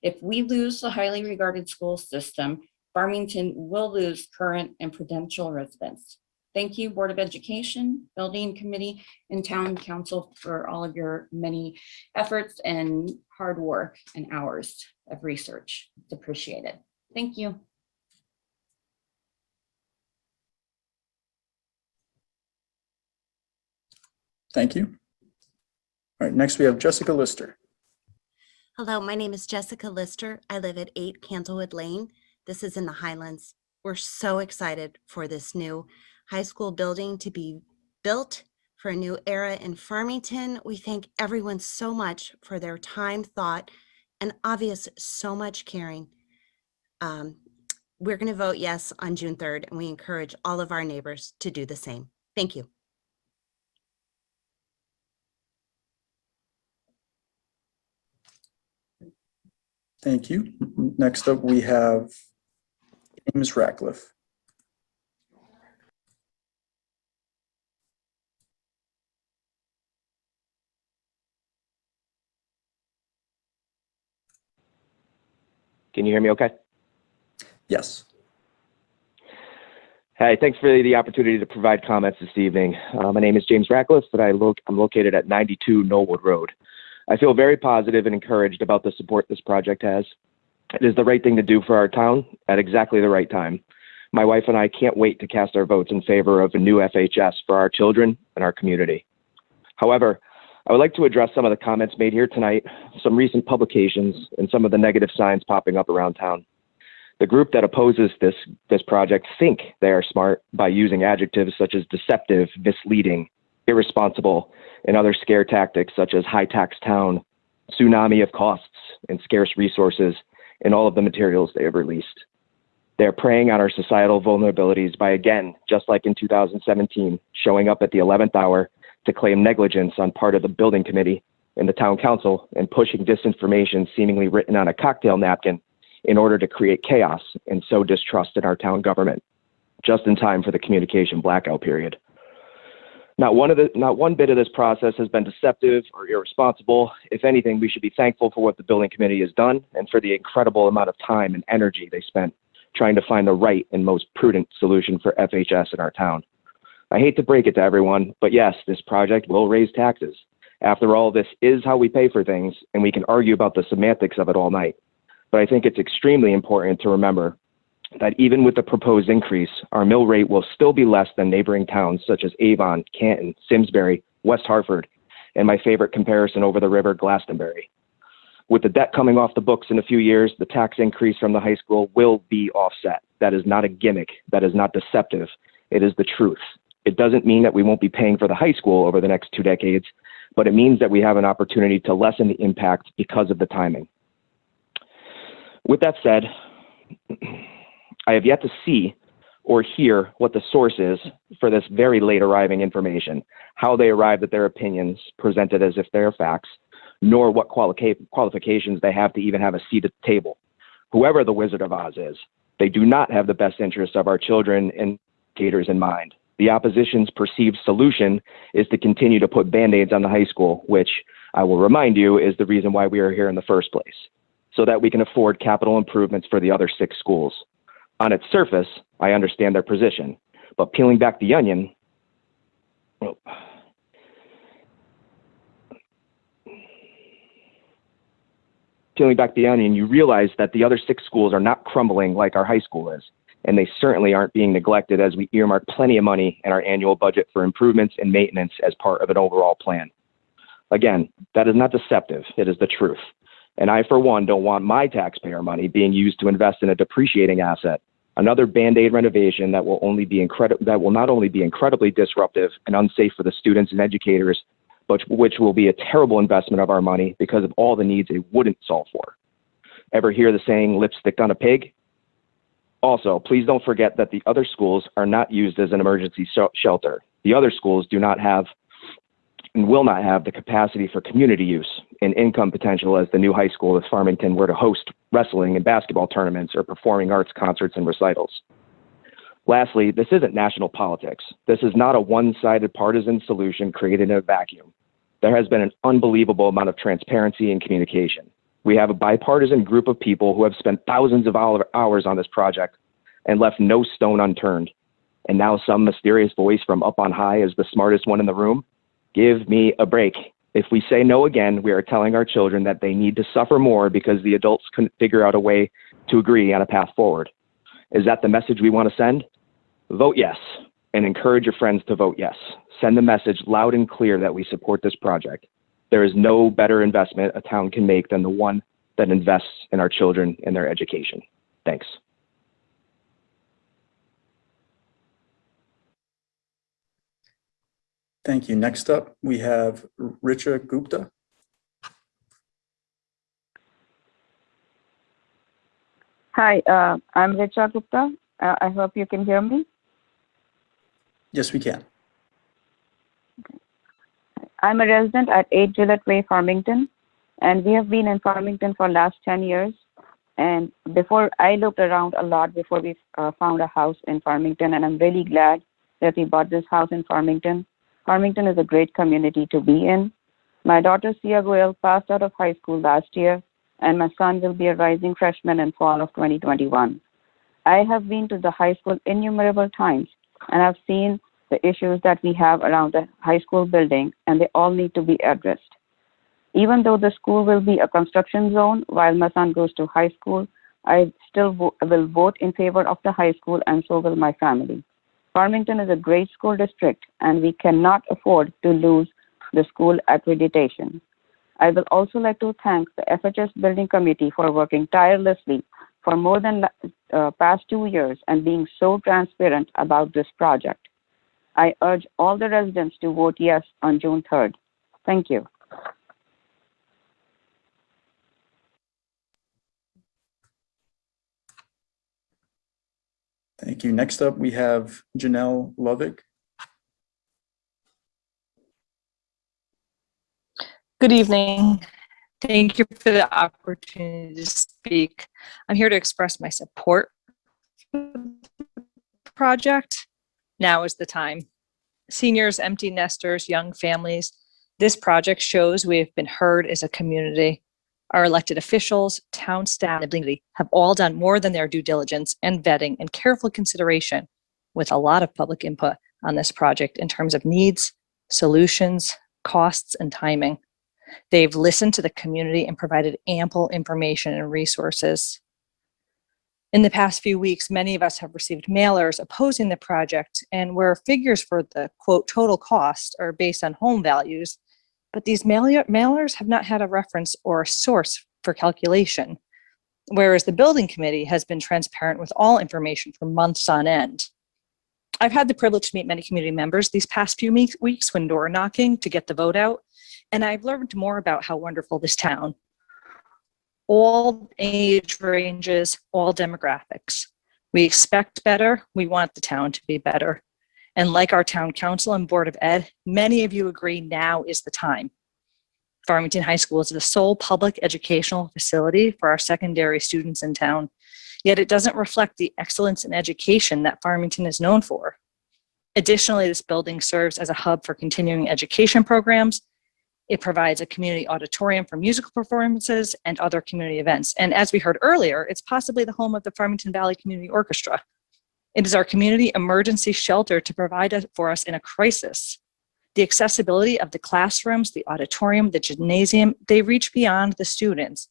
If we lose the highly regarded school system, Farmington will lose current and potential residents. Thank you, Board of Education, Building Committee, and Town Council for all of your many efforts and hard work and hours of research. It's appreciated. Thank you. Thank you. All right, next we have Jessica Lister. Hello, my name is Jessica Lister. I live at 8 Candlewood Lane. This is in the Highlands. We're so excited for this new high school building to be built for a new era in Farmington. We thank everyone so much for their time, thought, and obvious so much caring. We're going to vote yes on June 3rd, and we encourage all of our neighbors to do the same. Thank you. Thank you. Next up, we have James Ratcliffe. Can you hear me okay? Yes. Hey, thanks for the opportunity to provide comments this evening. My name is James Ratcliffe, and I'm located at 92 Knollwood Road. I feel very positive and encouraged about the support this project has. It is the right thing to do for our town at exactly the right time. My wife and I can't wait to cast our votes in favor of a new FHS for our children and our community. However, I would like to address some of the comments made here tonight, some recent publications, and some of the negative signs popping up around town. The group that opposes this project think they are smart by using adjectives such as deceptive, misleading, irresponsible, and other scare tactics such as high tax town, tsunami of costs, and scarce resources in all of the materials they have released. They are preying on our societal vulnerabilities by, again, just like in 2017, showing up at the 11th hour to claim negligence on part of the building committee and the town council and pushing disinformation seemingly written on a cocktail napkin in order to create chaos and sow distrust in our town government, just in time for the communication blackout period. Not one bit of this process has been deceptive or irresponsible. If anything, we should be thankful for what the building committee has done and for the incredible amount of time and energy they spent trying to find the right and most prudent solution for FHS in our town. I hate to break it to everyone, but yes, this project will raise taxes. After all, this is how we pay for things, and we can argue about the semantics of it all night. But I think it's extremely important to remember that even with the proposed increase, our mill rate will still be less than neighboring towns such as Avon, Canton, Simsbury, West Hartford, and my favorite comparison over the river, Glastonbury. With the debt coming off the books in a few years, the tax increase from the high school will be offset. That is not a gimmick. That is not deceptive. It is the truth. It doesn't mean that we won't be paying for the high school over the next 2 decades, but it means that we have an opportunity to lessen the impact because of the timing. With that said, I have yet to see or hear what the source is for this very late arriving information, how they arrived at their opinions presented as if they're facts, nor what qualifications they have to even have a seat at the table. Whoever the Wizard of Oz is, they do not have the best interests of our children and educators in mind. The opposition's perceived solution is to continue to put Band-Aids on the high school, which I will remind you is the reason why we are here in the first place, so that we can afford capital improvements for the other 6 schools. On its surface, I understand their position, but peeling back the onion, you realize that the other 6 schools are not crumbling like our high school is, and they certainly aren't being neglected as we earmark plenty of money in our annual budget for improvements and maintenance as part of an overall plan. Again, that is not deceptive, it is the truth. And I, for one, don't want my taxpayer money being used to invest in a depreciating asset, another Band-Aid renovation that will not only be incredibly disruptive and unsafe for the students and educators, but which will be a terrible investment of our money because of all the needs it wouldn't solve for. Ever hear the saying, lipstick on a pig? Also, please don't forget that the other schools are not used as an emergency shelter. The other schools do not have and will not have the capacity for community use and income potential as the new high school if Farmington were to host wrestling and basketball tournaments or performing arts concerts and recitals. Lastly, this isn't national politics. This is not a one-sided partisan solution created in a vacuum. There has been an unbelievable amount of transparency and communication. We have a bipartisan group of people who have spent thousands of hours on this project and left no stone unturned. And now some mysterious voice from up on high is the smartest one in the room? Give me a break. If we say no again, we are telling our children that they need to suffer more because the adults couldn't figure out a way to agree on a path forward. Is that the message we want to send? Vote yes, and encourage your friends to vote yes. Send the message loud and clear that we support this project. There is no better investment a town can make than the one that invests in our children and their education. Thanks. Thank you. Next up, we have Richa Gupta. Hi, I'm Richa Gupta. I hope you can hear me. Yes, we can. I'm a resident at 8 Gillette Way, Farmington, and we have been in Farmington for the last 10 years. And before, I looked around a lot before we found a house in Farmington, and I'm really glad that we bought this house in Farmington. Farmington is a great community to be in. My daughter, Sia Goel, passed out of high school last year, and my son will be a rising freshman in fall of 2021. I have been to the high school innumerable times, and I've seen the issues that we have around the high school building, and they all need to be addressed. Even though the school will be a construction zone while my son goes to high school, I still will vote in favor of the high school, and so will my family. Farmington is a great school district, and we cannot afford to lose the school accreditation. I will also like to thank the FHS Building Committee for working tirelessly for more than past 2 years and being so transparent about this project. I urge all the residents to vote yes on June 3rd. Thank you. Thank you. Next up, we have Janelle Lovick. Good evening. Thank you for the opportunity to speak. I'm here to express my support for the project. Now is the time. Seniors, empty nesters, young families, this project shows we have been heard as a community. Our elected officials, town staff, and community have all done more than their due diligence and vetting and careful consideration with a lot of public input on this project in terms of needs, solutions, costs, and timing. They've listened to the community and provided ample information and resources. In the past few weeks, many of us have received mailers opposing the project, and where figures for the quote total cost are based on home values, but these mailers have not had a reference or a source for calculation, whereas the building committee has been transparent with all information for months on end. I've had the privilege to meet many community members these past few weeks when door knocking to get the vote out, and I've learned more about how wonderful this town, all age ranges, all demographics. We expect better, we want the town to be better. And like our town council and board of ed, many of you agree now is the time. Farmington High School is the sole public educational facility for our secondary students in town, yet it doesn't reflect the excellence in education that Farmington is known for. Additionally, this building serves as a hub for continuing education programs. It provides a community auditorium for musical performances and other community events. And as we heard earlier, it's possibly the home of the Farmington Valley Community Orchestra. It is our community emergency shelter to provide for us in a crisis. The accessibility of the classrooms, the auditorium, the gymnasium, they reach beyond the students.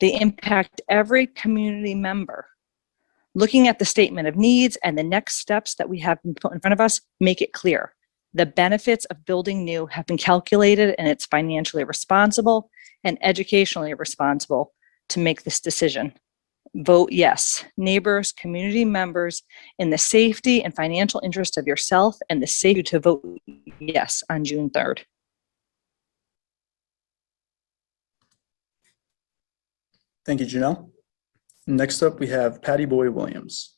They impact every community member. Looking at the statement of needs and the next steps that we have been put in front of us make it clear. The benefits of building new have been calculated, and it's financially responsible and educationally responsible to make this decision. Vote yes. Neighbors, community members, in the safety and financial interest of yourself and the safety to vote yes on June 3rd. Thank you, Janelle. Next up, we have Patty Boy Williams.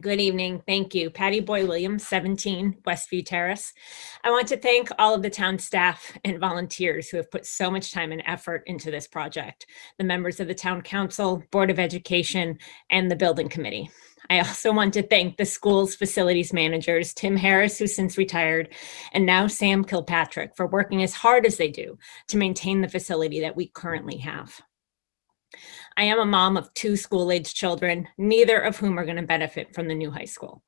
Good evening. Thank you. Patty Boy Williams, 17 Westview Terrace. I want to thank all of the town staff and volunteers who have put so much time and effort into this project, the members of the town council, board of education, and the building committee. I also want to thank the school's facilities managers, Tim Harris, who's since retired, and now Sam Kilpatrick, for working as hard as they do to maintain the facility that we currently have. I am a mom of 2 school-aged children, neither of whom are going to benefit from the new high school.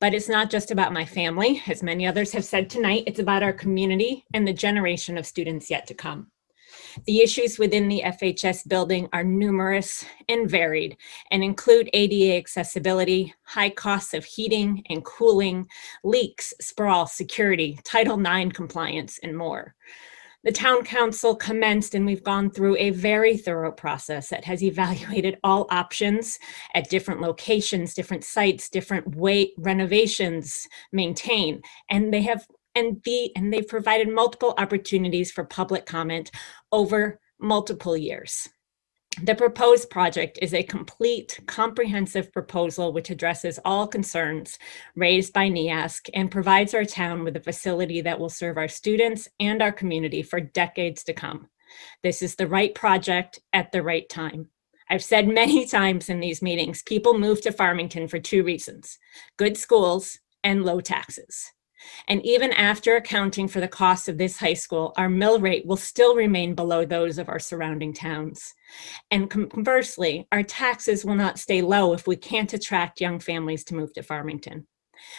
But it's not just about my family. As many others have said tonight, it's about our community and the generation of students yet to come. The issues within the FHS building are numerous and varied and include ADA accessibility, high costs of heating and cooling, leaks, sprawl, security, Title IX compliance, and more. The town council commenced, and we've gone through a very thorough process that has evaluated all options at different locations, different sites, different way renovations maintain, and they've provided multiple opportunities for public comment over multiple years. The proposed project is a complete, comprehensive proposal which addresses all concerns raised by NEASC and provides our town with a facility that will serve our students and our community for decades to come. This is the right project at the right time. I've said many times in these meetings, people move to Farmington for 2 reasons: good schools and low taxes. And even after accounting for the cost of this high school, our mill rate will still remain below those of our surrounding towns. And conversely, our taxes will not stay low if we can't attract young families to move to Farmington.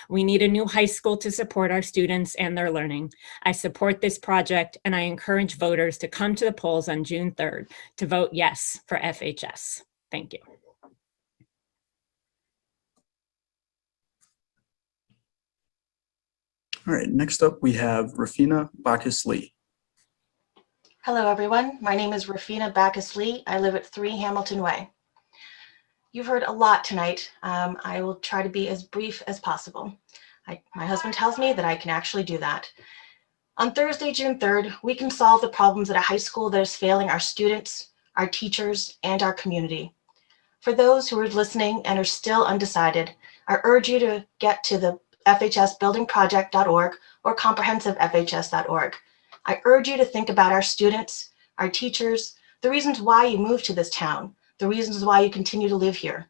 We need a new high school to support our students and their learning. I support this project, and I encourage voters to come to the polls on June 3rd to vote yes for FHS. Thank you. All right, next up we have Rafina Bacchus-Lee. Hello, everyone. My name is Rafina Bacchus-Lee. I live at 3 Hamilton Way. You've heard a lot tonight. I will try to be as brief as possible. My husband tells me that I can actually do that. On Thursday, June 3rd, we can solve the problems at a high school that is failing our students, our teachers, and our community. For those who are listening and are still undecided, I urge you to get to the fhsbuildingproject.org or comprehensivefhs.org. I urge you to think about our students, our teachers, the reasons why you moved to this town, the reasons why you continue to live here.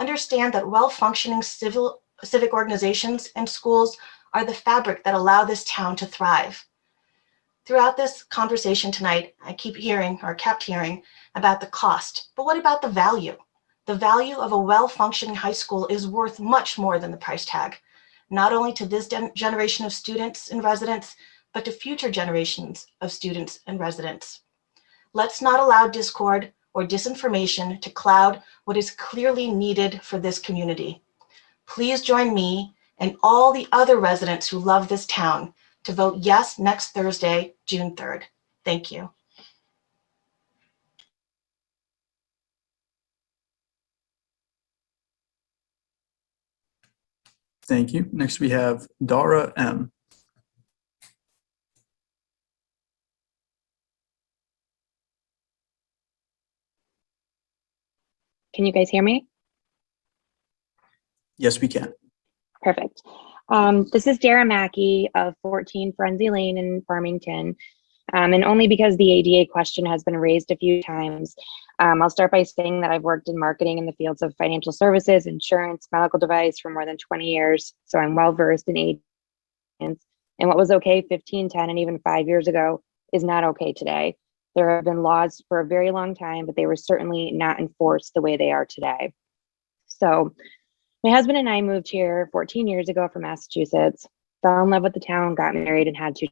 Understand that well-functioning civic organizations and schools are the fabric that allow this town to thrive. Throughout this conversation tonight, I kept hearing about the cost, but what about the value? The value of a well-functioning high school is worth much more than the price tag, not only to this generation of students and residents, but to future generations of students and residents. Let's not allow discord or disinformation to cloud what is clearly needed for this community. Please join me and all the other residents who love this town to vote yes next Thursday, June 3rd. Thank you. Thank you. Next we have Dara M. Can you guys hear me? Yes, we can. Perfect. This is Dara Mackey of 14 Frenzy Lane in Farmington. And only because the ADA question has been raised a few times, I'll start by saying that I've worked in marketing in the fields of financial services, insurance, medical device for more than 20 years. So I'm well versed in ADA. And what was okay 15, 10, and even 5 years ago is not okay today. There have been laws for a very long time, but they were certainly not enforced the way they are today. So my husband and I moved here 14 years ago from Massachusetts, fell in love with the town, got married, and had 2.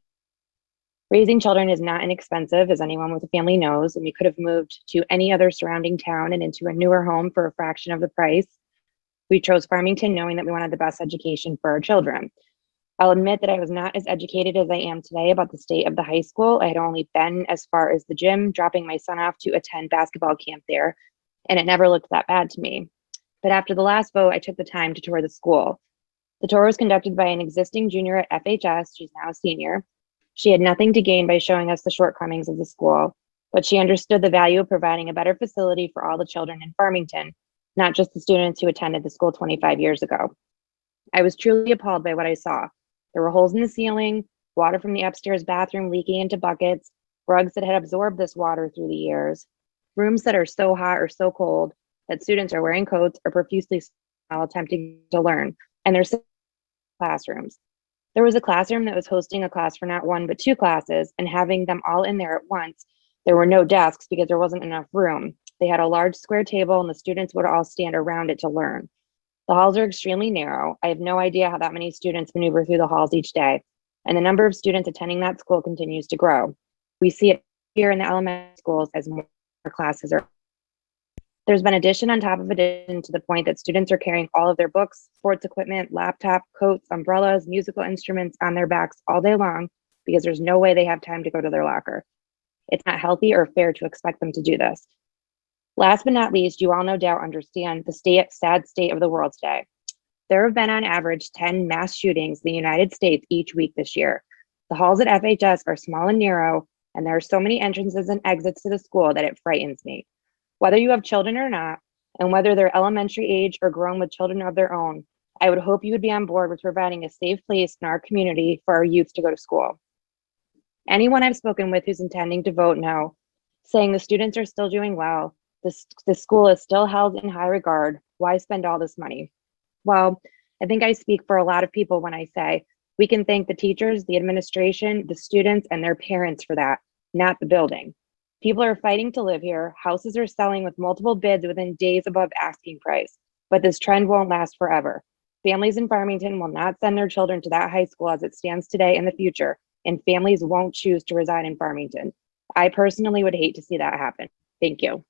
Raising children is not inexpensive, as anyone with a family knows, and we could have moved to any other surrounding town and into a newer home for a fraction of the price. We chose Farmington knowing that we wanted the best education for our children. I'll admit that I was not as educated as I am today about the state of the high school. I had only been as far as the gym, dropping my son off to attend basketball camp there, and it never looked that bad to me. But after the last vote, I took the time to tour the school. The tour was conducted by an existing junior at FHS. She's now a senior. She had nothing to gain by showing us the shortcomings of the school, but she understood the value of providing a better facility for all the children in Farmington, not just the students who attended the school 25 years ago. I was truly appalled by what I saw. There were holes in the ceiling, water from the upstairs bathroom leaking into buckets, rugs that had absorbed this water through the years, rooms that are so hot or so cold that students are wearing coats or profusely while attempting to learn, and there's classrooms. There was a classroom that was hosting a class for not 1, but 2 classes, and having them all in there at once, there were no desks because there wasn't enough room. They had a large square table and the students would all stand around it to learn. The halls are extremely narrow. I have no idea how that many students maneuver through the halls each day, and the number of students attending that school continues to grow. We see it here in the elementary schools as more classes are. There's been addition on top of addition to the point that students are carrying all of their books, sports equipment, laptop, coats, umbrellas, musical instruments on their backs all day long because there's no way they have time to go to their locker. It's not healthy or fair to expect them to do this. Last but not least, you all no doubt understand the sad state of the world today. There have been on average 10 mass shootings in the United States each week this year. The halls at FHS are small and narrow, and there are so many entrances and exits to the school that it frightens me. Whether you have children or not, and whether they're elementary age or grown with children of their own, I would hope you would be on board with providing a safe place in our community for our youth to go to school. Anyone I've spoken with who's intending to vote no, saying the students are still doing well, the school is still held in high regard, why spend all this money? Well, I think I speak for a lot of people when I say We can thank the teachers, the administration, the students, and their parents for that, not the building. People are fighting to live here. Houses are selling with multiple bids within days above asking price, but this trend won't last forever. Families in Farmington will not send their children to that high school as it stands today in the future, and families won't choose to reside in Farmington. I personally would hate to see that happen. Thank you.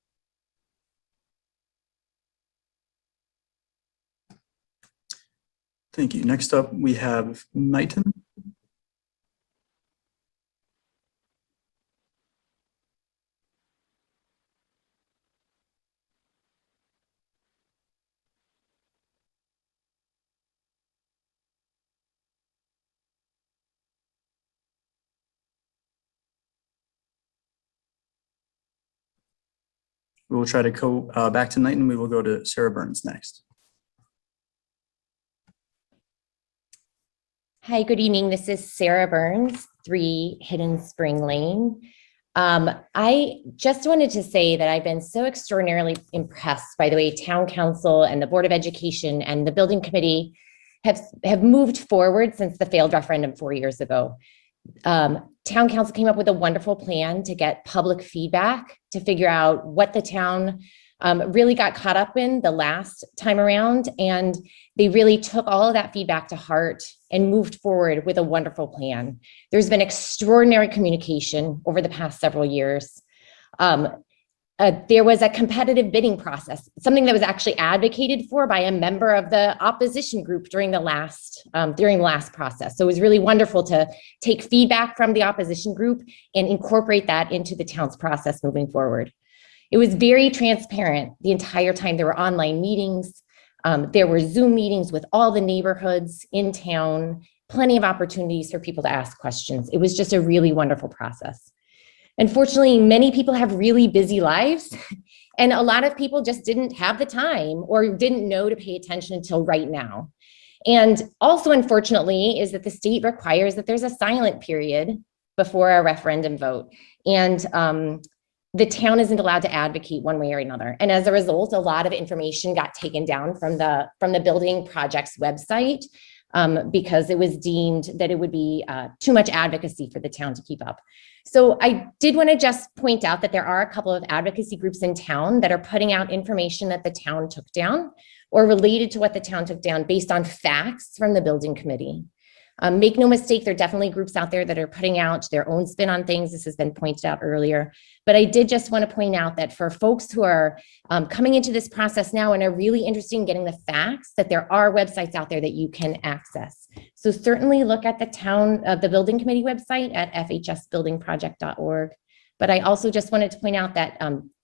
Thank you. Next up, we have Knighton. We will try to go back to Knighton. We will go to Sarah Burns next. Hi, good evening. This is Sarah Burns, 3 Hidden Spring Lane. I just wanted to say that I've been so extraordinarily impressed by the way Town Council and the Board of Education and the Building Committee have moved forward since the failed referendum 4 years ago. Town Council came up with a wonderful plan to get public feedback to figure out what the town really got caught up in the last time around. And they really took all of that feedback to heart and moved forward with a wonderful plan. There's been extraordinary communication over the past several years. There was a competitive bidding process, something that was actually advocated for by a member of the opposition group during the last process. So it was really wonderful to take feedback from the opposition group and incorporate that into the town's process moving forward. It was very transparent the entire time. There were online meetings. There were Zoom meetings with all the neighborhoods in town, plenty of opportunities for people to ask questions. It was just a really wonderful process. Unfortunately, many people have really busy lives, and a lot of people just didn't have the time or didn't know to pay attention until right now. And also, unfortunately, is that the state requires that there's a silent period before a referendum vote. And the town isn't allowed to advocate one way or another. And as a result, a lot of information got taken down from the building project's website because it was deemed that it would be too much advocacy for the town to keep up. So I did want to just point out that there are a couple of advocacy groups in town that are putting out information that the town took down or related to what the town took down based on facts from the building committee. Make no mistake, there are definitely groups out there that are putting out their own spin on things. This has been pointed out earlier, but I did just want to point out that for folks who are coming into this process now and are really interested in getting the facts, that there are websites out there that you can access. So certainly look at the building committee website at fhsbuildingproject.org. But I also just wanted to point out that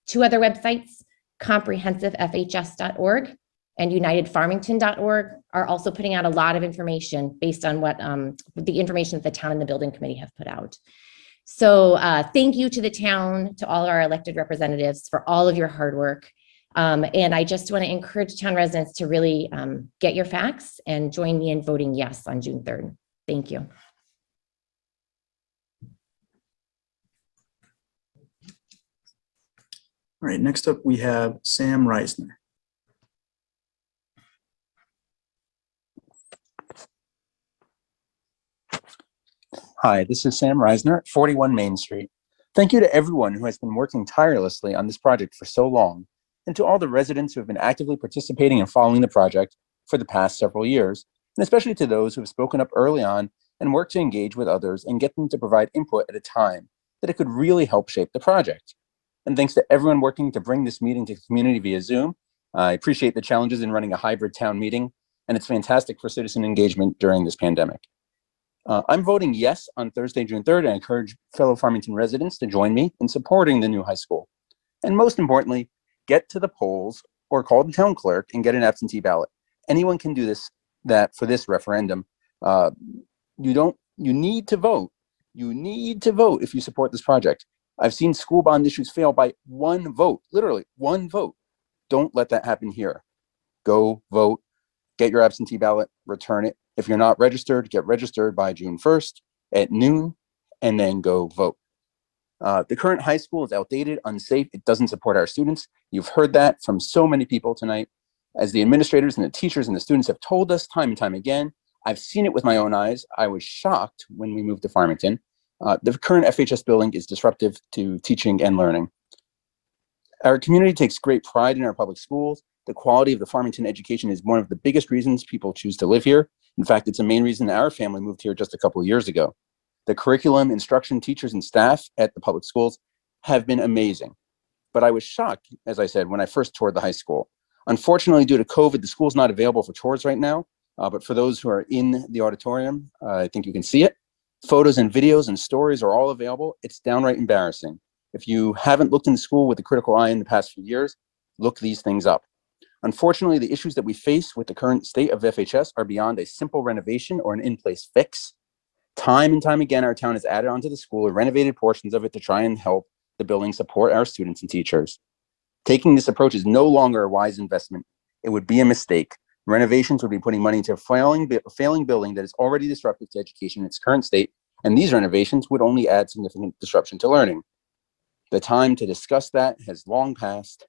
2 other websites, comprehensivefhs.org and unitedfarmington.org, are also putting out a lot of information based on what the information that the town and the building committee have put out. So thank you to the town, to all our elected representatives for all of your hard work. And I just want to encourage town residents to really get your facts and join me in voting yes on June 3rd. Thank you. All right, next up we have Sam Reisner. Hi, this is Sam Reisner at 41 Main Street. Thank you to everyone who has been working tirelessly on this project for so long, and to all the residents who have been actively participating and following the project for the past several years, and especially to those who have spoken up early on and worked to engage with others and get them to provide input at a time that it could really help shape the project. And thanks to everyone working to bring this meeting to the community via Zoom. I appreciate the challenges in running a hybrid town meeting, and it's fantastic for citizen engagement during this pandemic. I'm voting yes on Thursday, June 3rd, and I encourage fellow Farmington residents to join me in supporting the new high school. And most importantly, get to the polls or call the town clerk and get an absentee ballot. Anyone can do that for this referendum. You need to vote. You need to vote if you support this project. I've seen school bond issues fail by 1 vote, literally 1 vote. Don't let that happen here. Go vote, get your absentee ballot, return it. If you're not registered, get registered by June 1st at noon, and then go vote. The current high school is outdated, unsafe. It doesn't support our students. You've heard that from so many people tonight. As the administrators and the teachers and the students have told us time and time again, I've seen it with my own eyes. I was shocked when we moved to Farmington. The current FHS building is disruptive to teaching and learning. Our community takes great pride in our public schools. The quality of the Farmington education is one of the biggest reasons people choose to live here. In fact, it's a main reason our family moved here just a couple of years ago. The curriculum, instruction, teachers, and staff at the public schools have been amazing. But I was shocked, as I said, when I first toured the high school. Unfortunately, due to COVID, the school's not available for tours right now. But for those who are in the auditorium, I think you can see it. Photos and videos and stories are all available. It's downright embarrassing. If you haven't looked in the school with a critical eye in the past few years, look these things up. Unfortunately, the issues that we face with the current state of FHS are beyond a simple renovation or an in-place fix. Time and time again, our town has added onto the school or renovated portions of it to try and help the building support our students and teachers. Taking this approach is no longer a wise investment. It would be a mistake. Renovations would be putting money into a failing building that is already disruptive to education in its current state, and these renovations would only add significant disruption to learning. The time to discuss that has long passed.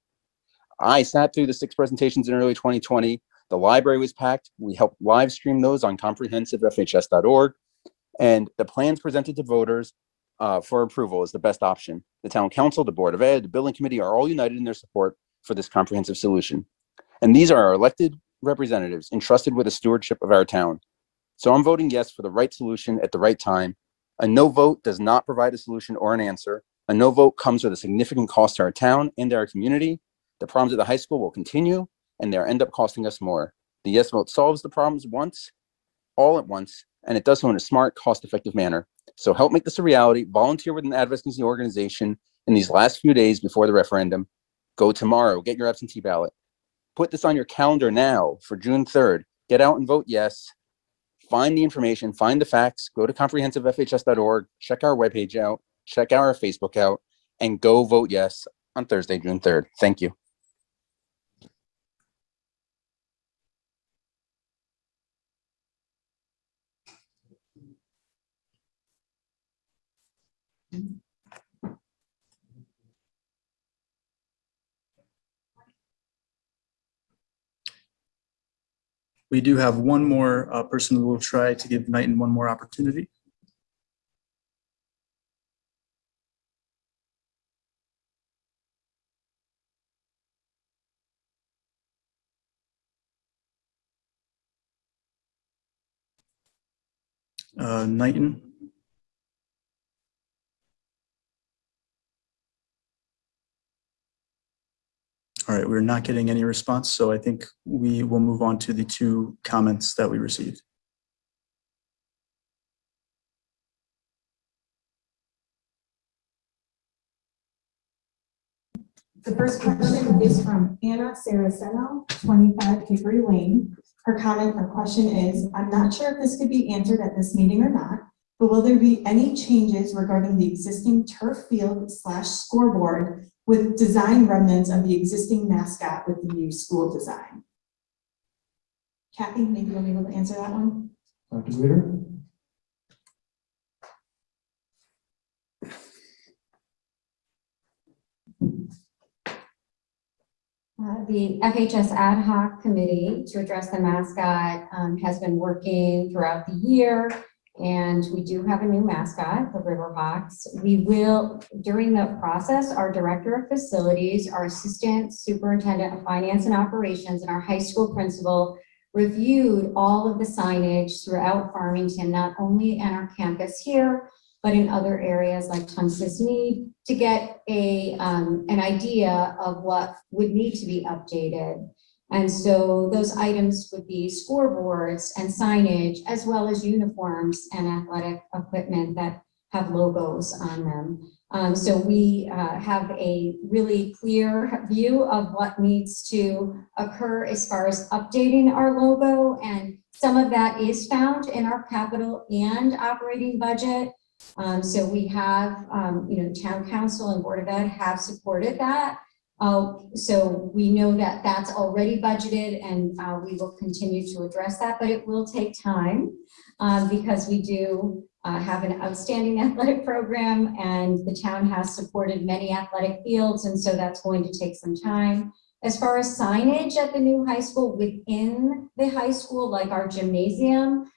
I sat through the 6 presentations in early 2020. The library was packed. We helped live stream those on comprehensivefhs.org, and the plans presented to voters for approval is the best option. The town council, the board of ed, the building committee are all united in their support for this comprehensive solution. And these are our elected representatives entrusted with the stewardship of our town. So I'm voting yes for the right solution at the right time. A no vote does not provide a solution or an answer. A no vote comes with a significant cost to our town and our community. The problems at the high school will continue, and they'll end up costing us more. The yes vote solves the problems all at once, and it does so in a smart, cost-effective manner. So help make this a reality. Volunteer with an advocacy organization in these last few days before the referendum. Go tomorrow, get your absentee ballot. Put this on your calendar now for June 3rd. Get out and vote yes. Find the information, find the facts, go to comprehensivefhs.org, check our webpage out, check our Facebook out, and go vote yes on Thursday, June 3rd. Thank you. We do have one more person who will try to give Knighton one more opportunity. Knighton. All right, we're not getting any response, so I think we will move on to the 2 comments that we received. The first question is from Anna Saraceno, 25 Hickory Lane. Her comment or question is, I'm not sure if this could be answered at this meeting or not, but will there be any changes regarding the existing turf field / scoreboard with design remnants of the existing mascot with the new school design? Kathy, maybe you'll be able to answer that one. Dr. Leader? The FHS ad hoc committee to address the mascot has been working throughout the year, and we do have a new mascot, the Riverhawks. We will, during the process, our director of facilities, our assistant superintendent of finance and operations, and our high school principal reviewed all of the signage throughout Farmington, not only on our campus here, but in other areas like Tunsis Mead, to get an idea of what would need to be updated. And so those items would be scoreboards and signage, as well as uniforms and athletic equipment that have logos on them. So we have a really clear view of what needs to occur as far as updating our logo. And some of that is found in our capital and operating budget. So we have, town council and board of ed have supported that. So we know that that's already budgeted, and we will continue to address that, but it will take time because we do have an outstanding athletic program, and the town has supported many athletic fields, and so that's going to take some time. As far as signage at the new high school, within the high school, like our gymnasium,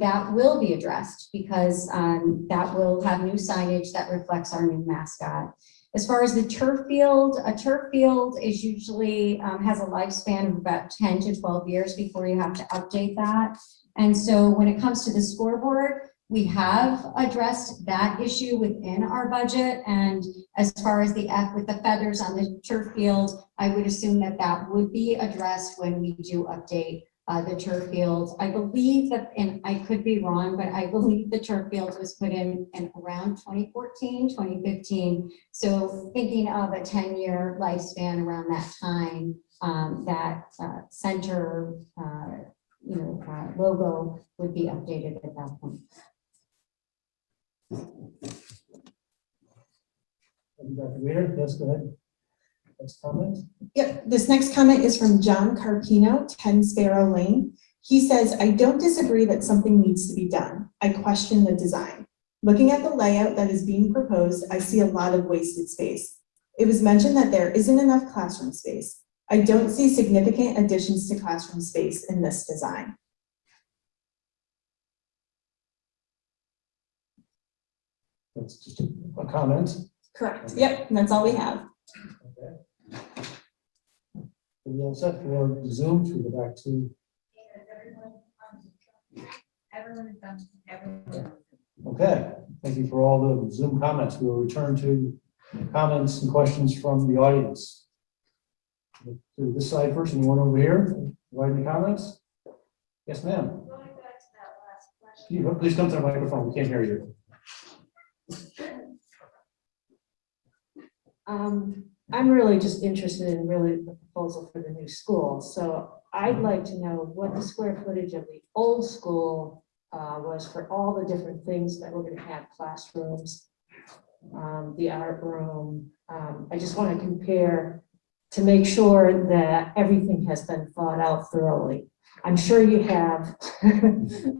that will be addressed because that will have new signage that reflects our new mascot. As far as the turf field, a turf field is usually has a lifespan of about 10 to 12 years before you have to update that. And so when it comes to the scoreboard, we have addressed that issue within our budget. And as far as the F with the feathers on the turf field, I would assume that that would be addressed when we do update the turf field. I believe that, and I could be wrong, but I believe the turf field was put in around 2014, 2015. So thinking of a 10-year lifespan around that time, that center logo would be updated at that point. Dr. Weir, yes, go ahead. Next comment. Yep, this next comment is from John Carpino, 10 Sparrow Lane. He says, I don't disagree that something needs to be done. I question the design. Looking at the layout that is being proposed, I see a lot of wasted space. It was mentioned that there isn't enough classroom space. I don't see significant additions to classroom space in this design. That's just a comment. Correct. Yep, and that's all we have. We all set for Zoom. Should we go back to? Everyone is done. Everyone. Okay, thank you for all the Zoom comments. We will return to comments and questions from the audience. To this side first, anyone over here? Provide any comments? Yes, ma'am. Please come to the microphone. We can't hear you. I'm really just interested in the proposal for the new school. So I'd like to know what the square footage of the old school was for all the different things that we're going to have, classrooms, the art room. I just want to compare to make sure that everything has been thought out thoroughly. I'm sure you have,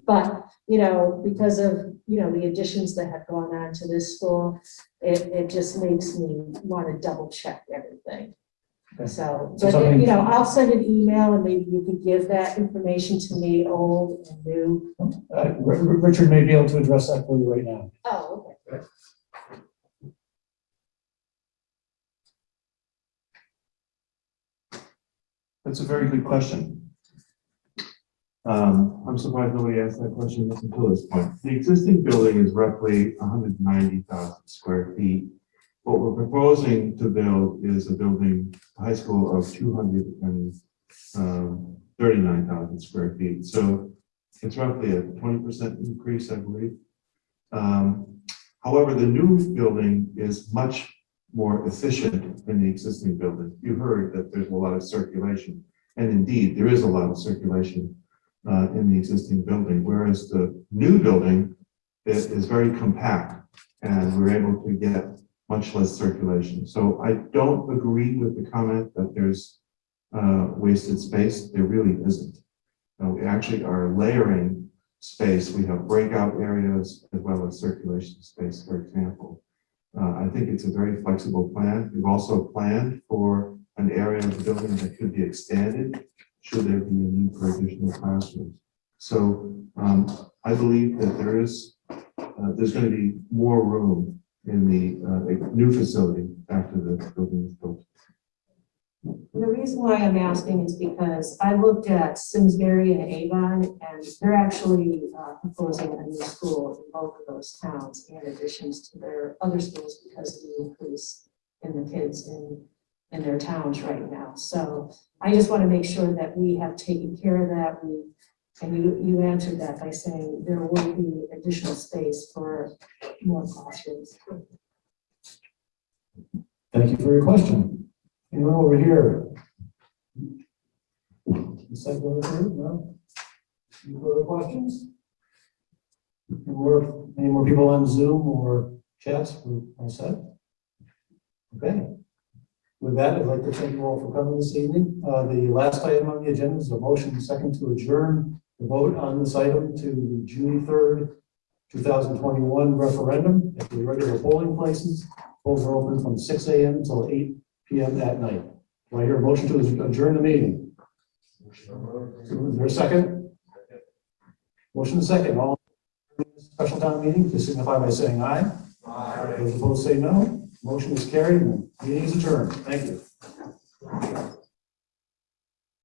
but because of the additions that have gone on to this school, it just makes me want to double check everything. Okay. So, but I'll send an email and maybe you could give that information to me, old and new. Richard may be able to address that for you right now. Oh, okay. That's a very good question. I'm surprised nobody asked that question up until this point. The existing building is roughly 190,000 square feet. What we're proposing to build is a building, a high school of 239,000 square feet. So it's roughly a 20% increase, I believe. However, the new building is much more efficient than the existing building. You heard that there's a lot of circulation, and indeed there is a lot of circulation in the existing building, whereas the new building is very compact and we're able to get much less circulation. So I don't agree with the comment that there's wasted space. There really isn't. We actually are layering space. We have breakout areas as well as circulation space, for example. I think it's a very flexible plan. We've also planned for an area of the building that could be expanded should there be a need for additional classrooms. So I believe that there's going to be more room in the new facility after the building is built. The reason why I'm asking is because I looked at Simsbury and Avon, and they're actually proposing a new school in both of those towns in additions to their other schools because of the increase in the kids in their towns right now. So I just want to make sure that we have taken care of that. And you answered that by saying there will be additional space for more classrooms. Thank you for your question. Anyone over here? No? Any further questions? Any more people on Zoom or chats? We're all set? Okay. With that, I'd like to thank you all for coming this evening. The last item on the agenda is a motion second to adjourn the vote on this item to the June 3rd, 2021 referendum at the regular polling places. Polls are open from 6 a.m. until 8 p.m. at night. Do I hear a motion to adjourn the meeting? Is there a second? Motion is second. All in the special town meeting, please signify by saying aye. Aye. Those opposed say no. Motion is carried and meeting is adjourned. Thank you.